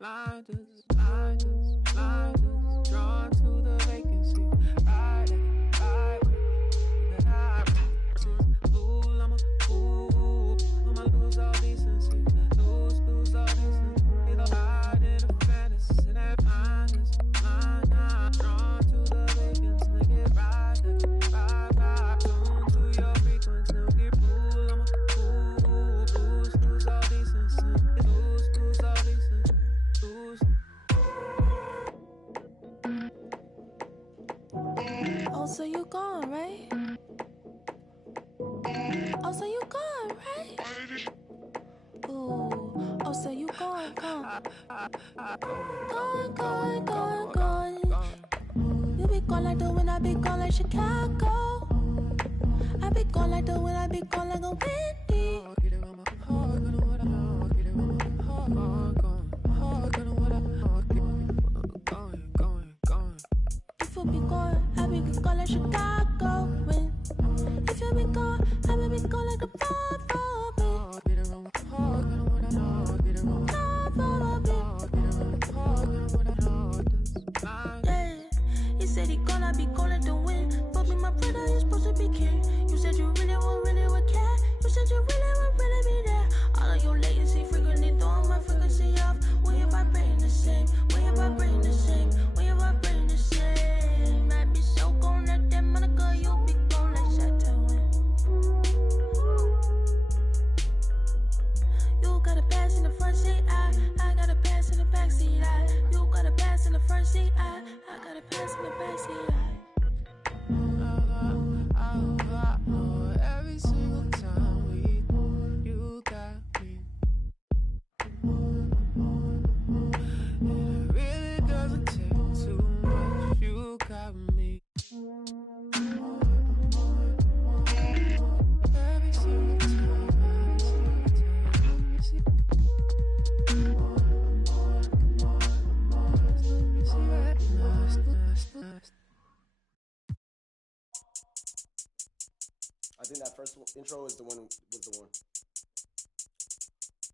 Blinders, drawn to the vacancy. Ride it, fool, I'm a fool. I'ma lose all decency, lose all decency. Ride in a fantasy, that blinders, drawn to the vacancy. Get ride, tune to your frequency. Get fool, I'm a fool. Lose all decency, lose all decency. Oh, so you gone, right? Oh, so you gone, right? Ooh, You be gone like the wind, I be gone like Chicago. I be gone like the wind, I be gone like a windy. If you be gone, I be gone like Chicago. When if you be gone, I be gone like a yeah, you said he gonna be gone like the wind. Fuck me, my brother, you're supposed to be king. You said you really would care. You said you really be there. All of your latency frequently throwing my frequency off. When you vibrating the same, when you vibrating the same, when you vibrating the same. Might be so gone like that Monica, you'll be gone like Saturn. You got a pass in the front seat, I got a pass in the back seat. You got a pass in the front seat, I got a pass in the back seat. Every single time you got me. It really doesn't take too much. You got me. Every single time. I think that first intro was the one.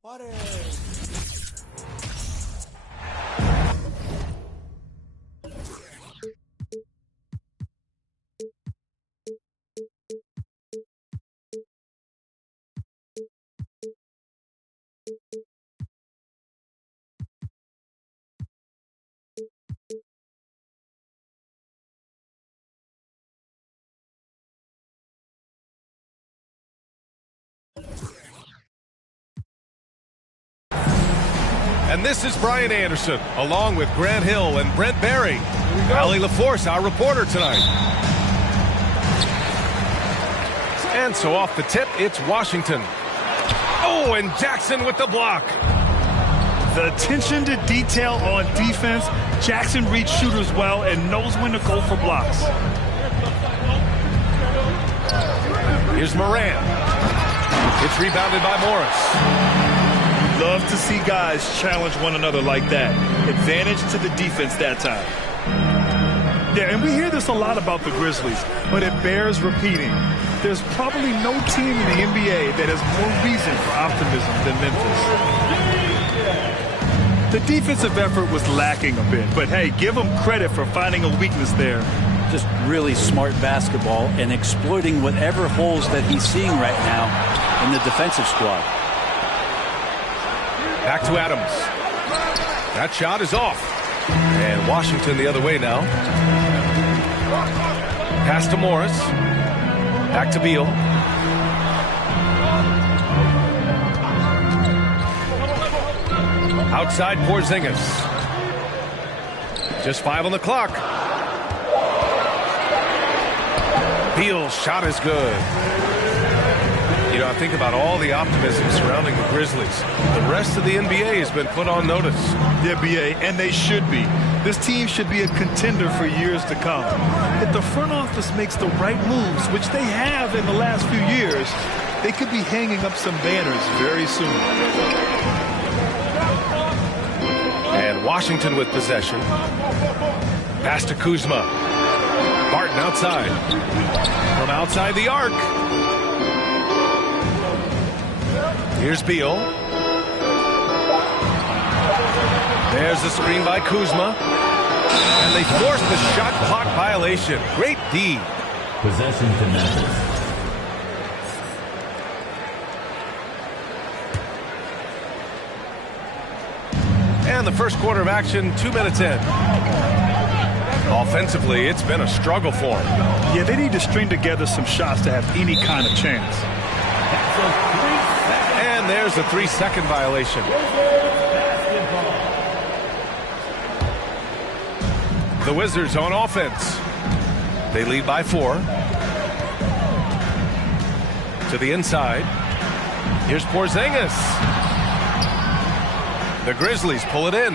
Water. And this is Brian Anderson, along with Grant Hill and Brent Barry. Allie LaForce, our reporter tonight. And so off the tip, it's Washington. Oh, and Jackson with the block. The attention to detail on defense. Jackson reads shooters well and knows when to go for blocks. Here's Moran. It's rebounded by Morris. Love to see guys challenge one another like that. Advantage to the defense that time. Yeah, and we hear this a lot about the Grizzlies, but it bears repeating. There's probably no team in the NBA that has more reason for optimism than Memphis. The defensive effort was lacking a bit, but hey, give them credit for finding a weakness there. Just really smart basketball and exploiting whatever holes that he's seeing right now in the defensive squad. Back to Adams. That shot is off. And Washington the other way now. Pass to Morris. Back to Beal. Outside Porzingis. Just 5 on the clock. Beal's shot is good. You know, I think about all the optimism surrounding the Grizzlies. The rest of the NBA has been put on notice. The NBA, and they should be. This team should be a contender for years to come. If the front office makes the right moves, which they have in the last few years, they could be hanging up some banners very soon. And Washington with possession. Pass to Kuzma. Barton outside. From outside the arc. Here's Beal. There's the screen by Kuzma. And they force the shot clock violation. Great D. Possession to Memphis. And the first quarter of action, 2 minutes in. Offensively, it's been a struggle for them. Yeah, they need to string together some shots to have any kind of chance. And there's a 3-second violation. The Wizards on offense. They lead by 4. To the inside. Here's Porzingis. The Grizzlies pull it in.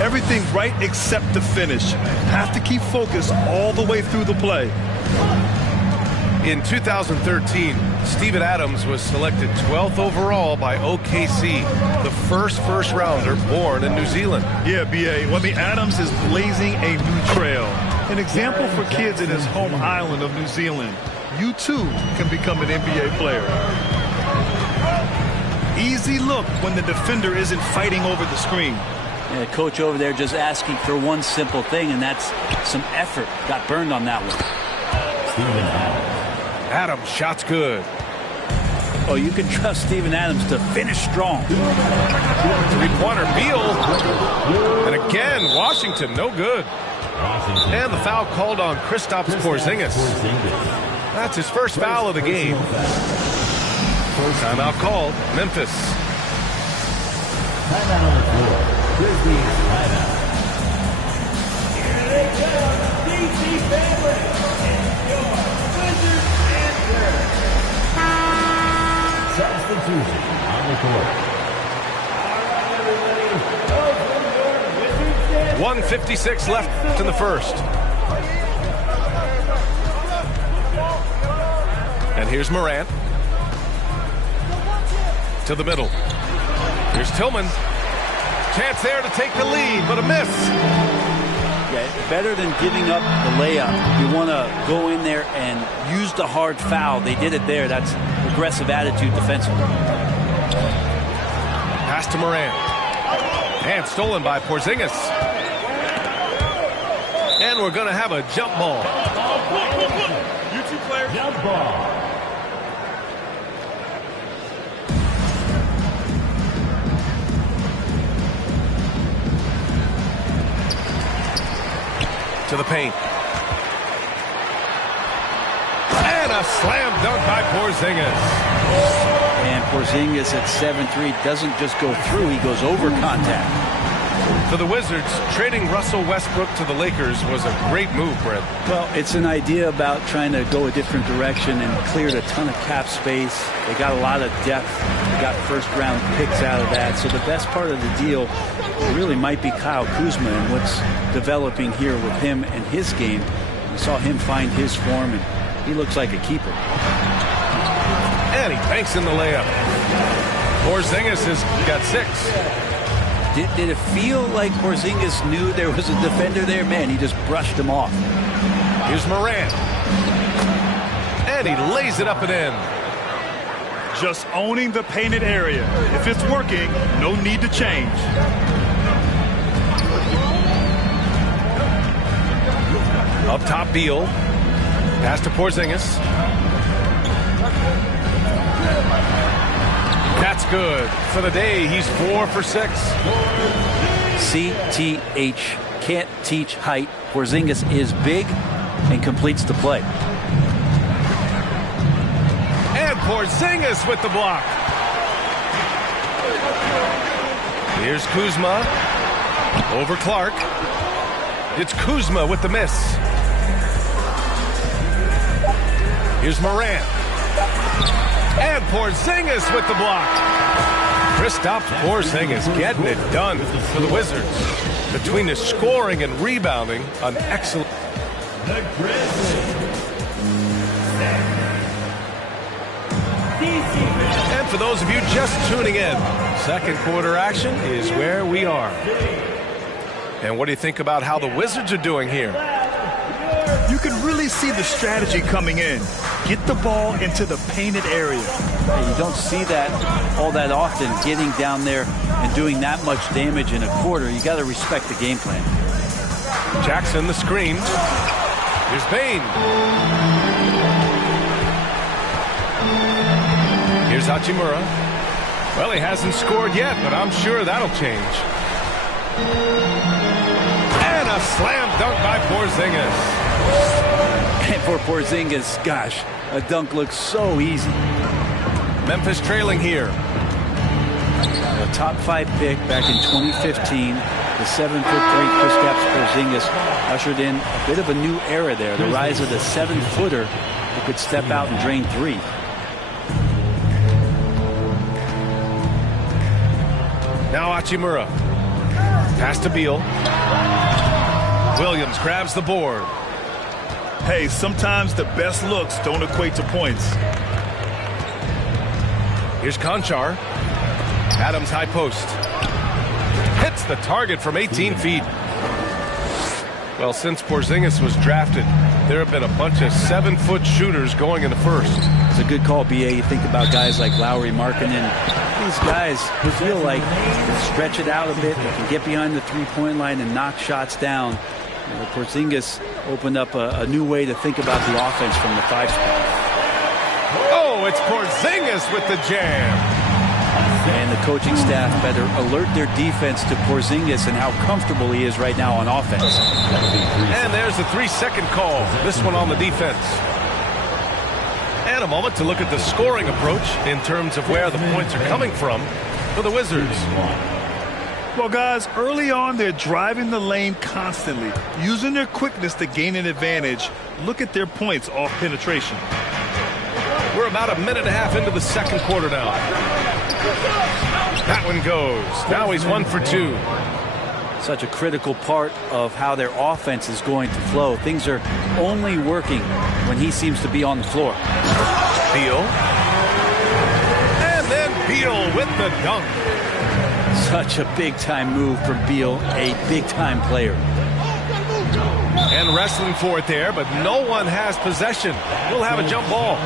Everything right except the finish. Have to keep focused all the way through the play. In 2013, Steven Adams was selected 12th overall by OKC, the first rounder born in New Zealand. Yeah, B.A. Well, Adams is blazing a new trail. An example for kids in his home island of New Zealand. You, too, can become an NBA player. Easy look when the defender isn't fighting over the screen. Yeah, the coach over there just asking for one simple thing, and that's some effort. Got burned on that one. Steven Adams, shot's good. Oh, you can trust Steven Adams to finish strong. Three-pointer, Beal. And again, Washington, no good. And the foul called on Kristaps Porzingis. That's his first foul of the game. Timeout called, Memphis. Timeout on the floor. Grizzlies timeout. Here they come, DC family. And your Wizards answer. Substitution on the court. 1:56 left in the first. And here's Morant. To the middle. Here's Tillman. Chance there to take the lead, but a miss. Yeah, better than giving up the layup. You want to go in there and use the hard foul. They did it there. That's aggressive attitude defensively. Pass to Morant. And stolen by Porzingis. And we're going to have a jump ball. You two players. Jump ball. To the paint. And a slam dunk by Porzingis. And Porzingis at 7'3" doesn't just go through, he goes over contact. For the Wizards, trading Russell Westbrook to the Lakers was a great move, Brett. Well, it's an idea about trying to go a different direction and cleared a ton of cap space. They got a lot of depth. They got first-round picks out of that. So the best part of the deal really might be Kyle Kuzma and what's developing here with him and his game. We saw him find his form, and he looks like a keeper. And he banks in the layup. Porzingis has got 6. Did it feel like Porzingis knew there was a defender there? Man, he just brushed him off. Here's Morant. And he lays it up and in. Just owning the painted area. If it's working, no need to change. Up top, Beal. Pass to Porzingis. That's good. For the day, he's 4 for 6. CTH. Can't teach height. Porzingis is big and completes the play. And Porzingis with the block. Here's Kuzma. Over Clark. It's Kuzma with the miss. Here's Morant. And Porzingis with the block. Kristaps Porzingis getting it done for the Wizards. Between his scoring and rebounding, an excellent. The Grizzlies. And for those of you just tuning in, second quarter action is where we are. And what do you think about how the Wizards are doing here? You can really see the strategy coming in. Get the ball into the painted area. Hey, you don't see that all that often, getting down there and doing that much damage in a quarter. You got to respect the game plan. Jackson, the screen. Here's Bane. Here's Hachimura. Well, he hasn't scored yet, but I'm sure that'll change. And a slam dunk by Porzingis. And for Porzingis, gosh, a dunk looks so easy. Memphis trailing here. A top 5 pick back in 2015. The 7'3" Kristaps Porzingis ushered in a bit of a new era there. The rise of the 7-footer who could step out and drain 3. Now Hachimura. Pass to Beal. Williams grabs the board. Hey, sometimes the best looks don't equate to points. Here's Conchar. Adams high post. Hits the target from 18 feet. Well, since Porzingis was drafted, there have been a bunch of 7-foot shooters going in the first. It's a good call, B.A. You think about guys like Lowry, Markkanen. These guys who feel like they stretch it out a bit. They can get behind the three-point line and knock shots down. And Porzingis opened up a new way to think about the offense from the 5 spot. Oh, it's Porzingis with the jam. And the coaching staff better alert their defense to Porzingis and how comfortable he is right now on offense. And there's the 3-second call. This one on the defense. And a moment to look at the scoring approach in terms of where the points are coming from for the Wizards. Well, guys, early on, they're driving the lane constantly, using their quickness to gain an advantage. Look at their points off penetration. We're about a minute and a half into the second quarter now. That one goes. Now he's 1 for 2. Such a critical part of how their offense is going to flow. Things are only working when he seems to be on the floor. Beal. And then Beal with the dunk. Such a big-time move from Beal, a big-time player. And wrestling for it there, but no one has possession. We'll have a jump ball.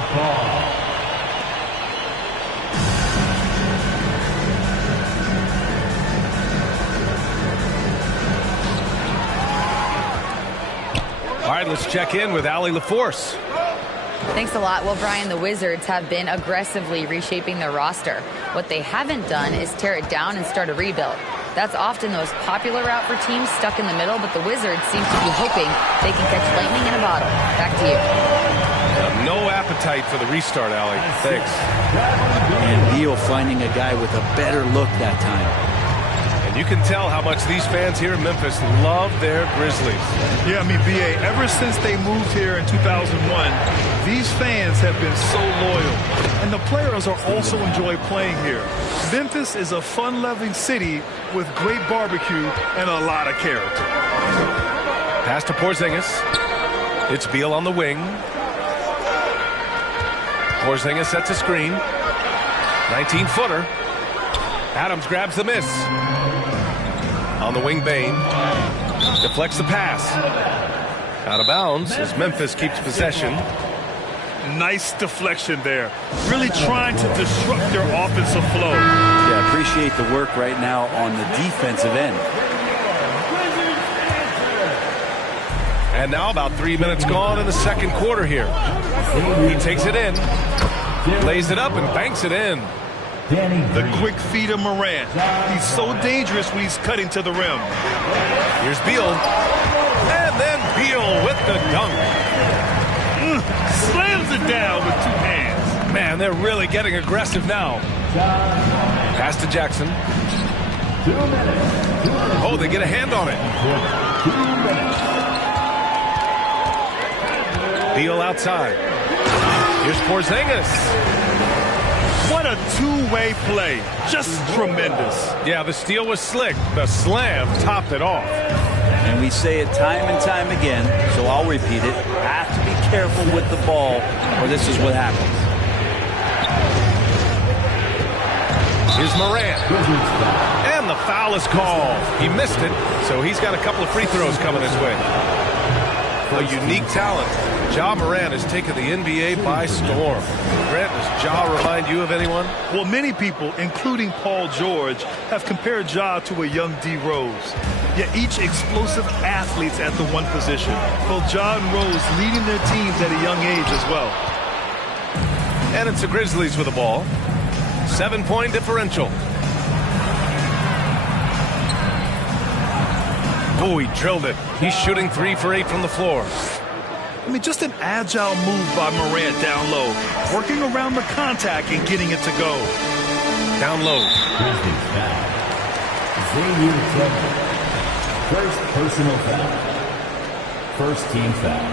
All right, let's check in with Allie LaForce. Thanks a lot. Well, Brian, the Wizards have been aggressively reshaping their roster. What they haven't done is tear it down and start a rebuild. That's often the most popular route for teams stuck in the middle, but the Wizards seem to be hoping they can catch lightning in a bottle. Back to you. No appetite for the restart, Allie. Thanks. And Beal finding a guy with a better look that time. And you can tell how much these fans here in Memphis love their Grizzlies. Yeah, I mean, B.A., ever since they moved here in 2001, these fans have been so loyal. And the players are also enjoy playing here. Memphis is a fun-loving city with great barbecue and a lot of character. Pass to Porzingis. It's Beal on the wing. Porzingis sets a screen. 19-footer. Adams grabs the miss. On the wing, Bane deflects the pass. Out of bounds as Memphis keeps possession. Nice deflection there. Really trying to disrupt their offensive flow. Yeah, appreciate the work right now on the defensive end. And now about 3 minutes gone in the second quarter here. He takes it in, lays it up, and banks it in. The quick feed of Morant. He's so dangerous when he's cutting to the rim. Here's Beal. And then Beal with the dunk. Slams it down with 2 hands. Man, they're really getting aggressive now. Pass to Jackson. Oh, they get a hand on it. Beal outside. Here's Porzingis. What a two-way play. Just tremendous. Yeah, the steal was slick. The slam topped it off. And we say it time and time again, so I'll repeat it. Have to be careful with the ball, or this is what happens. Here's Morant. And the foul is called. He missed it, so he's got a couple of free throws coming his way. A unique talent. Ja Morant has taken the NBA by storm. Grant, does Ja remind you of anyone? Well, many people, including Paul George, have compared Ja to a young D. Rose. Yet each explosive athletes at the one position. Both Ja and Rose leading their teams at a young age as well. And it's the Grizzlies with the ball. 7-point differential. Oh, he drilled it. He's shooting 3 for 8 from the floor. I mean, just an agile move by Morant down low, working around the contact and getting it to go. Down low. Xavier Tillman. First personal foul. First team foul.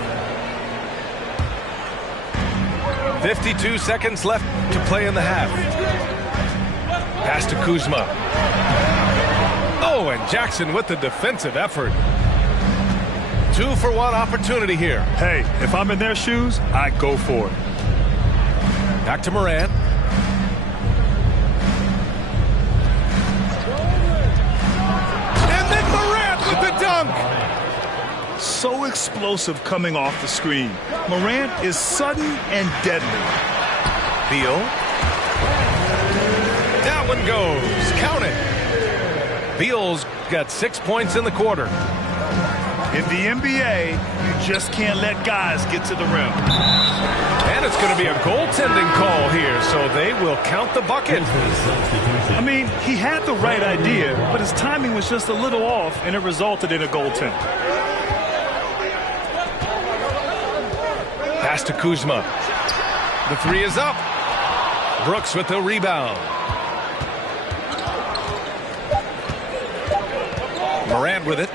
52 seconds left to play in the half. Pass to Kuzma. Oh, and Jackson with the defensive effort. 2-for-1 opportunity here. Hey, if I'm in their shoes, I go for it. Back to Morant. And then Morant with the dunk. So explosive coming off the screen. Morant is sudden and deadly. Beal. That one goes. Count it. Beal's got 6 points in the quarter. In the NBA, you just can't let guys get to the rim. And it's going to be a goaltending call here, so they will count the bucket. I mean, he had the right idea, but his timing was just a little off, and it resulted in a goaltend. Pass to Kuzma. The three is up. Brooks with the rebound. Morant with it.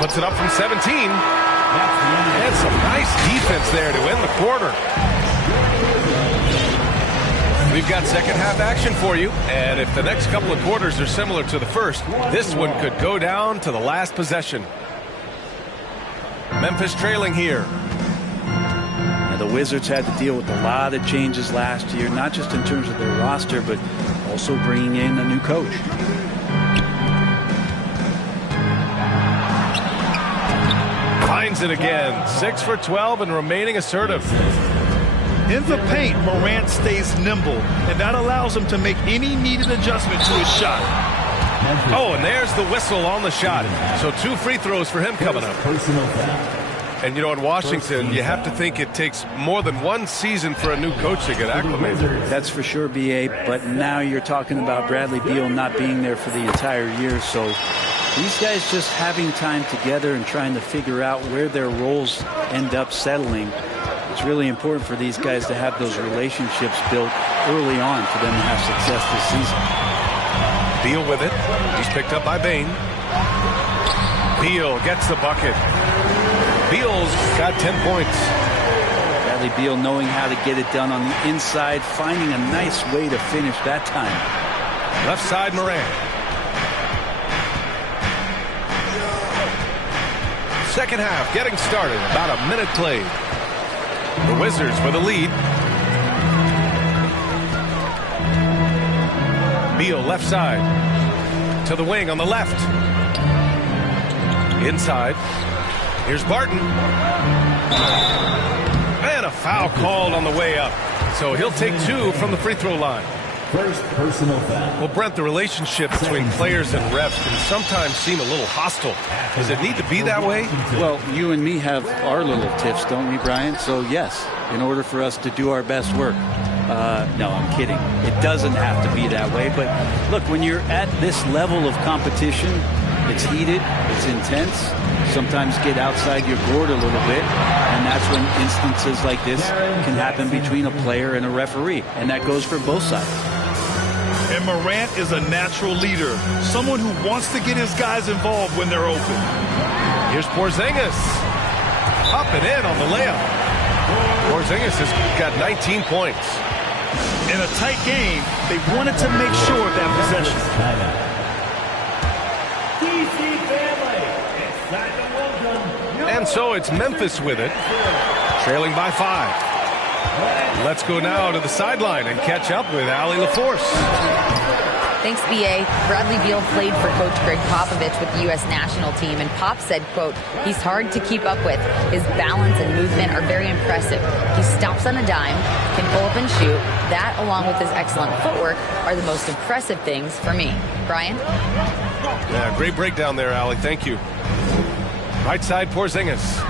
Puts it up from 17. And some nice defense there to end the quarter. We've got second half action for you. And if the next couple of quarters are similar to the first, this one could go down to the last possession. Memphis trailing here. Now, the Wizards had to deal with a lot of changes last year, not just in terms of their roster, but also bringing in a new coach. Finds it again. 6 for 12 and remaining assertive. In the paint, Morant stays nimble, and that allows him to make any needed adjustment to his shot. Oh, and there's the whistle on the shot. So 2 free throws for him coming up. And, you know, in Washington, you have to think it takes more than 1 season for a new coach to get acclimated. That's for sure, B.A., but now you're talking about Bradley Beal not being there for the entire year, so these guys just having time together and trying to figure out where their roles end up settling. It's really important for these guys to have those relationships built early on for them to have success this season. Beal with it. He's picked up by Bane. Beal gets the bucket. Beal's got 10 points. Bradley Beal knowing how to get it done on the inside, finding a nice way to finish that time. Left side, Morant. Second half getting started. About a minute played. The Wizards with a lead. Beal left side. To the wing on the left. Inside. Here's Barton. And a foul called on the way up. So he'll take 2 from the free throw line. First personal foul. Well, Brent, the relationship between players and refs can sometimes seem a little hostile. Does it need to be that way? Well, you and me have our little tips, don't we, Brian? So, yes, in order for us to do our best work. No, I'm kidding. It doesn't have to be that way. But, look, when you're at this level of competition, it's heated, it's intense. Sometimes get outside your board a little bit, and that's when instances like this can happen between a player and a referee, and that goes for both sides. And Morant is a natural leader, someone who wants to get his guys involved when they're open. Here's Porzingis. Up and in on the layup. Porzingis has got 19 points. In a tight game, they wanted to make sure of that possession. And so it's Memphis with it, trailing by 5. Let's go now to the sideline and catch up with Allie LaForce. Thanks, B.A. Bradley Beal played for Coach Greg Popovich with the U.S. national team, and Pop said, quote, he's hard to keep up with. His balance and movement are very impressive. He stops on a dime, can pull up and shoot. That, along with his excellent footwork, are the most impressive things for me. Brian? Yeah, great breakdown there, Allie. Thank you. Right side, Porzingis.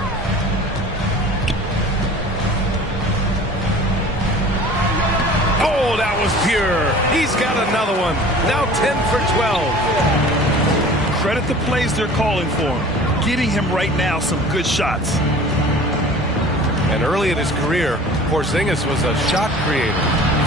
Oh, that was pure. He's got another one. Now 10 for 12. Credit the plays they're calling for him. Getting him right now some good shots. And early in his career, Porzingis was a shot creator.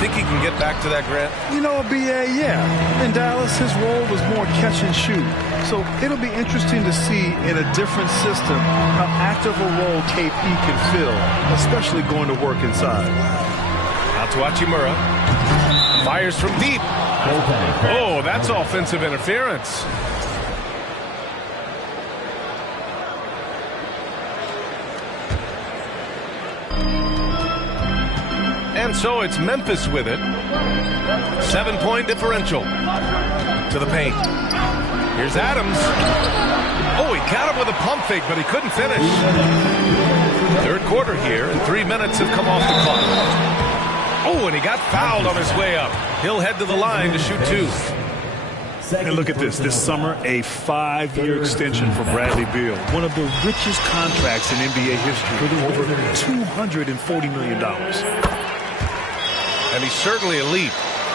Think he can get back to that, Grant? You know, B.A., yeah. In Dallas, his role was more catch and shoot. So it'll be interesting to see in a different system how active a role KP can fill, especially going to work inside. Out to Hachimura. Fires from deep. Oh, that's offensive interference. And so it's Memphis with it. 7-point differential to the paint. Here's Adams. Oh, he got him with a pump fake, but he couldn't finish. Third quarter here, and 3 minutes have come off the clock. Oh, and he got fouled on his way up. He'll head to the line to shoot 2. And look at this. This summer, a 5-year extension for Bradley Beal. One of the richest contracts in NBA history. Over $240 million. And he's certainly elite.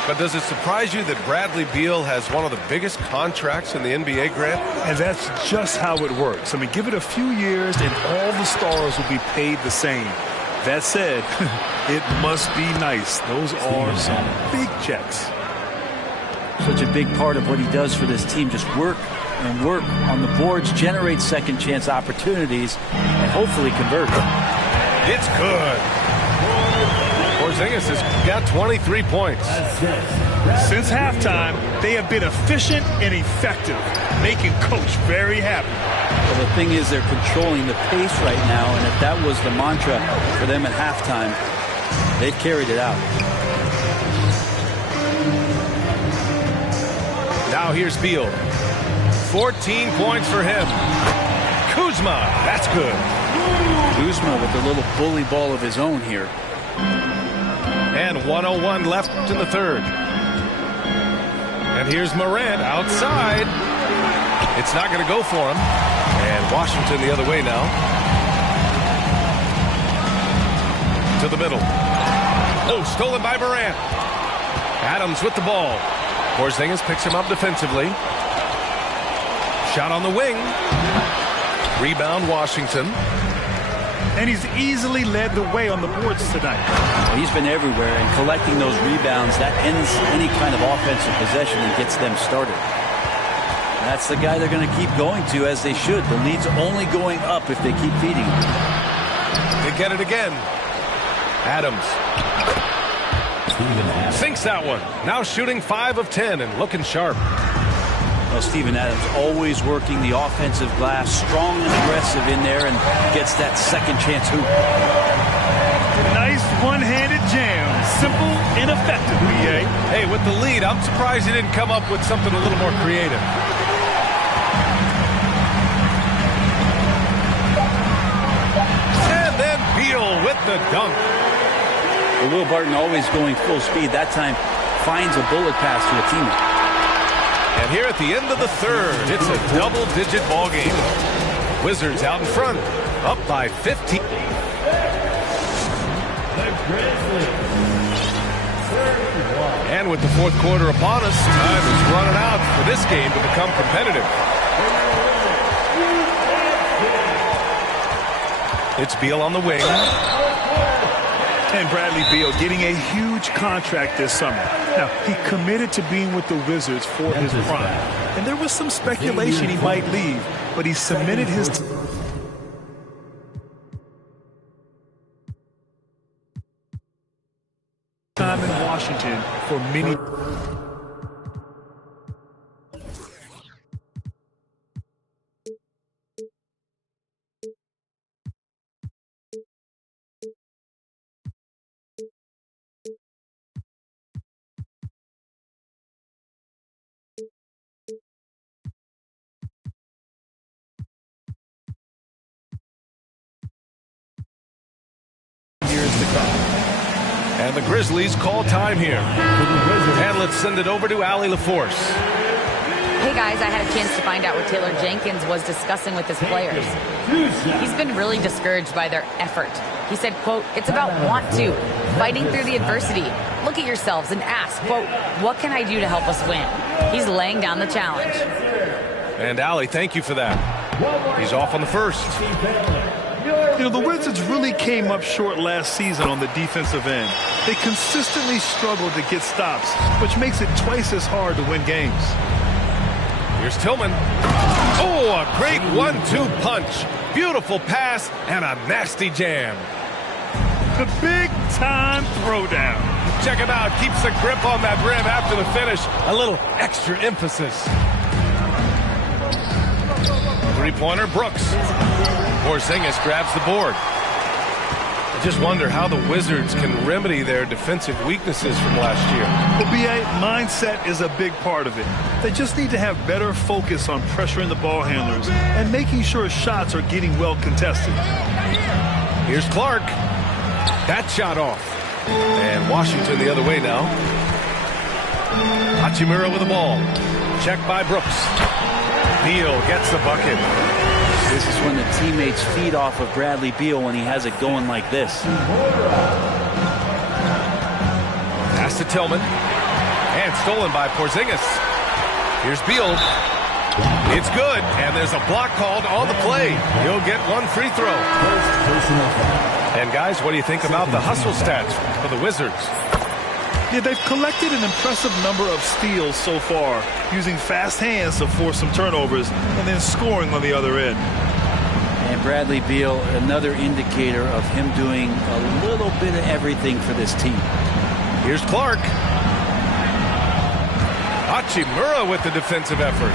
But does it surprise you that Bradley Beal has one of the biggest contracts in the NBA, Grant? And that's just how it works. I mean, give it a few years and all the stars will be paid the same. That said, it must be nice. Those are some big checks. Such a big part of what he does for this team, just work and work on the boards, generate second chance opportunities, and hopefully convert. It's good. Porzingis has got 23 points. Since halftime, they have been efficient and effective, making Coach very happy. Well, the thing is, they're controlling the pace right now, and if that was the mantra for them at halftime, they've carried it out. Now here's Beal. 14 points for him. Kuzma, that's good. Kuzma with a little bully ball of his own here. And 1:01 left in the third. And here's Morant outside. It's not going to go for him. And Washington the other way now. To the middle. Oh, stolen by Morant. Adams with the ball. Porzingis picks him up defensively. Shot on the wing. Rebound Washington. And he's easily led the way on the boards tonight. Well, he's been everywhere, and collecting those rebounds, that ends any kind of offensive possession and gets them started. That's the guy they're going to keep going to, as they should. The lead's only going up if they keep feeding him. They get it again. Adams. Sinks that one. Now shooting 5 of 10 and looking sharp. Well, Steven Adams always working the offensive glass, strong and aggressive in there, and gets that second chance hoop. Nice one-handed jam. Simple and effective, B.A. Hey, with the lead, I'm surprised he didn't come up with something a little more creative. And then Beal with the dunk. Well, Will Barton always going full speed. That time finds a bullet pass to a teammate. And here at the end of the third, it's a double-digit ball game. Wizards out in front, up by 15. And with the fourth quarter upon us, time is running out for this game to become competitive. It's Beal on the wing. And Bradley Beal getting a huge contract this summer. Now, he committed to being with the Wizards for his prime. And there was some speculation he might leave, but he submitted his time in Washington for many. And the Grizzlies call time here. And let's send it over to Allie LaForce. Hey guys, I had a chance to find out what Taylor Jenkins was discussing with his players. He's been really discouraged by their effort. He said, quote, "It's about want to, fighting through the adversity. Look at yourselves and ask, quote, what can I do to help us win?" He's laying down the challenge. And Allie, thank you for that. He's off on the first. You know, the Wizards really came up short last season on the defensive end. They consistently struggled to get stops, which makes it twice as hard to win games. Here's Tillman. Oh, a great 1-2 punch. Beautiful pass and a nasty jam. The big-time throwdown. Check him out. Keeps the grip on that rim after the finish. A little extra emphasis. Three-pointer, Brooks. Porzingis grabs the board. Just wonder how the Wizards can remedy their defensive weaknesses from last year. Well, B.A., mindset is a big part of it. They just need to have better focus on pressuring the ball handlers and making sure shots are getting well contested. Here's Clark. That shot off. And Washington the other way now. Hachimura with the ball. Checked by Brooks. Beal gets the bucket. This is when the teammates feed off of Bradley Beal when he has it going like this. Pass to Tillman. And stolen by Porzingis. Here's Beal. It's good. And there's a block called on the play. He'll get one free throw. And guys, what do you think about the hustle stats for the Wizards? Yeah, they've collected an impressive number of steals so far, using fast hands to force some turnovers and then scoring on the other end. And Bradley Beal, another indicator of him doing a little bit of everything for this team. Here's Clark. Hachimura with the defensive effort.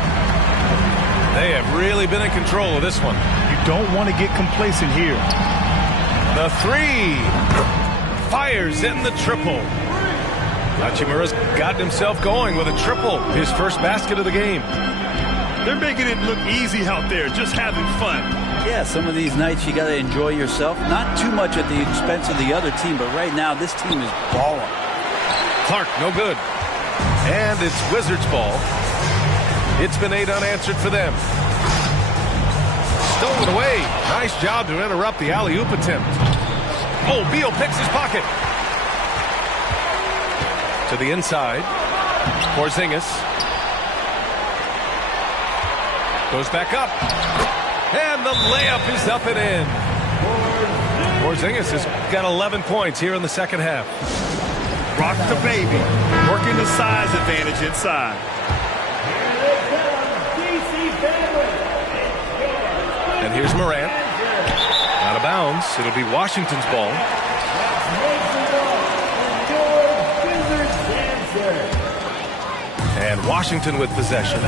They have really been in control of this one. You don't want to get complacent here. The three. Fires in the triple. Hachimura's got himself going with a triple. His first basket of the game. They're making it look easy out there, just having fun. Yeah, some of these nights you got to enjoy yourself. Not too much at the expense of the other team, but right now this team is balling. Clark, no good. And it's Wizards ball. It's been 8 unanswered for them. Stolen away. Nice job to interrupt the alley-oop attempt. Oh, Beal picks his pocket. To the inside. Porzingis. Goes back up. And the layup is up and in. Porzingis has got 11 points here in the second half. Rock the baby. Working the size advantage inside. And here's Morant. Out of bounds. It'll be Washington's ball. And Washington with possession.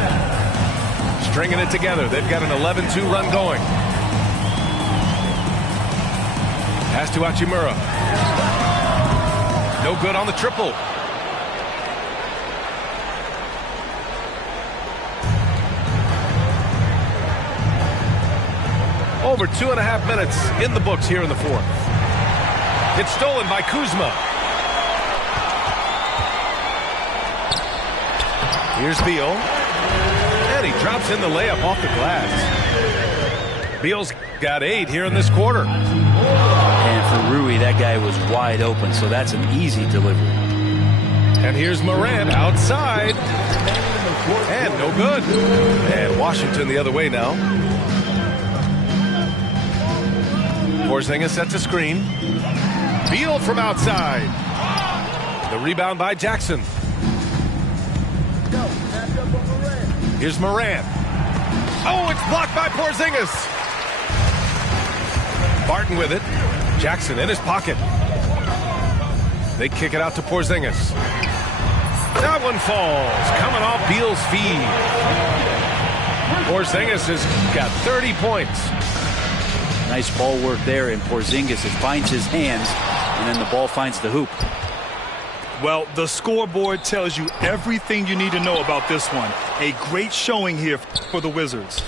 Stringing it together. They've got an 11-2 run going. Pass to Hachimura. No good on the triple. Over 2.5 minutes in the books here in the fourth. It's stolen by Kuzma. Here's Beal. And he drops in the layup off the glass. Beal's got 8 here in this quarter. And for Rui, that guy was wide open, so that's an easy delivery. And here's Morant outside. And no good. And Washington the other way now. Porzingis sets a screen. Beal from outside. The rebound by Jackson. Here's Morant. Oh, it's blocked by Porzingis. Barton with it. Jackson in his pocket. They kick it out to Porzingis. That one falls. Coming off Beal's feed. Porzingis has got 30 points. Nice ball work there, and Porzingis, it finds his hands, and then the ball finds the hoop. Well, the scoreboard tells you everything you need to know about this one. A great showing here for the Wizards.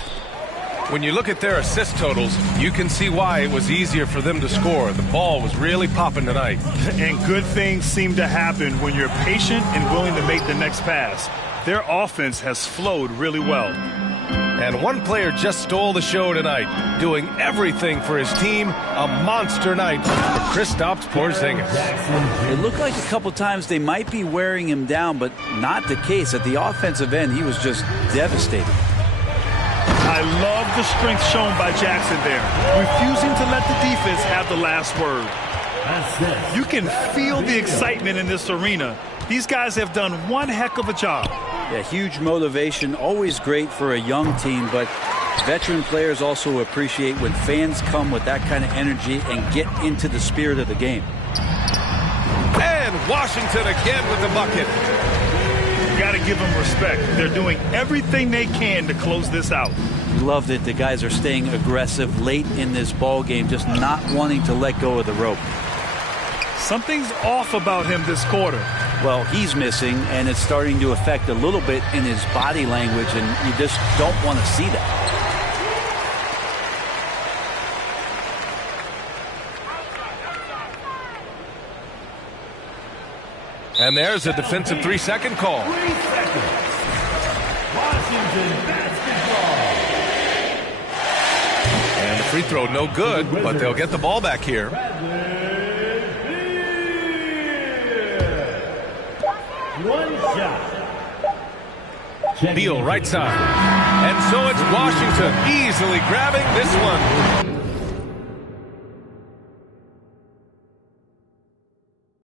When you look at their assist totals, you can see why it was easier for them to score. The ball was really popping tonight. And good things seem to happen when you're patient and willing to make the next pass. Their offense has flowed really well. And one player just stole the show tonight, doing everything for his team. A monster night for Kristaps Porzingis. It looked like a couple times they might be wearing him down, but not the case. At the offensive end, he was just devastating. I love the strength shown by Jackson there, refusing to let the defense have the last word. You can feel the excitement in this arena. These guys have done one heck of a job. Yeah, huge motivation, always great for a young team, but veteran players also appreciate when fans come with that kind of energy and get into the spirit of the game. And Washington again with the bucket. You got to give them respect. They're doing everything they can to close this out. Love that the guys are staying aggressive late in this ball game, just not wanting to let go of the rope. Something's off about him this quarter. Well, he's missing, and it's starting to affect a little bit in his body language, and you just don't want to see that. And there's a defensive 3-second call. 3 seconds. Washington basketball. And the free throw no good, but they'll get the ball back here. One shot. Beal right side. And so it's Washington easily grabbing this one.